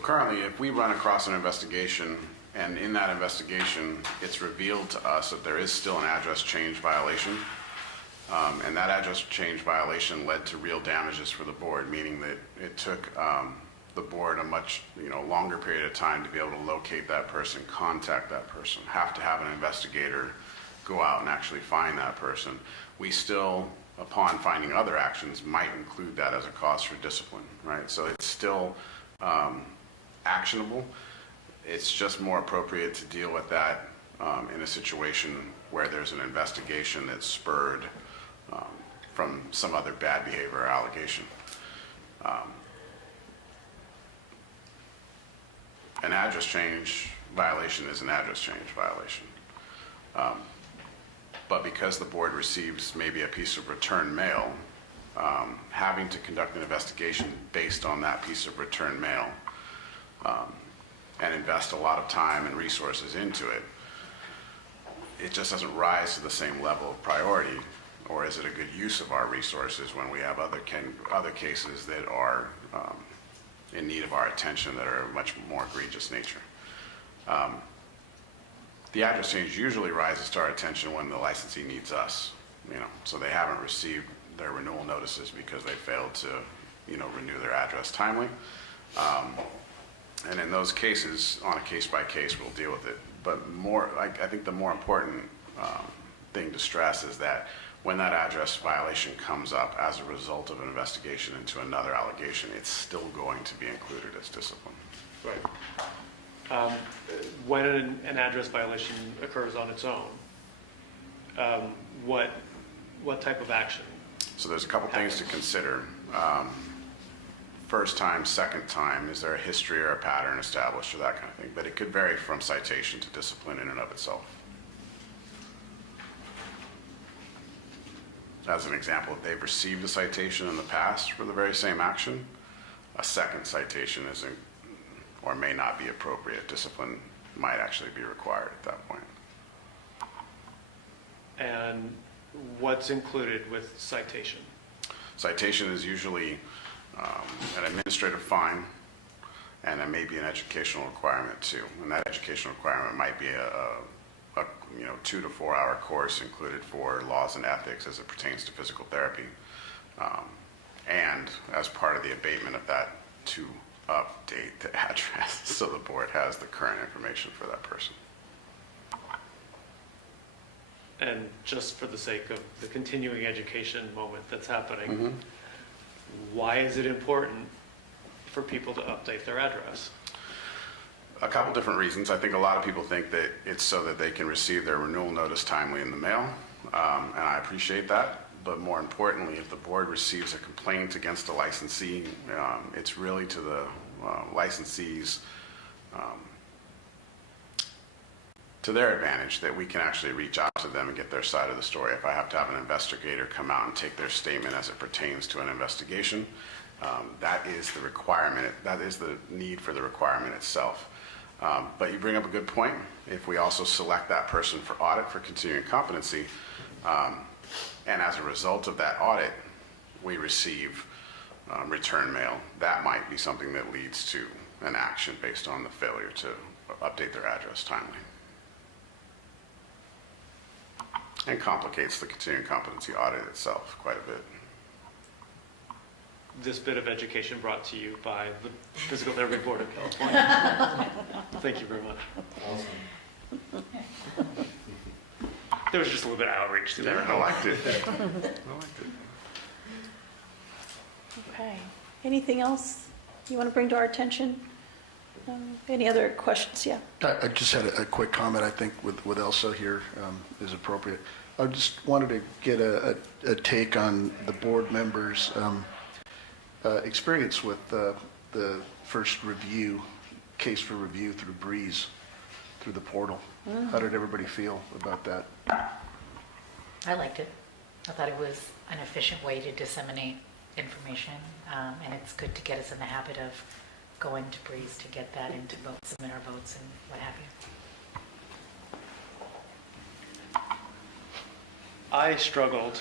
currently, if we run across an investigation and in that investigation it's revealed to us that there is still an address change violation, And that address change violation led to real damages for the board, meaning that it took the board a much longer period of time to be able to locate that person, contact that person, have to have an investigator go out and actually find that person. We still, upon finding other actions, might include that as a cause for discipline, right? So it's still actionable. It's just more appropriate to deal with that in a situation where there's an investigation that's spurred from some other bad behavior or allegation. An address change violation is an address change violation. But because the board receives maybe a piece of return mail, having to conduct an investigation based on that piece of return mail and invest a lot of time and resources into it, it just doesn't rise to the same level of priority. Or is it a good use of our resources when we have other cases that are in need of our attention that are of much more egregious nature? The address change usually rises to our attention when the licensee needs us, so they haven't received their renewal notices because they failed to, renew their address timely. And in those cases, on a case-by-case, we'll deal with it. But I think the more important thing to stress is that when that address violation comes up as a result of an investigation into another allegation, it's still going to be included as discipline. Right. When an address violation occurs on its own, what type of action? So there's a couple things to consider. First time, second time, is there a history or a pattern established or that kind of thing? But it could vary from citation to discipline in and of itself. As an example, if they've received a citation in the past for the very same action, a second citation isn't or may not be appropriate. Discipline might actually be required at that point. And what's included with citation? Citation is usually an administrative fine, and it may be an educational requirement too. And that educational requirement might be a 2 to 4 hour course included for laws and ethics as it pertains to physical therapy. And as part of the abatement of that, to update the address so the board has the current information for that person. And just for the sake of the continuing education moment that's happening, why is it important for people to update their address? A couple different reasons. I think a lot of people think that it's so that they can receive their renewal notice timely in the mail, and I appreciate that. But more importantly, if the board receives a complaint against a licensee, it's really to the licensees, to their advantage that we can actually reach out to them and get their side of the story. If I have to have an investigator come out and take their statement as it pertains to an investigation, that is the requirement. That is the need for the requirement itself. But you bring up a good point. If we also select that person for audit for continuing competency, and as a result of that audit, we receive return mail, that might be something that leads to an action based on the failure to update their address timely. And complicates the continuing competency audit itself quite a bit. This bit of education brought to you by the Physical Therapy Board of California. Thank you very much. Awesome. There was just a little bit of outreach to there. I liked it. Okay. Anything else you want to bring to our attention? Any other questions? Yeah. I just had a quick comment, I think, with Elsa here is appropriate. I just wanted to get a take on the board members' experience with the first case for review through Breeze, through the portal. How did everybody feel about that? I liked it. I thought it was an efficient way to disseminate information, and it's good to get us in the habit of going to Breeze to get that into votes, submit our votes, and what have you. I struggled.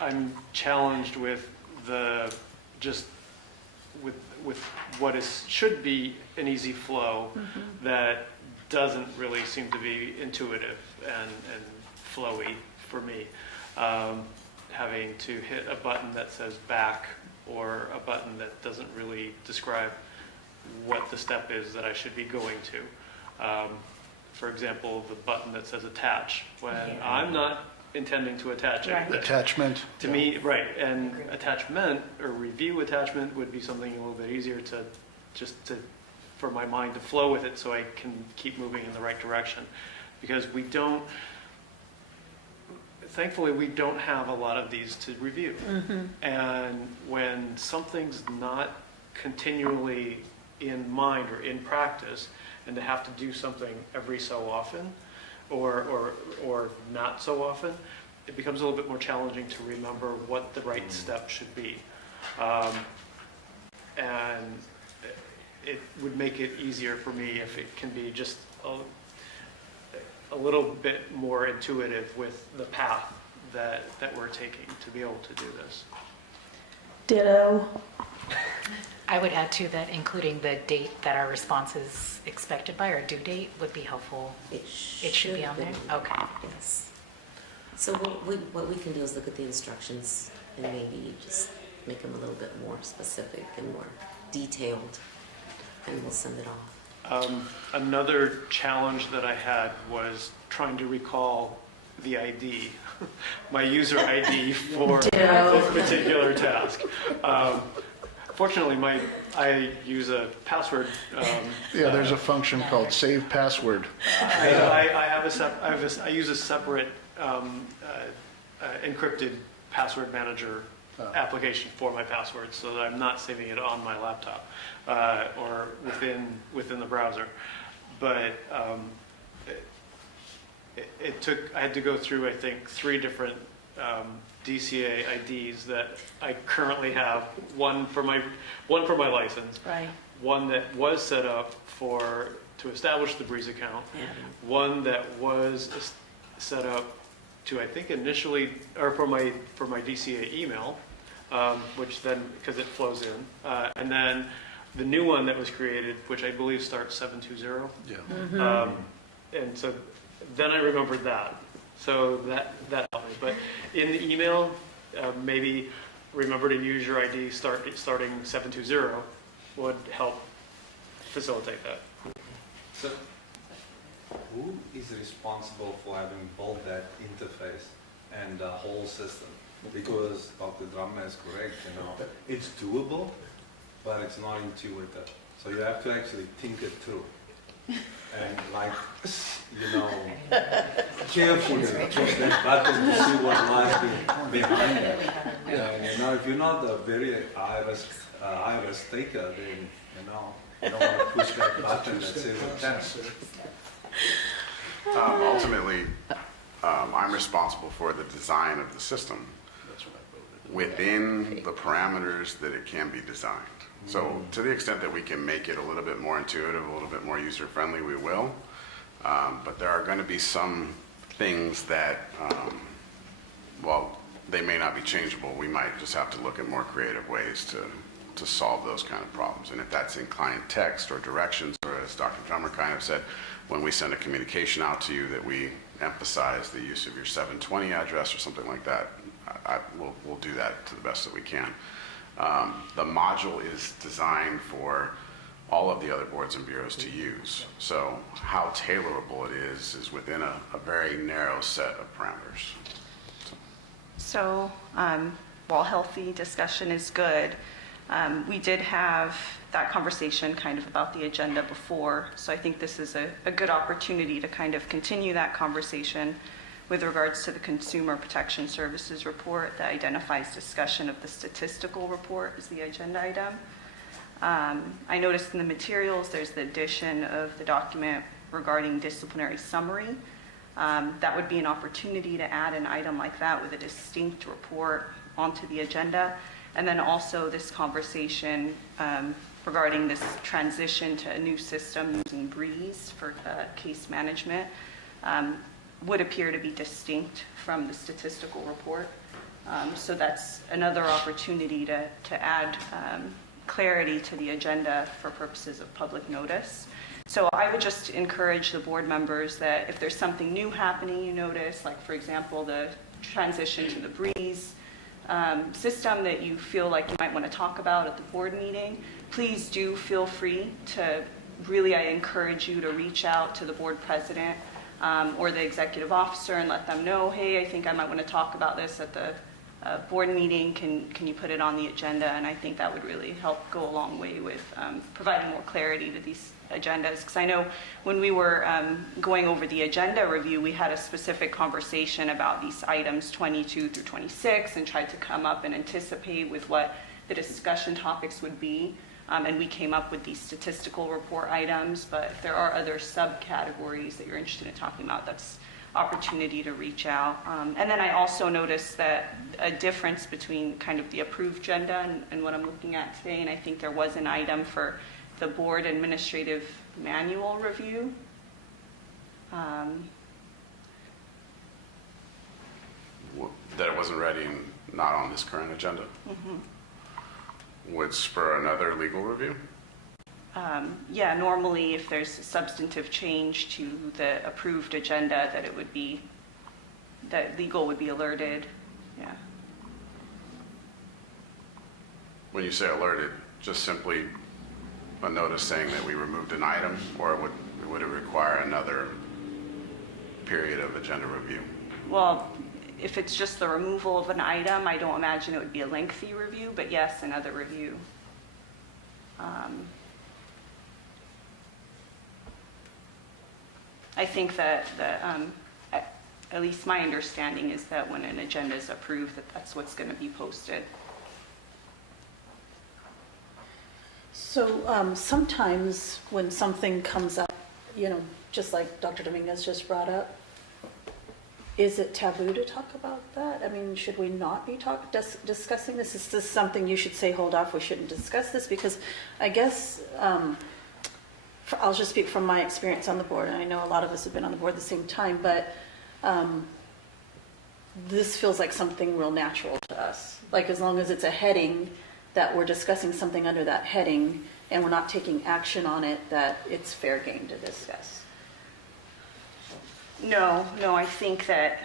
I'm challenged with with what should be an easy flow, that doesn't really seem to be intuitive and flowy for me. Having to hit a button that says back or a button that doesn't really describe what the step is that I should be going to. For example, the button that says attach, when I'm not intending to attach it. Right. Attachment. To me, right, and attachment or review attachment would be something a little bit easier for my mind to flow with it so I can keep moving in the right direction. Because thankfully we don't have a lot of these to review. And when something's not continually in mind or in practice, and to have to do something every so often, or not so often, it becomes a little bit more challenging to remember what the right step should be. And it would make it easier for me if it can be just a little bit more intuitive with the path that we're taking to be able to do this. Ditto. I would add to that, including the date that our response is expected by, or due date, would be helpful. It should be on there? Okay. Yes. So what we can do is look at the instructions and maybe just make them a little bit more specific and more detailed, and we'll send it off. Another challenge that I had was trying to recall the ID, my user ID for this particular task. Fortunately, I use a password. There's a function called save password. I use a separate encrypted password manager application for my passwords, so that I'm not saving it on my laptop or within the browser. But I had to go through, I think, 3 different DCA IDs that I currently have. One for my license, Right. one that was set up to establish the Breeze account, one that was set up to, I think, initially, or for my DCA email, which then, because it flows in, and then the new one that was created, which I believe starts 720. Yeah. And so then I remembered that. So that helped me. But in the email, maybe remember to use your ID starting 720 would help facilitate that. So, who is responsible for having built that interface and the whole system? Because Dr. Drummer is correct, it's doable, but it's not intuitive. So you have to actually think it through. And carefully push that button to see what lies behind it. And if you're not a very high risk taker, then you don't want to push that button that says attach. Ultimately, I'm responsible for the design of the system within the parameters that it can be designed. So to the extent that we can make it a little bit more intuitive, a little bit more user-friendly, we will. But there are going to be some things that, while they may not be changeable, we might just have to look at more creative ways to solve those kind of problems. And if that's in client text or directions, or as Dr. Drummer kind of said, when we send a communication out to you that we emphasize the use of your 720 address or something like that, we'll do that to the best that we can. The module is designed for all of the other boards and bureaus to use. So how tailorable it is within a very narrow set of parameters. So while healthy discussion is good, we did have that conversation kind of about the agenda before. So I think this is a good opportunity to kind of continue that conversation with regards to the Consumer Protection Services report that identifies discussion of the statistical report as the agenda item. I noticed in the materials there's the addition of the document regarding disciplinary summary. That would be an opportunity to add an item like that with a distinct report onto the agenda. And then also this conversation regarding this transition to a new system using Breeze for case management would appear to be distinct from the statistical report. So that's another opportunity to add clarity to the agenda for purposes of public notice. So I would just encourage the board members that if there's something new happening you notice, like for example, the transition to the Breeze system that you feel like you might want to talk about at the board meeting, please do feel free to, really I encourage you to reach out to the board president or the executive officer and let them know, hey, I think I might want to talk about this at the board meeting, can you put it on the agenda? And I think that would really help go a long way with providing more clarity to these agendas. Because I know when we were going over the agenda review, we had a specific conversation about these items 22 through 26 and tried to come up and anticipate with what the discussion topics would be. And we came up with these statistical report items, but if there are other subcategories that you're interested in talking about, that's opportunity to reach out. And then I also noticed that a difference between kind of the approved agenda and what I'm looking at today, and I think there was an item for the board administrative manual review. That it wasn't ready and not on this current agenda? Mm-hmm. Would spur another legal review? Yeah, normally if there's a substantive change to the approved agenda, that it would be, that legal would be alerted, yeah. When you say alerted, just simply a notice saying that we removed an item, or would it require another period of agenda review? Well, if it's just the removal of an item, I don't imagine it would be a lengthy review, but yes, another review. I think that at least my understanding is that when an agenda is approved, that's what's going to be posted. So sometimes when something comes up, just like Dr. Dominguez just brought up, is it taboo to talk about that? I mean, should we not be discussing this? Is this something you should say, hold off, we shouldn't discuss this? Because I guess, I'll just speak from my experience on the board, and I know a lot of us have been on the board at the same time, but this feels like something real natural to us. Like as long as it's a heading, that we're discussing something under that heading, and we're not taking action on it, that it's fair game to discuss. No, I think that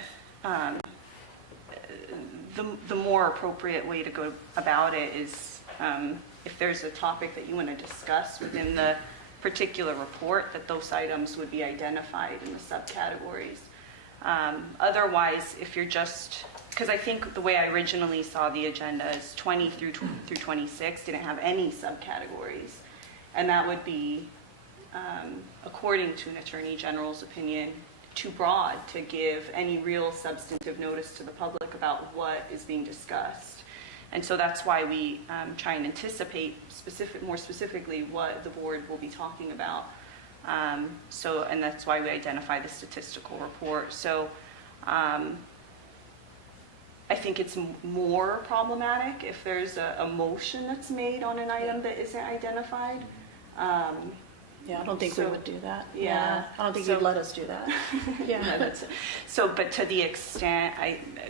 the more appropriate way to go about it is if there's a topic that you want to discuss within the particular report, that those items would be identified in the subcategories. Otherwise, if you're just, because I think the way I originally saw the agenda is 20 through 26 didn't have any subcategories, and that would be, according to an Attorney General's opinion, too broad to give any real substantive notice to the public about what is being discussed. And so that's why we try and anticipate more specifically what the board will be talking about. And that's why we identify the statistical report. So I think it's more problematic if there's a motion that's made on an item that isn't identified. Yeah, I don't think we would do that. Yeah. I don't think you'd let us do that. Yeah. No, that's it. So, but to the extent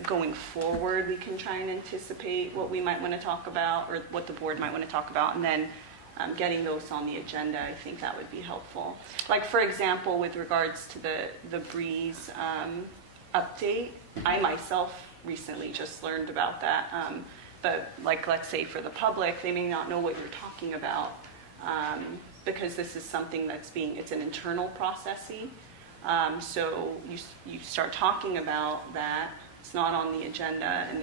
going forward, we can try and anticipate what we might want to talk about or what the board might want to talk about, and then getting those on the agenda, I think that would be helpful. Like, for example, with regards to the Breeze update, I myself recently just learned about that. But like, let's say for the public, they may not know what you're talking about. Because this is something it's an internal processing. So you start talking about that, it's not on the agenda, and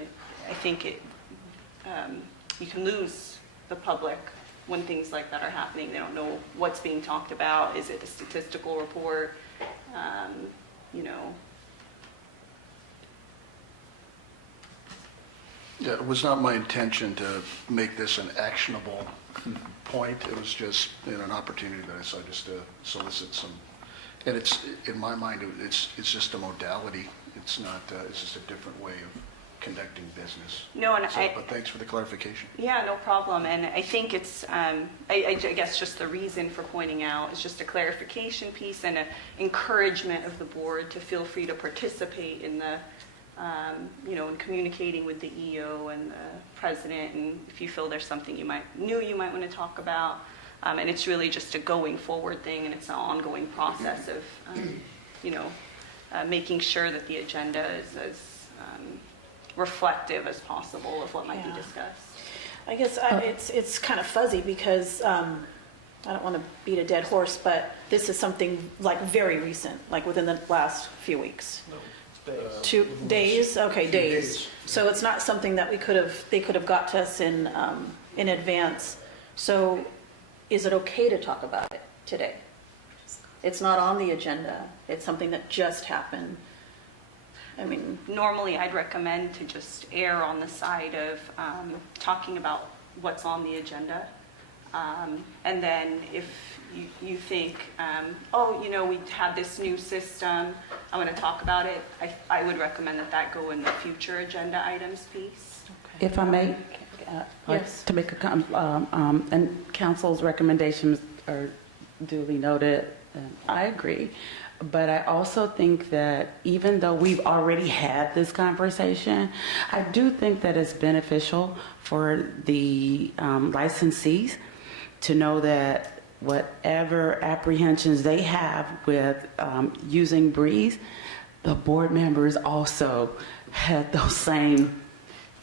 I think you can lose the public when things like that are happening. They don't know what's being talked about. Is it a statistical report? Yeah, it was not my intention to make this an actionable point. It was just an opportunity that I saw just to solicit some. And it's, in my mind, it's just a modality. It's not. It's just a different way of conducting business. No, and but thanks for the clarification. Yeah, no problem. And I think it's, I guess just the reason for pointing out is just a clarification piece and an encouragement of the board to feel free to participate in the in communicating with the EO and the president, and if you feel there's something you might want to talk about. And it's really just a going forward thing, and it's an ongoing process of, making sure that the agenda is as reflective as possible of what might be discussed. I guess it's kind of fuzzy because I don't want to beat a dead horse, but this is something like very recent, like within the last few weeks. 2 days? Okay, days. So it's not something that they could have got to us in advance. So is it okay to talk about it today? It's not on the agenda. It's something that just happened. I mean, normally I'd recommend to just err on the side of talking about what's on the agenda. And then if you think, we had this new system, I'm going to talk about it, I would recommend that go in the future agenda items piece. okay. If I may, Yes. to make a and council's recommendations are duly noted, and I agree. But I also think that even though we've already had this conversation, I do think that it's beneficial for the licensees to know that whatever apprehensions they have with using Breeze, the board members also had those same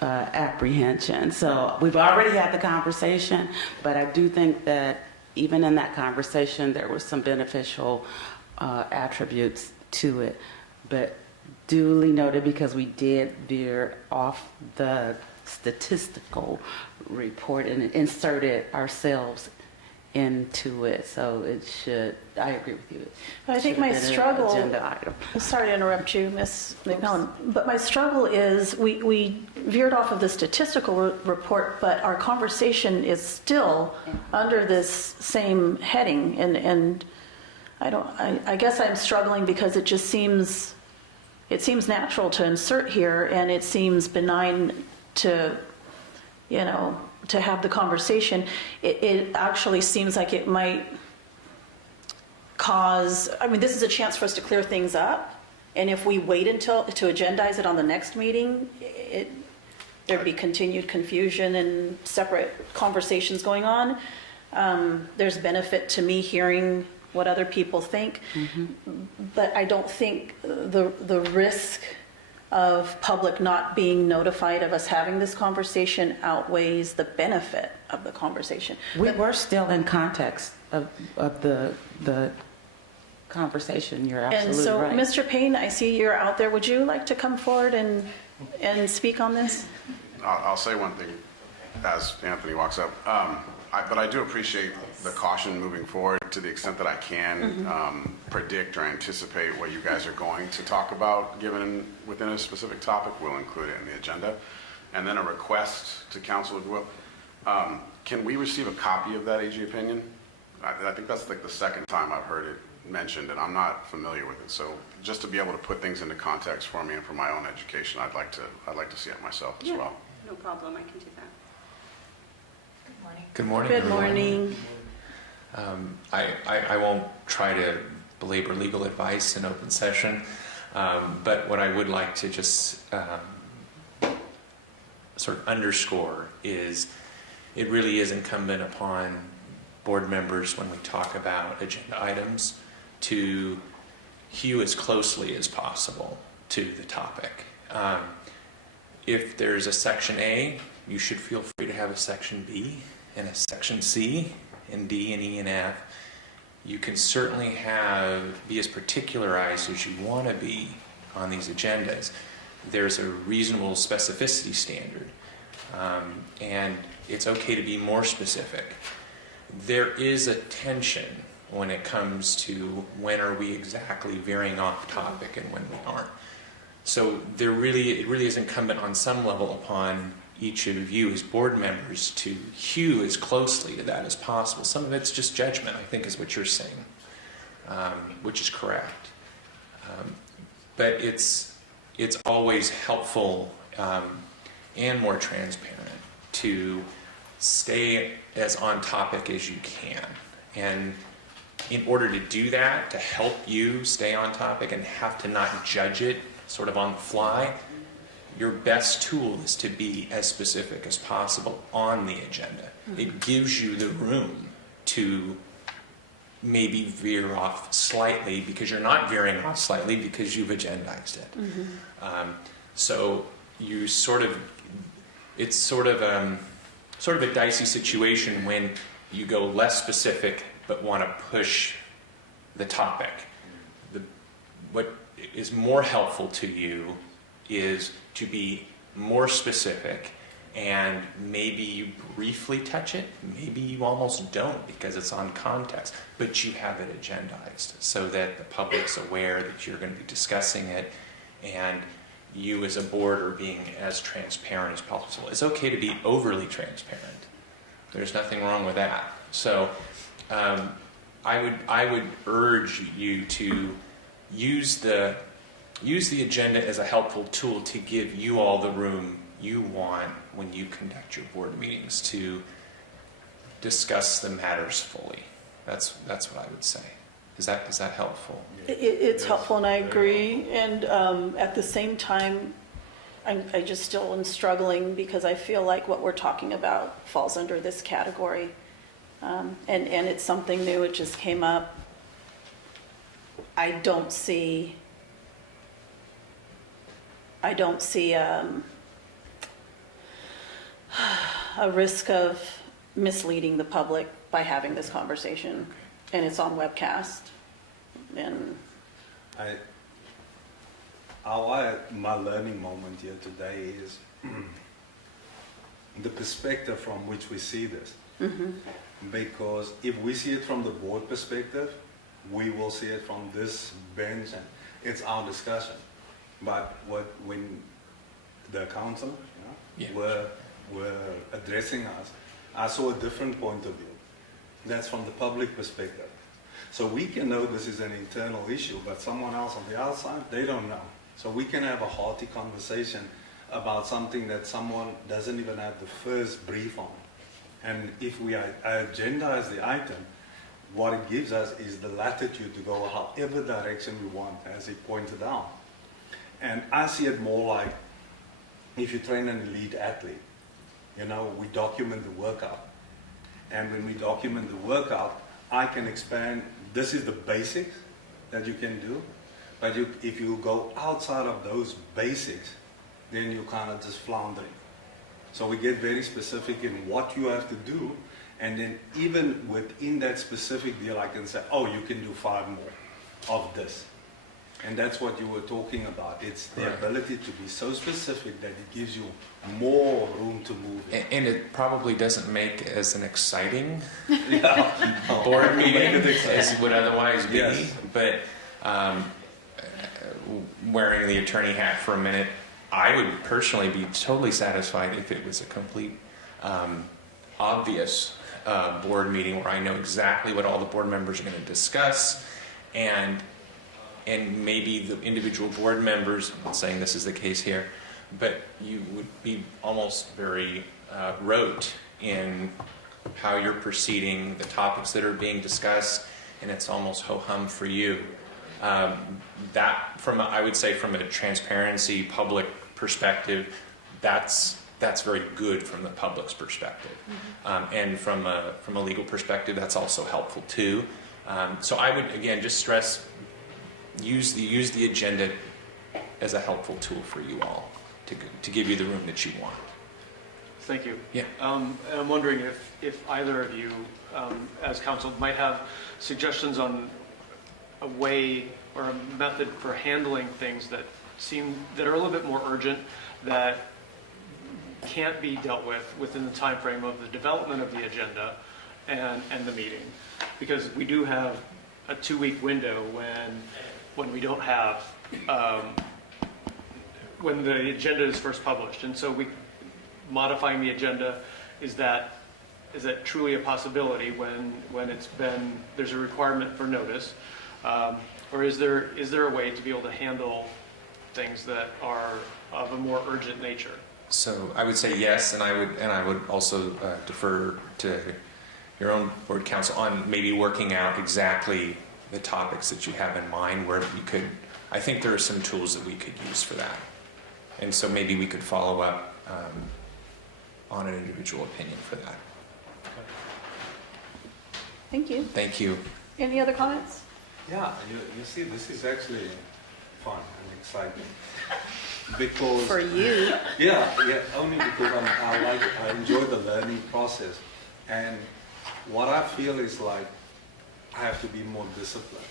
apprehensions. So we've already had the conversation, but I do think that even in that conversation, there was some beneficial attributes to it. But duly noted, because we did veer off the statistical report and inserted ourselves into it, so it should. I agree with you. I think my struggle. Agenda item. Sorry to interrupt you, Ms. McMillan, but my struggle is we veered off of the statistical report, but our conversation is still under this same heading, and I guess I'm struggling because it just seems natural to insert here, and it seems benign to have the conversation. It actually seems like it might cause, this is a chance for us to clear things up, and if we wait to agendize it on the next meeting, there'd be continued confusion and separate conversations going on. There's benefit to me hearing what other people think, but I don't think the risk of public not being notified of us having this conversation outweighs the benefit of the conversation. We were still in context of the conversation. You're absolutely right. And so, Mr. Payne, I see you're out there. Would you like to come forward and speak on this? I'll say one thing as Anthony walks up. But I do appreciate the caution moving forward to the extent that I can predict or anticipate what you guys are going to talk about within a specific topic. We'll include it in the agenda. And then a request to council, if you will. Can we receive a copy of that AG opinion? I think that's like the second time I've heard it mentioned, and I'm not familiar with it. So just to be able to put things into context for me and for my own education, I'd like to see it myself as well. No problem, I can do that. Good morning. Good morning. I won't try to belabor legal advice in open session, but what I would like to just sort of underscore is it really is incumbent upon board members, when we talk about agenda items, to hew as closely as possible to the topic. If there's a section A, you should feel free to have a section B and a section C and D and E and F. You can certainly be as particularized as you want to be on these agendas. There's a reasonable specificity standard, and it's okay to be more specific. There is a tension when it comes to when are we exactly veering off topic and when we aren't. So it really is incumbent on some level upon each of you as board members to hew as closely to that as possible. Some of it's just judgment, I think, is what you're saying, which is correct. But it's always helpful and more transparent to stay as on topic as you can. And in order to do that, to help you stay on topic and have to not judge it sort of on the fly, your best tool is to be as specific as possible on the agenda. It gives you the room to maybe veer off slightly, because you're not veering off slightly because you've agendized it. So you it's sort of a dicey situation when you go less specific but want to push the topic. What is more helpful to you is to be more specific, and maybe you briefly touch it, maybe you almost don't because it's on context, but you have it agendized so that the public's aware that you're going to be discussing it, and you as a board are being as transparent as possible. It's okay to be overly transparent. There's nothing wrong with that. So I would urge you to use the agenda as a helpful tool to give you all the room you want when you conduct your board meetings to discuss the matters fully. That's what I would say. Is that helpful? It's helpful, and I agree. And at the same time, I just still am struggling because I feel like what we're talking about falls under this category. And it's something new. It just came up. I don't see a risk of misleading the public by having this conversation, and it's on webcast. And my learning moment here today is the perspective from which we see this. Because if we see it from the board perspective, we will see it from this bench, and it's our discussion. But when the council were addressing us, I saw a different point of view. That's from the public perspective. So we can know this is an internal issue, but someone else on the outside, they don't know. So we can have a hearty conversation about something that someone doesn't even have the first brief on. And if we agendize the item, what it gives us is the latitude to go however direction we want, as he pointed out. And I see it more like if you train an elite athlete, we document the workout. And when we document the workout, I can expand, this is the basics that you can do. But if you go outside of those basics, then you're kind of just floundering. So we get very specific in what you have to do. And then even within that specific deal, I can say, oh, you can do 5 more of this. And that's what you were talking about. It's the ability to be so specific that it gives you more room to move in. And it probably doesn't make as an exciting board meeting as it would otherwise be. Yes. But wearing the attorney hat for a minute, I would personally be totally satisfied if it was a complete obvious board meeting where I know exactly what all the board members are going to discuss, and maybe the individual board members, I'm not saying this is the case here, but you would be almost very rote in how you're proceeding, the topics that are being discussed, and it's almost ho-hum for you. I would say from a transparency, public perspective, that's very good from the public's perspective. And from a legal perspective, that's also helpful too. So I would, again, just stress, use the agenda as a helpful tool for you all to give you the room that you want. Thank you. Yeah. And I'm wondering if either of you, as council, might have suggestions on a way or a method for handling things that are a little bit more urgent, that can't be dealt with within the time frame of the development of the agenda and the meeting, because we do have a 2-week window when we don't have when the agenda is first published, and so modifying the agenda, is that truly a possibility when there's a requirement for notice, or is there a way to be able to handle things that are of a more urgent nature? So I would say yes, and I would also defer to your own board counsel on maybe working out exactly the topics that you have in mind, where you could. I think there are some tools that we could use for that. And so maybe we could follow up on an individual opinion for that. Thank you. Thank you. Any other comments? Yeah, you see, this is actually fun and exciting. Because For you. Yeah, only because I enjoy the learning process, and what I feel is like I have to be more disciplined,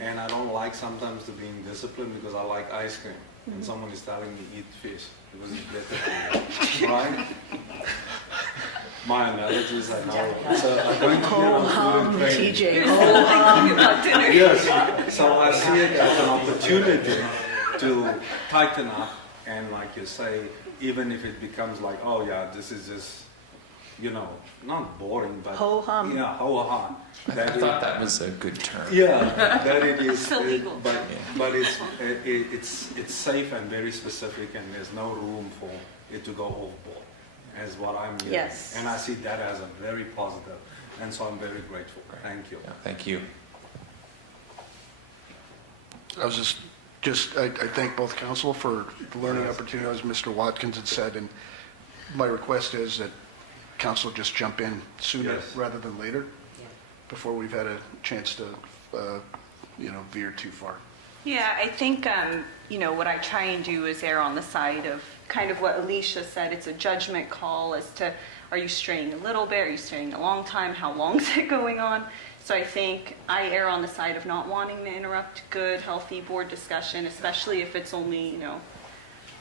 and I don't like sometimes to being disciplined because I like ice cream, and someone is telling me eat fish because it's better for you, right? My analogies, I know. So I'm going to be on food and training. TJ. Yes, so I see it as an opportunity to tighten up, and like you say, even if it becomes like, oh yeah, this is just, not boring, but Ho-hum. Yeah, ho-hum. I thought that was a good term. Yeah, that it is. It's illegal. But it's safe and very specific, and there's no room for it to go overboard, as what I'm hearing. Yes. And I see that as a very positive, and so I'm very grateful. Thank you. Yeah, thank you. I was I thank both council for the learning opportunity, as Mr. Watkins had said, and my request is that council just jump in sooner Yes. rather than later, before we've had a chance to, veer too far. Yeah, I think, what I try and do is err on the side of kind of what Alicia said. It's a judgment call as to, are you straying a little bit? Are you straying a long time? How long is it going on? So I think I err on the side of not wanting to interrupt good, healthy board discussion, especially if it's only,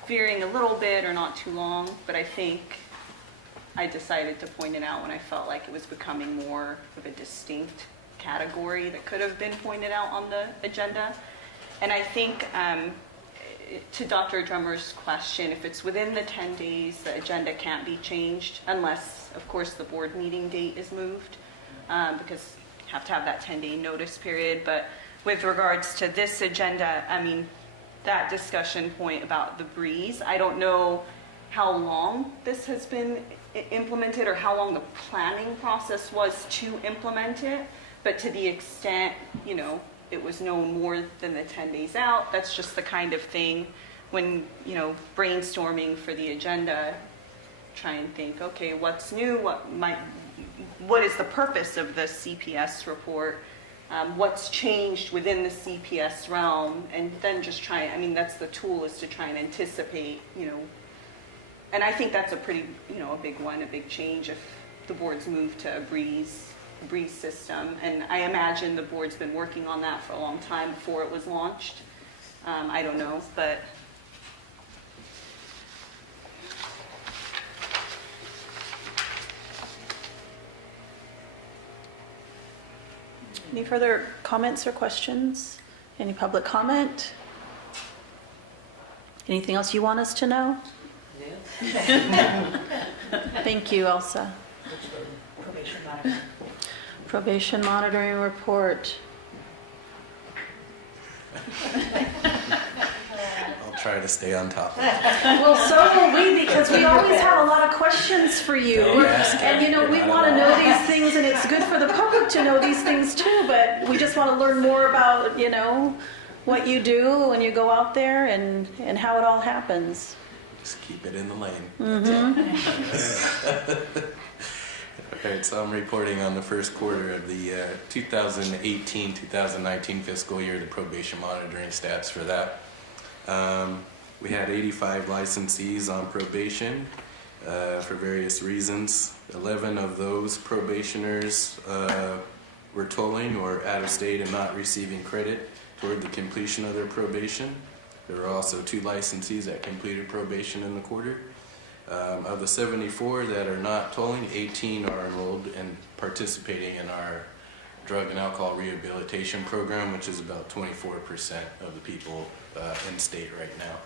veering a little bit or not too long. But I think I decided to point it out when I felt like it was becoming more of a distinct category that could have been pointed out on the agenda. And I think to Dr. Drummer's question, if it's within the 10 days, the agenda can't be changed unless, of course, the board meeting date is moved, because you have to have that 10-day notice period. But with regards to this agenda, that discussion point about the breeze, I don't know how long this has been implemented or how long the planning process was to implement it, but to the extent, it was no more than the 10 days out, that's just the kind of thing when, brainstorming for the agenda, try and think, okay, what's new, what is the purpose of the CPS report, what's changed within the CPS realm, and then just try, that's the tool, is to try and anticipate, and I think that's a pretty, a big one, a big change if the board's moved to a breeze system. And I imagine the board's been working on that for a long time before it was launched. I don't know, but. Any further comments or questions? Any public comment? Anything else you want us to know? Thank you, Elsa. Probation monitoring. Probation monitoring report. I'll try to stay on top of it. Well, so will we, because we always have a lot of questions for you. Don't ask And we want to know these things, and it's good for the public to know these things too, but we just want to learn more about, what you do when you go out there and how it all happens. Just keep it in the lane. Mm-hmm. All right, so I'm reporting on the first quarter of the 2018-2019 fiscal year, the probation monitoring stats for that. We had 85 licensees on probation for various reasons. 11 of those probationers were tolling or out of state and not receiving credit toward the completion of their probation. There were also 2 licensees that completed probation in the quarter. Of the 74 that are not tolling, 18 are enrolled and participating in our drug and alcohol rehabilitation program, which is about 24% of the people in state right now.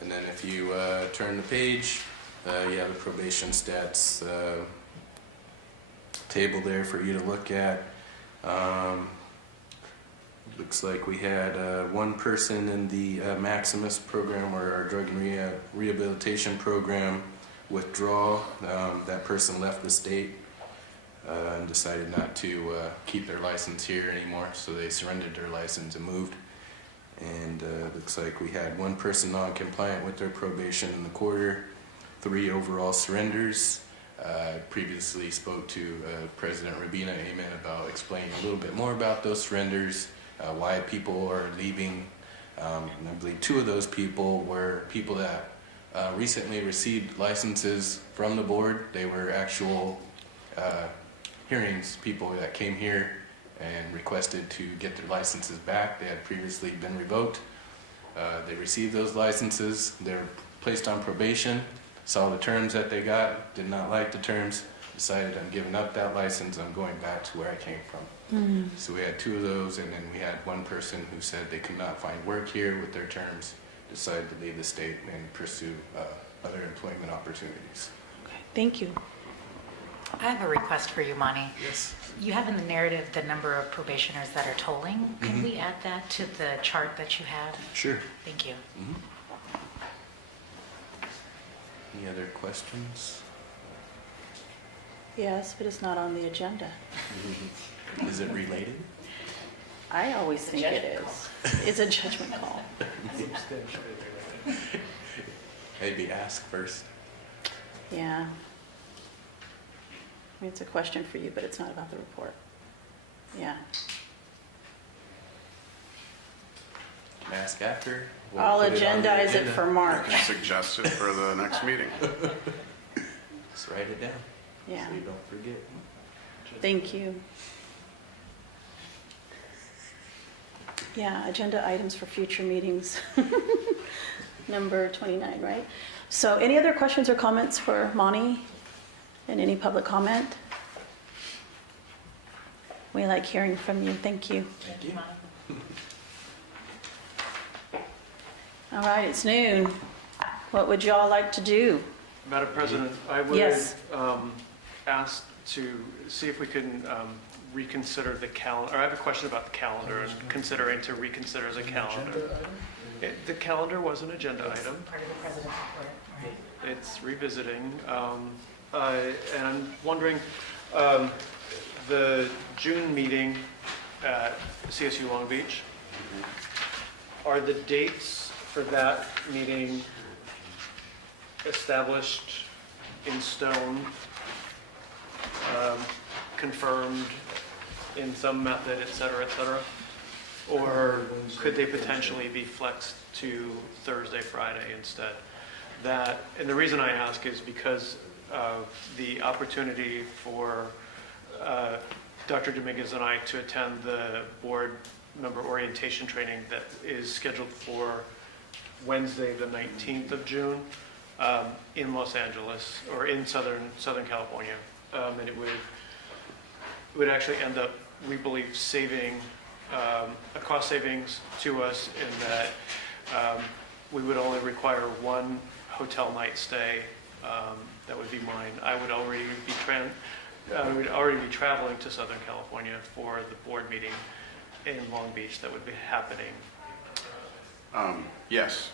And then if you turn the page, you have the probation stats table there for you to look at. Looks like we had 1 person in the Maximus program, or our drug and rehabilitation program, withdraw. That person left the state and decided not to keep their license here anymore, so they surrendered their license and moved. And looks like we had one person non-compliant with their probation in the quarter, 3 overall surrenders. Previously spoke to President Rabina Amen about explaining a little bit more about those surrenders, why people are leaving. And I believe 2 of those people were people that recently received licenses from the board. They were actual hearings, people that came here and requested to get their licenses back. They had previously been revoked. They received those licenses. They were placed on probation, saw the terms that they got, did not like the terms, decided I'm giving up that license, I'm going back to where I came from. So we had 2 of those, and then we had one person who said they could not find work here with their terms, decided to leave the state and pursue other employment opportunities. Thank you. I have a request for you, Monty. Yes. You have in the narrative the number of probationers that are tolling. Can we add that to the chart that you have? Sure. Thank you. Any other questions? Yes, but it's not on the agenda. Is it related? I always think it is. It's a judgment call. Maybe ask first. Yeah. I mean, it's a question for you, but it's not about the report. Yeah. Can I ask after? We'll I'll put on the agendize it agenda. for March. Suggest it for the next meeting. Just write it down. Yeah. So you don't forget. Thank you. Yeah, agenda items for future meetings. Number 29, right? So any other questions or comments for Monty? And any public comment? We like hearing from you. Thank you. Thank you. All right, it's noon. What would y'all like to do? Madam President, I would Yes. ask to see if we can reconsider the calendar. I have a question about the calendar and considering to reconsider the calendar. The calendar was an agenda item. Part of the president's report. Right. It's revisiting. And I'm wondering, the June meeting at CSU Long Beach, are the dates for that meeting established in stone, confirmed in some method, et cetera, or could they potentially be flexed to Thursday, Friday instead? That, and the reason I ask is because of the opportunity for Dr. Dominguez and I to attend the board member orientation training that is scheduled for Wednesday, the 19th of June, in Los Angeles, or in Southern California. And it would actually end up, we believe, saving a cost savings to us in that we would only require 1 hotel night stay. That would be mine. I would already be traveling to Southern California for the board meeting in Long Beach that would be happening. Yes,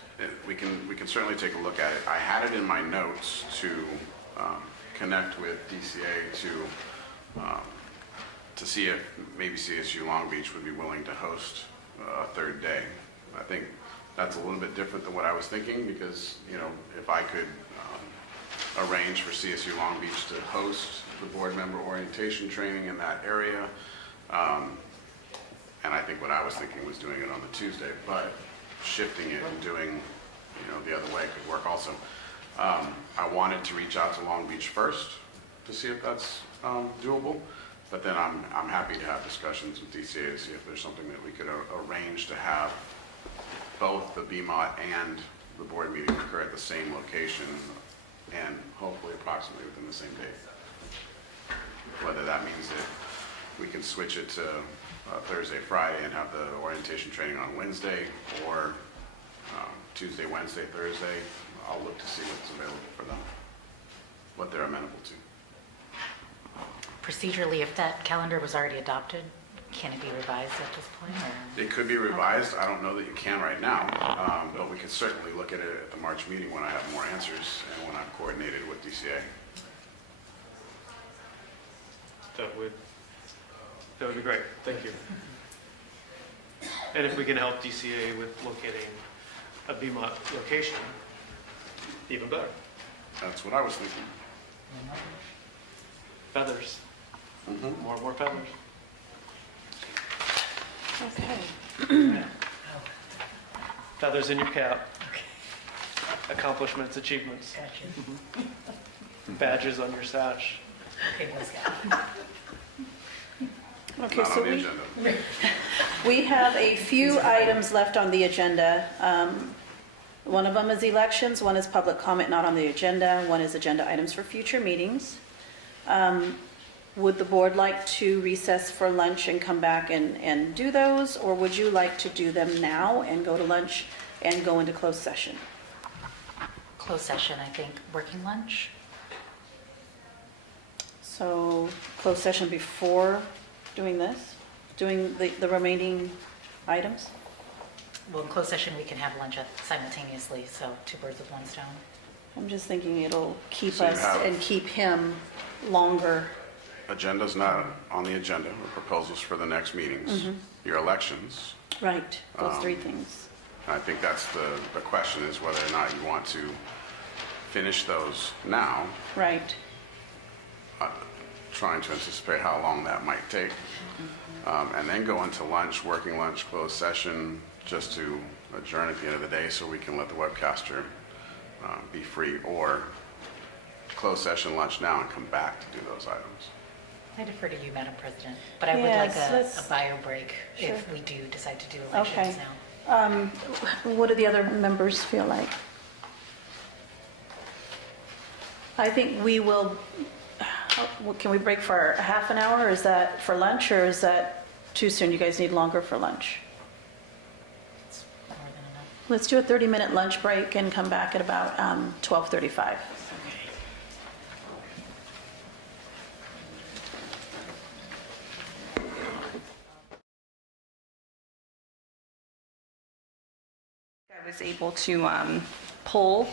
we can certainly take a look at it. I had it in my notes to connect with DCA to see if maybe CSU Long Beach would be willing to host a 3rd day. I think that's a little bit different than what I was thinking because, you know, if I could arrange for CSU Long Beach to host the board member orientation training in that area, and I think what I was thinking was doing it on the Tuesday, but shifting it and doing, you know, the other way could work also. I wanted to reach out to Long Beach first to see if that's doable, but then I'm happy to have discussions with DCA to see if there's something that we could arrange to have both the BMOT and the board meeting occur at the same location and hopefully approximately within the same date. Whether that means that we can switch it to Thursday, Friday and have the orientation training on Wednesday, or Tuesday, Wednesday, Thursday. I'll look to see what's available for them, what they're amenable to. Procedurally, if that calendar was already adopted, can it be revised at this point? Or? It could be revised. I don't know that you can right now, but we could certainly look at it at the March meeting when I have more answers and when I've coordinated with DCA. That would be great. Thank you. And if we can help DCA with locating a BMOT location, even better. That's what I was thinking. Feathers. More and more feathers. Okay. Feathers in your cap. Accomplishments, achievements. Gotcha. Badges on your sash. Okay, Boy Scout. Okay, Not so on the agenda. we have a few items left on the agenda. One of them is elections, one is public comment not on the agenda, one is agenda items for future meetings. Would the board like to recess for lunch and come back and do those, or would you like to do them now and go to lunch and go into closed session? Closed session, I think, working lunch. So closed session before doing this, doing the remaining items? Well, in closed session, we can have lunch simultaneously, so 2 birds with 1 stone. I'm just thinking it'll keep So you us have- and keep him longer. Agenda's not on the agenda, or proposals for the next meetings. Your elections, Right, those 3 things. I think that's the question, is whether or not you want to finish those now, Right. trying to anticipate how long that might take, and then go into lunch, working lunch, closed session, just to adjourn at the end of the day so we can let the webcaster be free, or closed session lunch now and come back to do those items. I defer to you, Madam President, but I would like Yes, a let's- bio break if Sure. we do decide to do Okay. elections now. What do the other members feel like? I think we will, can we break for a half an hour? Is that for lunch, or is that too soon? You guys need longer for lunch? It's more than enough. Let's do a 30-minute lunch break and come back at about 12:35. I was able to pull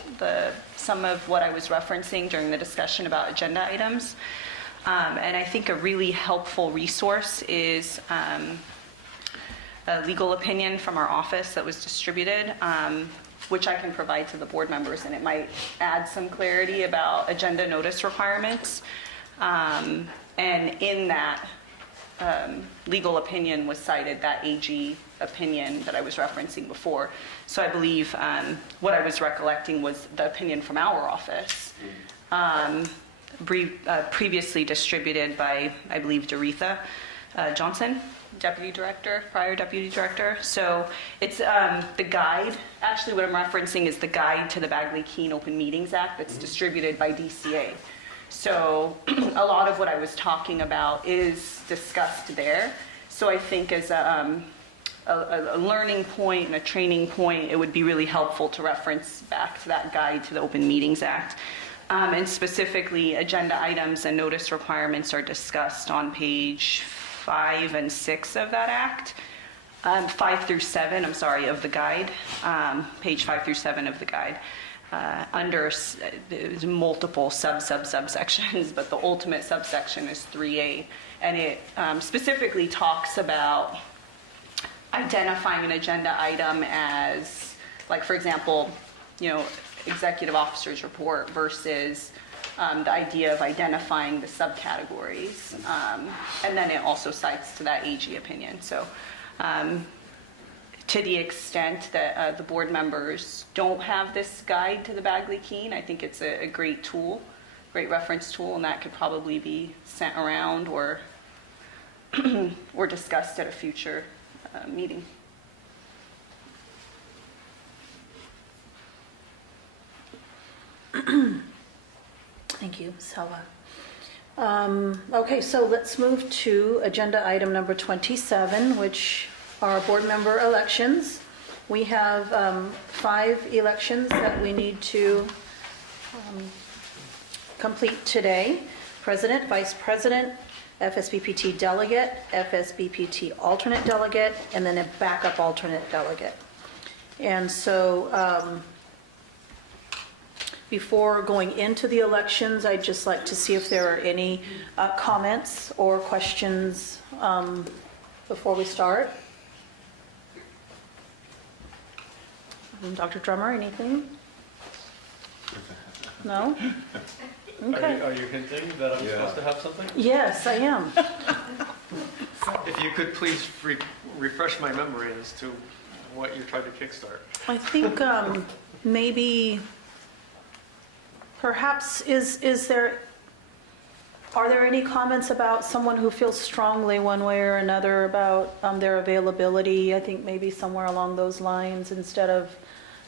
some of what I was referencing during the discussion about agenda items. And I think a really helpful resource is a legal opinion from our office that was distributed, which I can provide to the board members, and it might add some clarity about agenda notice requirements. And in that legal opinion was cited that AG opinion that I was referencing before. So I believe what I was recollecting was the opinion from our office, previously distributed by, I believe, Doretha Johnson, prior deputy director. So it's the guide. Actually, what I'm referencing is the guide to the Bagley-Keene Open Meetings Act that's distributed by DCA. So a lot of what I was talking about is discussed there. So I think as a learning point and a training point, it would be really helpful to reference back to that guide to the Open Meetings Act. And specifically, agenda items and notice requirements are discussed on page 5 and 6 of that act. 5 through 7, I'm sorry, of the guide. Page 5 through 7 of the guide. Under there's multiple subsections, but the ultimate subsection is 3A, and it specifically talks about identifying an agenda item as, like, for example, executive officer's report versus the idea of identifying the subcategories, and then it also cites to that AG opinion. So. To the extent that the board members don't have this guide to the Bagley-Keene, I think it's a great tool, great reference tool, and that could probably be sent around or or discussed at a future meeting. Thank you, Selva. Okay, so let's move to agenda item number 27, which are board member elections. We have 5 elections that we need to complete today. President, Vice President, FSBPT delegate, FSBPT alternate delegate, and then a backup alternate delegate. And so before going into the elections, I'd just like to see if there are any comments or questions before we start. Dr. Drummer, anything? No? Okay. Are you hinting that I'm Yeah. supposed to have something? Yes, I am. If you could please refresh my memory as to what you're trying to kickstart. I think maybe, perhaps, are there any comments about someone who feels strongly one way or another about their availability? I think maybe somewhere along those lines, instead of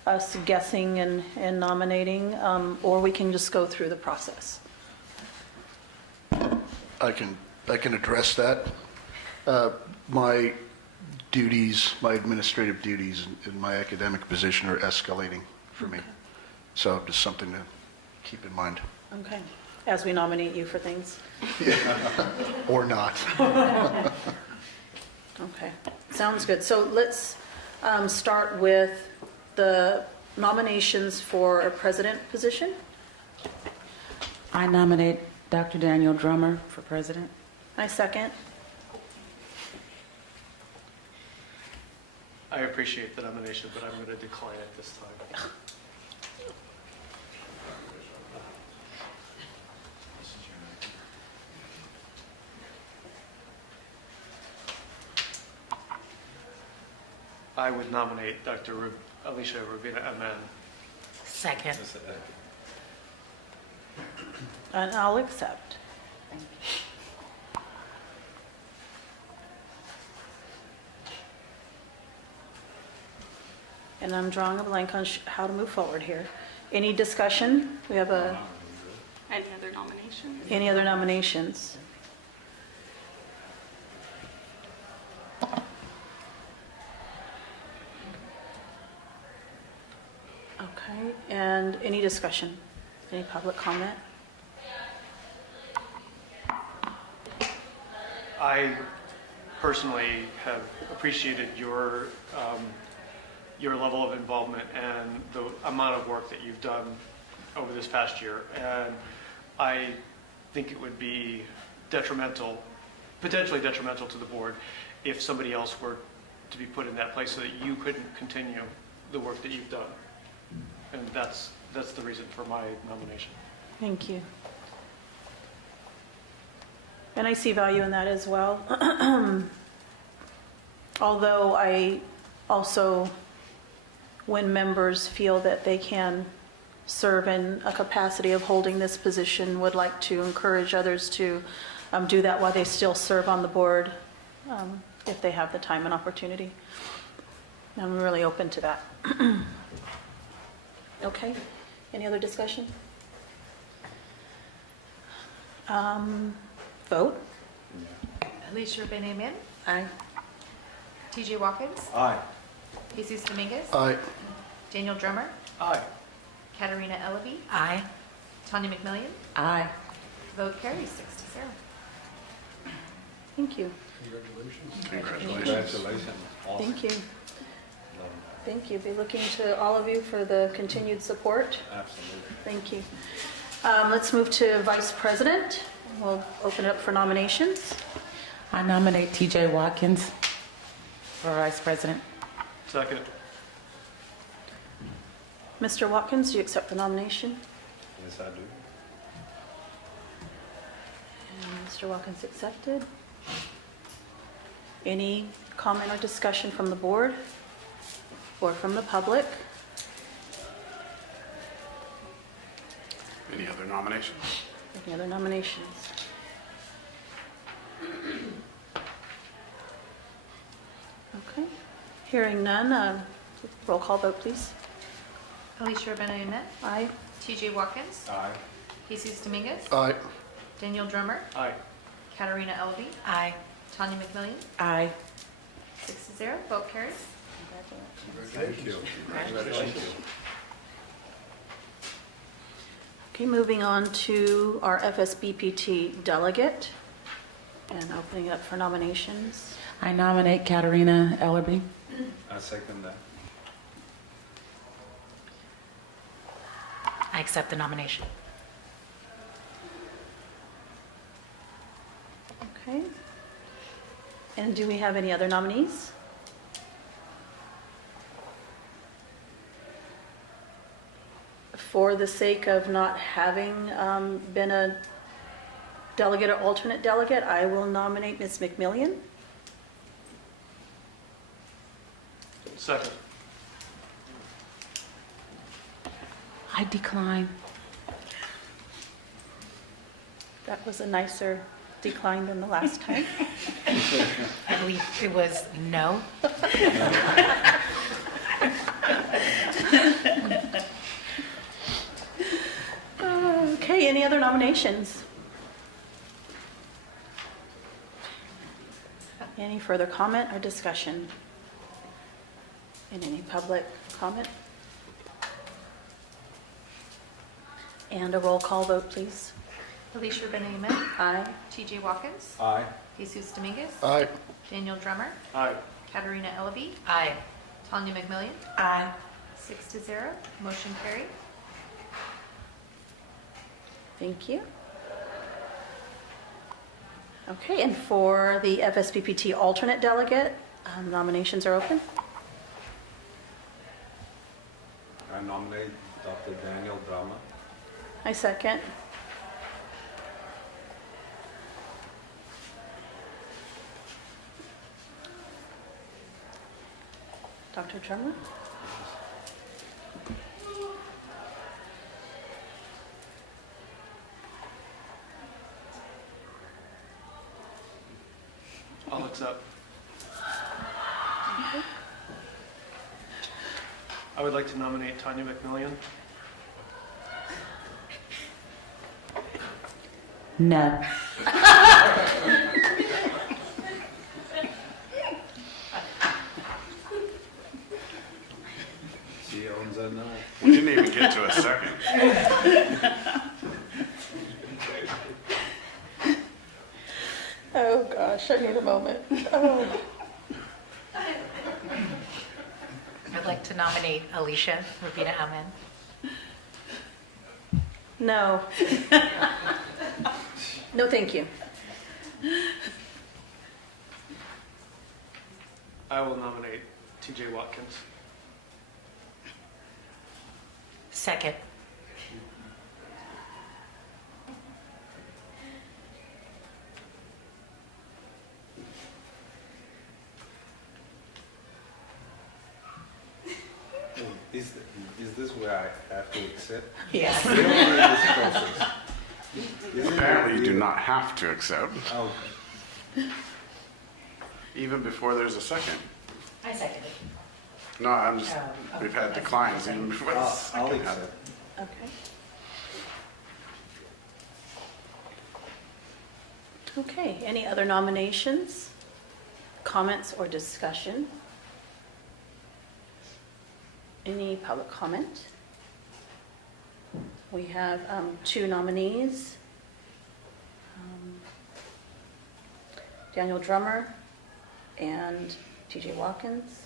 us guessing and nominating, or we can just go through the process. I can address that. My duties, my administrative duties in my academic position are escalating for me. So just something to keep in mind. Okay. As we nominate you for things. Or not. Okay, sounds good. So let's start with the nominations for a president position. I nominate Dr. Daniel Drummer for president. I second. I appreciate the nomination, but I'm going to decline it this time. I would nominate Dr. Alicia Rubina Amen. Second. And I'll accept. And I'm drawing a blank on how to move forward here. Any discussion? We have Any other nominations? any other nominations? Okay, and any discussion? Any public comment? I personally have appreciated your level of involvement and the amount of work that you've done over this past year. And I think it would be detrimental, potentially detrimental to the board if somebody else were to be put in that place so that you couldn't continue the work that you've done. And that's the reason for my nomination. Thank you. And I see value in that as well. Although I also, when members feel that they can serve in a capacity of holding this position, would like to encourage others to do that while they still serve on the board, if they have the time and opportunity. I'm really open to that. Okay, any other discussion? Vote? Alicia Benamin, Aye. TJ Watkins, Aye. Jesus Dominguez, Aye. Daniel Drummer, Aye. Katarina Ellaby, Aye. Tanya McMillian. Aye. Vote carries 6-0. Thank you. Congratulations. Awesome. Thank you. Thank you. Be looking to all of you for the continued support. Absolutely. Thank you. Let's move to Vice President. We'll open it up for nominations. I nominate TJ Watkins for vice president. Second. Mr. Watkins, do you accept the nomination? Yes, I do. And Mr. Watkins accepted. Any comment or discussion from the board or from the public? Any other nominations? Any other nominations? Okay. Hearing none, roll call vote, please. Alicia Benamin, Aye. TJ Watkins, Aye. Jesus Dominguez, Aye. Daniel Drummer, Aye. Katarina Ellaby, Aye. Tanya McMillian. Aye. 6-0. Vote carries. Thank you. Thank you. Okay, moving on to our FSBPT delegate and opening it up for nominations. I nominate Katarina Ellerby. I second that. I accept the nomination. Okay. And do we have any other nominees? for the sake of not having been a delegate or alternate delegate, I will nominate Ms. McMillian. Second. I decline. That was a nicer decline than the last time. I believe it was no. Okay, any other nominations? Any further comment or discussion? And any public comment? And a roll call vote, please. Alicia Benjamin, Aye. TJ Watkins, Aye. Jesus Dominguez, Aye. Daniel Drummer, Aye. Katarina Ellaby, Aye. Tanya McMillian, Aye. 6-0, motion carried. Thank you. Okay, and for the FSBPT alternate delegate, nominations are open. I nominate Dr. Daniel Drama. I second. Dr. Drummer? I'll accept. I would like to nominate Tanya McMillian. No. She owns a no. We didn't even get to a second. Oh, gosh, I need a moment. Oh. I'd like to nominate Alicia Rubina Amen. No. No, thank you. I will nominate TJ Watkins. Second. Is this where I have to accept? Yes. We don't need this process. Isn't Apparently, you it- do not have to accept, Oh, even before there's a second. I second it. No, I'm just, Oh, we've had declines even before the I'll second. accept. Okay. Okay, any other nominations, comments, or discussion? Any public comment? We have two nominees. Daniel Drummer and TJ Watkins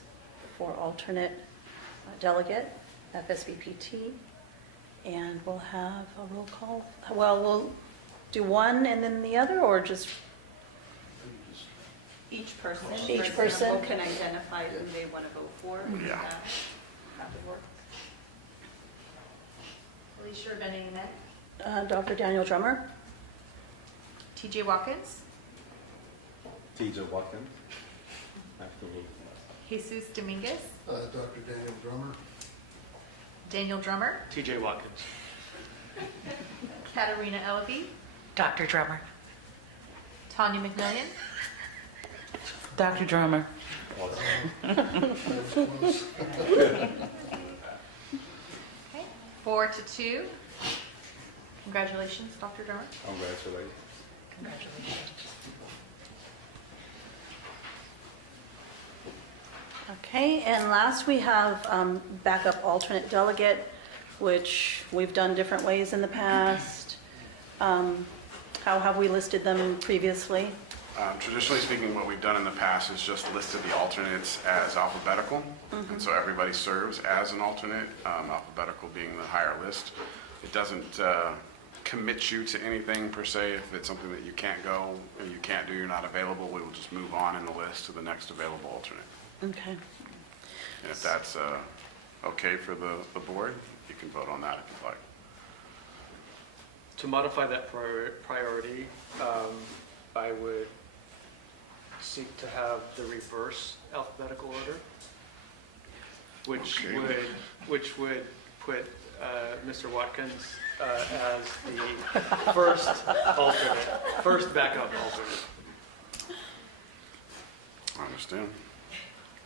for alternate delegate, FSBPT. And we'll have a roll call. Well, we'll do one and then the other, or just, Each person, Each for example, person. can identify who they want to vote for. Yeah. That would work. Alicia Benjamin, Dr. Daniel Drummer? TJ Watkins, TJ Watkins. I have to vote. Jesus Dominguez, Dr. Daniel Drummer. Daniel Drummer, TJ Watkins. Katarina Ellaby, Dr. Drummer. Tanya McMillian, Dr. Drummer. okay, 4-2. Congratulations, Dr. Drummer. Congratulations. Congratulations. Okay, and last we have backup alternate delegate, which we've done different ways in the past. How have we listed them previously? Traditionally speaking, what we've done in the past is just listed the alternates as alphabetical. And so everybody serves as an alternate, alphabetical being the higher list. It doesn't commit you to anything per se. If it's something that you can't go or you can't do, you're not available, we will just move on in the list to the next available alternate. Okay. And if that's okay for the board, you can vote on that if you'd like. To modify that priority, I would seek to have the reverse alphabetical order, which Okay. would put Mr. Watkins as the first backup alternate. I understand.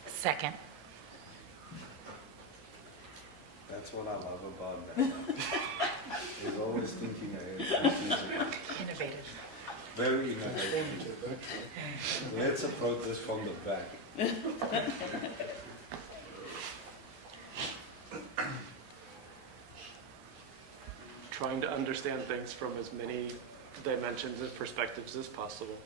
Second. That's what I love about that. He's always thinking ahead. Innovative. Very innovative. Let's approach this from the back. Trying to understand things from as many dimensions and perspectives as possible.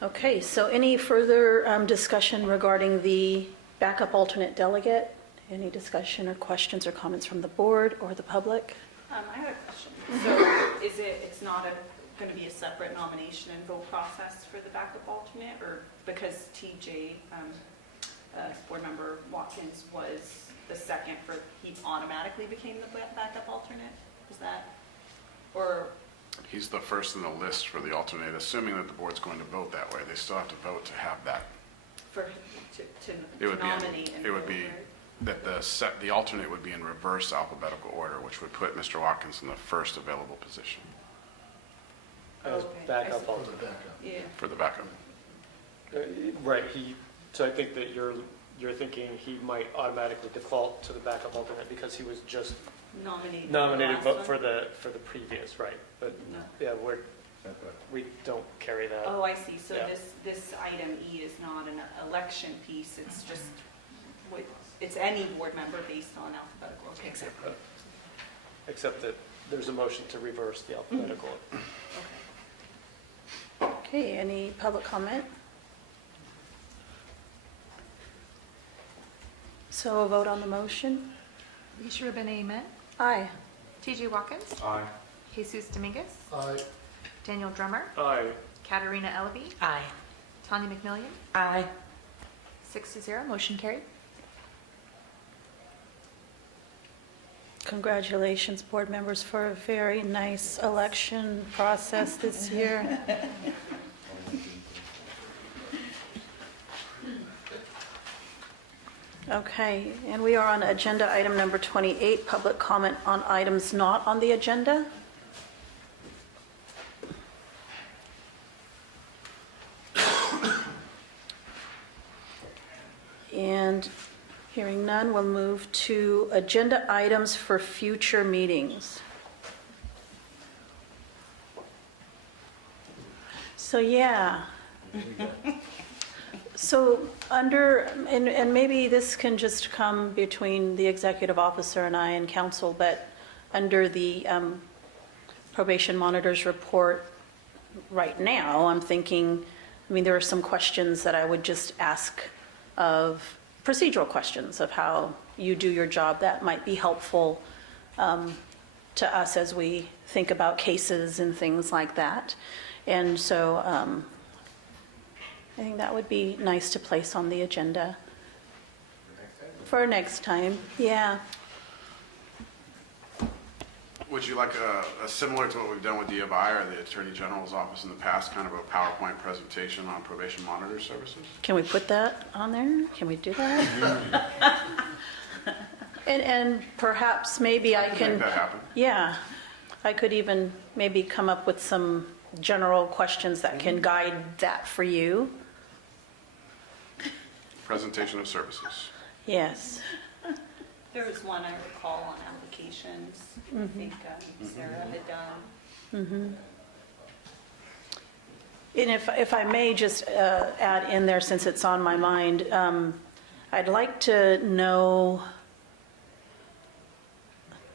Okay, so any further discussion regarding the backup alternate delegate? Any discussion or questions or comments from the board or the public? I have a question. So it's not going to be a separate nomination and vote process for the backup alternate, or because TJ, board member Watkins was the second he automatically became the backup alternate? Is that, or? He's the first in the list for the alternate, assuming that the board's going to vote that way. They still have to vote to have that. To nominate and It would vote, be right? that the alternate would be in reverse alphabetical order, which would put Mr. Watkins in the first available position As Okay. backup For the alternate. backup. Yeah. for the backup. Right, so I think that you're thinking he might automatically default to the backup alternate because he was just Nominated. nominated the last for one? the previous, right? But No. yeah, we don't carry that. Oh, I see. So Yeah. this item E is not an election piece. It's just, it's any board member based on alphabetical. Okay. Except that there's a motion to reverse the alphabetical. Okay, any public comment? So a vote on the motion? Leisha Rubin, amen. Aye. TJ Watkins, Aye. Jesus Dominguez, Aye. Daniel Drummer, Aye. Katerina Ellaby, Aye. Tanya McMillian, Aye. 6-0, motion carried. Congratulations, board members, for a very nice election process this year. Okay, and we are on agenda item number 28, public comment on items not on the agenda. And hearing none, we'll move to agenda items for future meetings. So, yeah. So under, and maybe this can just come between the executive officer and I and council, but under the probation monitor's report right now, I'm thinking, there are some questions that I would just ask of procedural questions of how you do your job that might be helpful to us as we think about cases and things like that. And so I think that would be nice to place on the agenda for next time. Yeah. Would you like a similar to what we've done with the DFI or the Attorney General's office in the past, kind of a PowerPoint presentation on probation monitor services? Can we put that on there? Can we do that? And perhaps maybe I can. Make that happen. Yeah. I could even maybe come up with some general questions that can guide that for you. Presentation of services. Yes. There was one I recall on applications, I think Sarah had done. And if I may just add in there, since it's on my mind, I'd like to know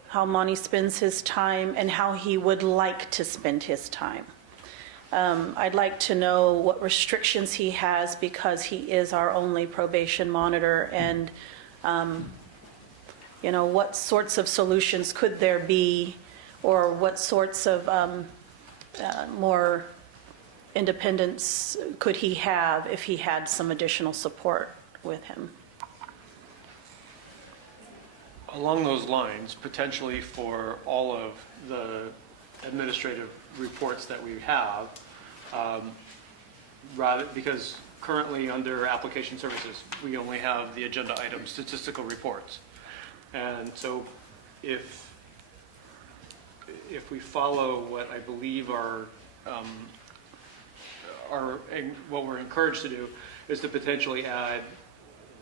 how Monty spends his time and how he would like to spend his time. I'd like to know what restrictions he has because he is our only probation monitor, and what sorts of solutions could there be, or what sorts of more independence could he have if he had some additional support with him. along those lines, potentially for all of the administrative reports that we have, rather, because currently under application services, we only have the agenda item statistical reports. And so if we follow what I believe what we're encouraged to do is to potentially add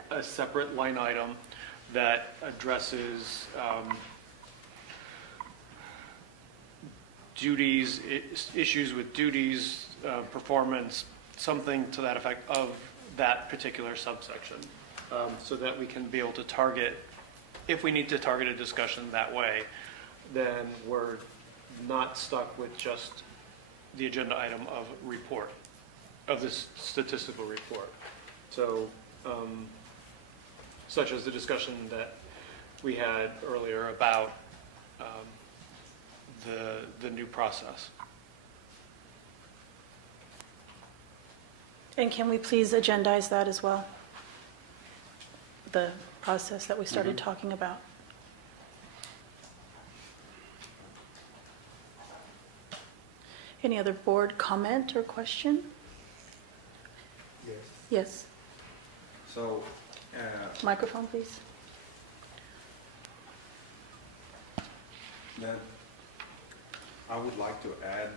a separate line item that addresses duties, issues with duties, performance, something to that effect of that particular subsection, so that we can be able to target, if we need to target a discussion that way, then we're not stuck with just the agenda item of report, of this statistical report. So, such as the discussion that we had earlier about the new process. And can we please agendize that as well? The process that we started talking about. Any other board comment or question? Yes. Yes. So, Microphone, please. then I would like to add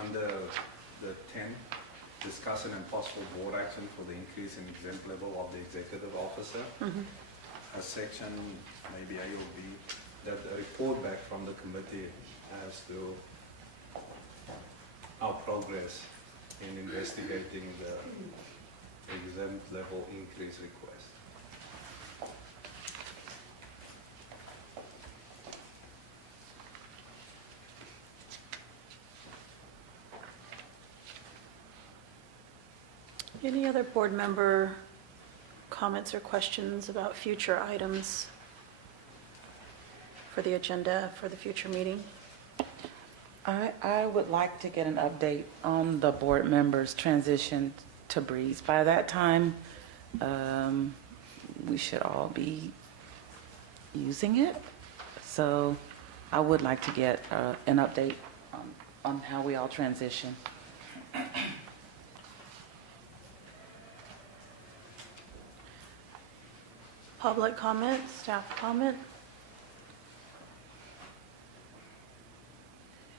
under the 10, discussion and possible board action for the increase in exempt level of the executive officer. A section, maybe A or B, that a report back from the committee as to our progress in investigating the exempt level increase request. Any other board member comments or questions about future items for the agenda for the future meeting? I would like to get an update on the board members' transition to Breeze. By that time, we should all be using it. So I would like to get an update on how we all transition. Public comment, staff comment?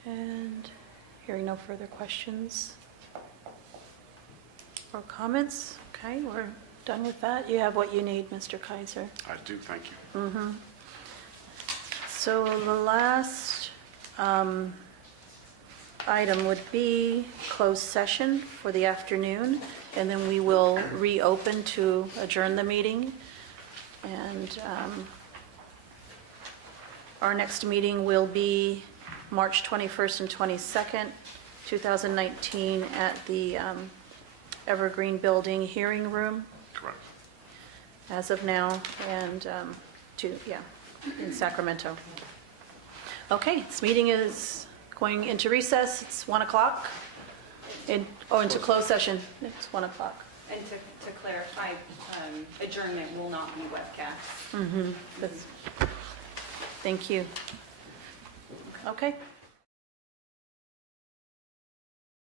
And hearing no further questions or comments, okay, we're done with that. You have what you need, Mr. Kaiser. I do, thank you. So the last item would be closed session for the afternoon, and then we will reopen to adjourn the meeting. And our next meeting will be March 21st and 22nd, 2019, at the Evergreen Building Hearing Room. Correct. As of now, and in Sacramento. Okay, this meeting is going into recess. It's 1 o'clock. Into closed session. It's 1 o'clock. And to clarify, adjournment will not be webcast. Thank you. Okay.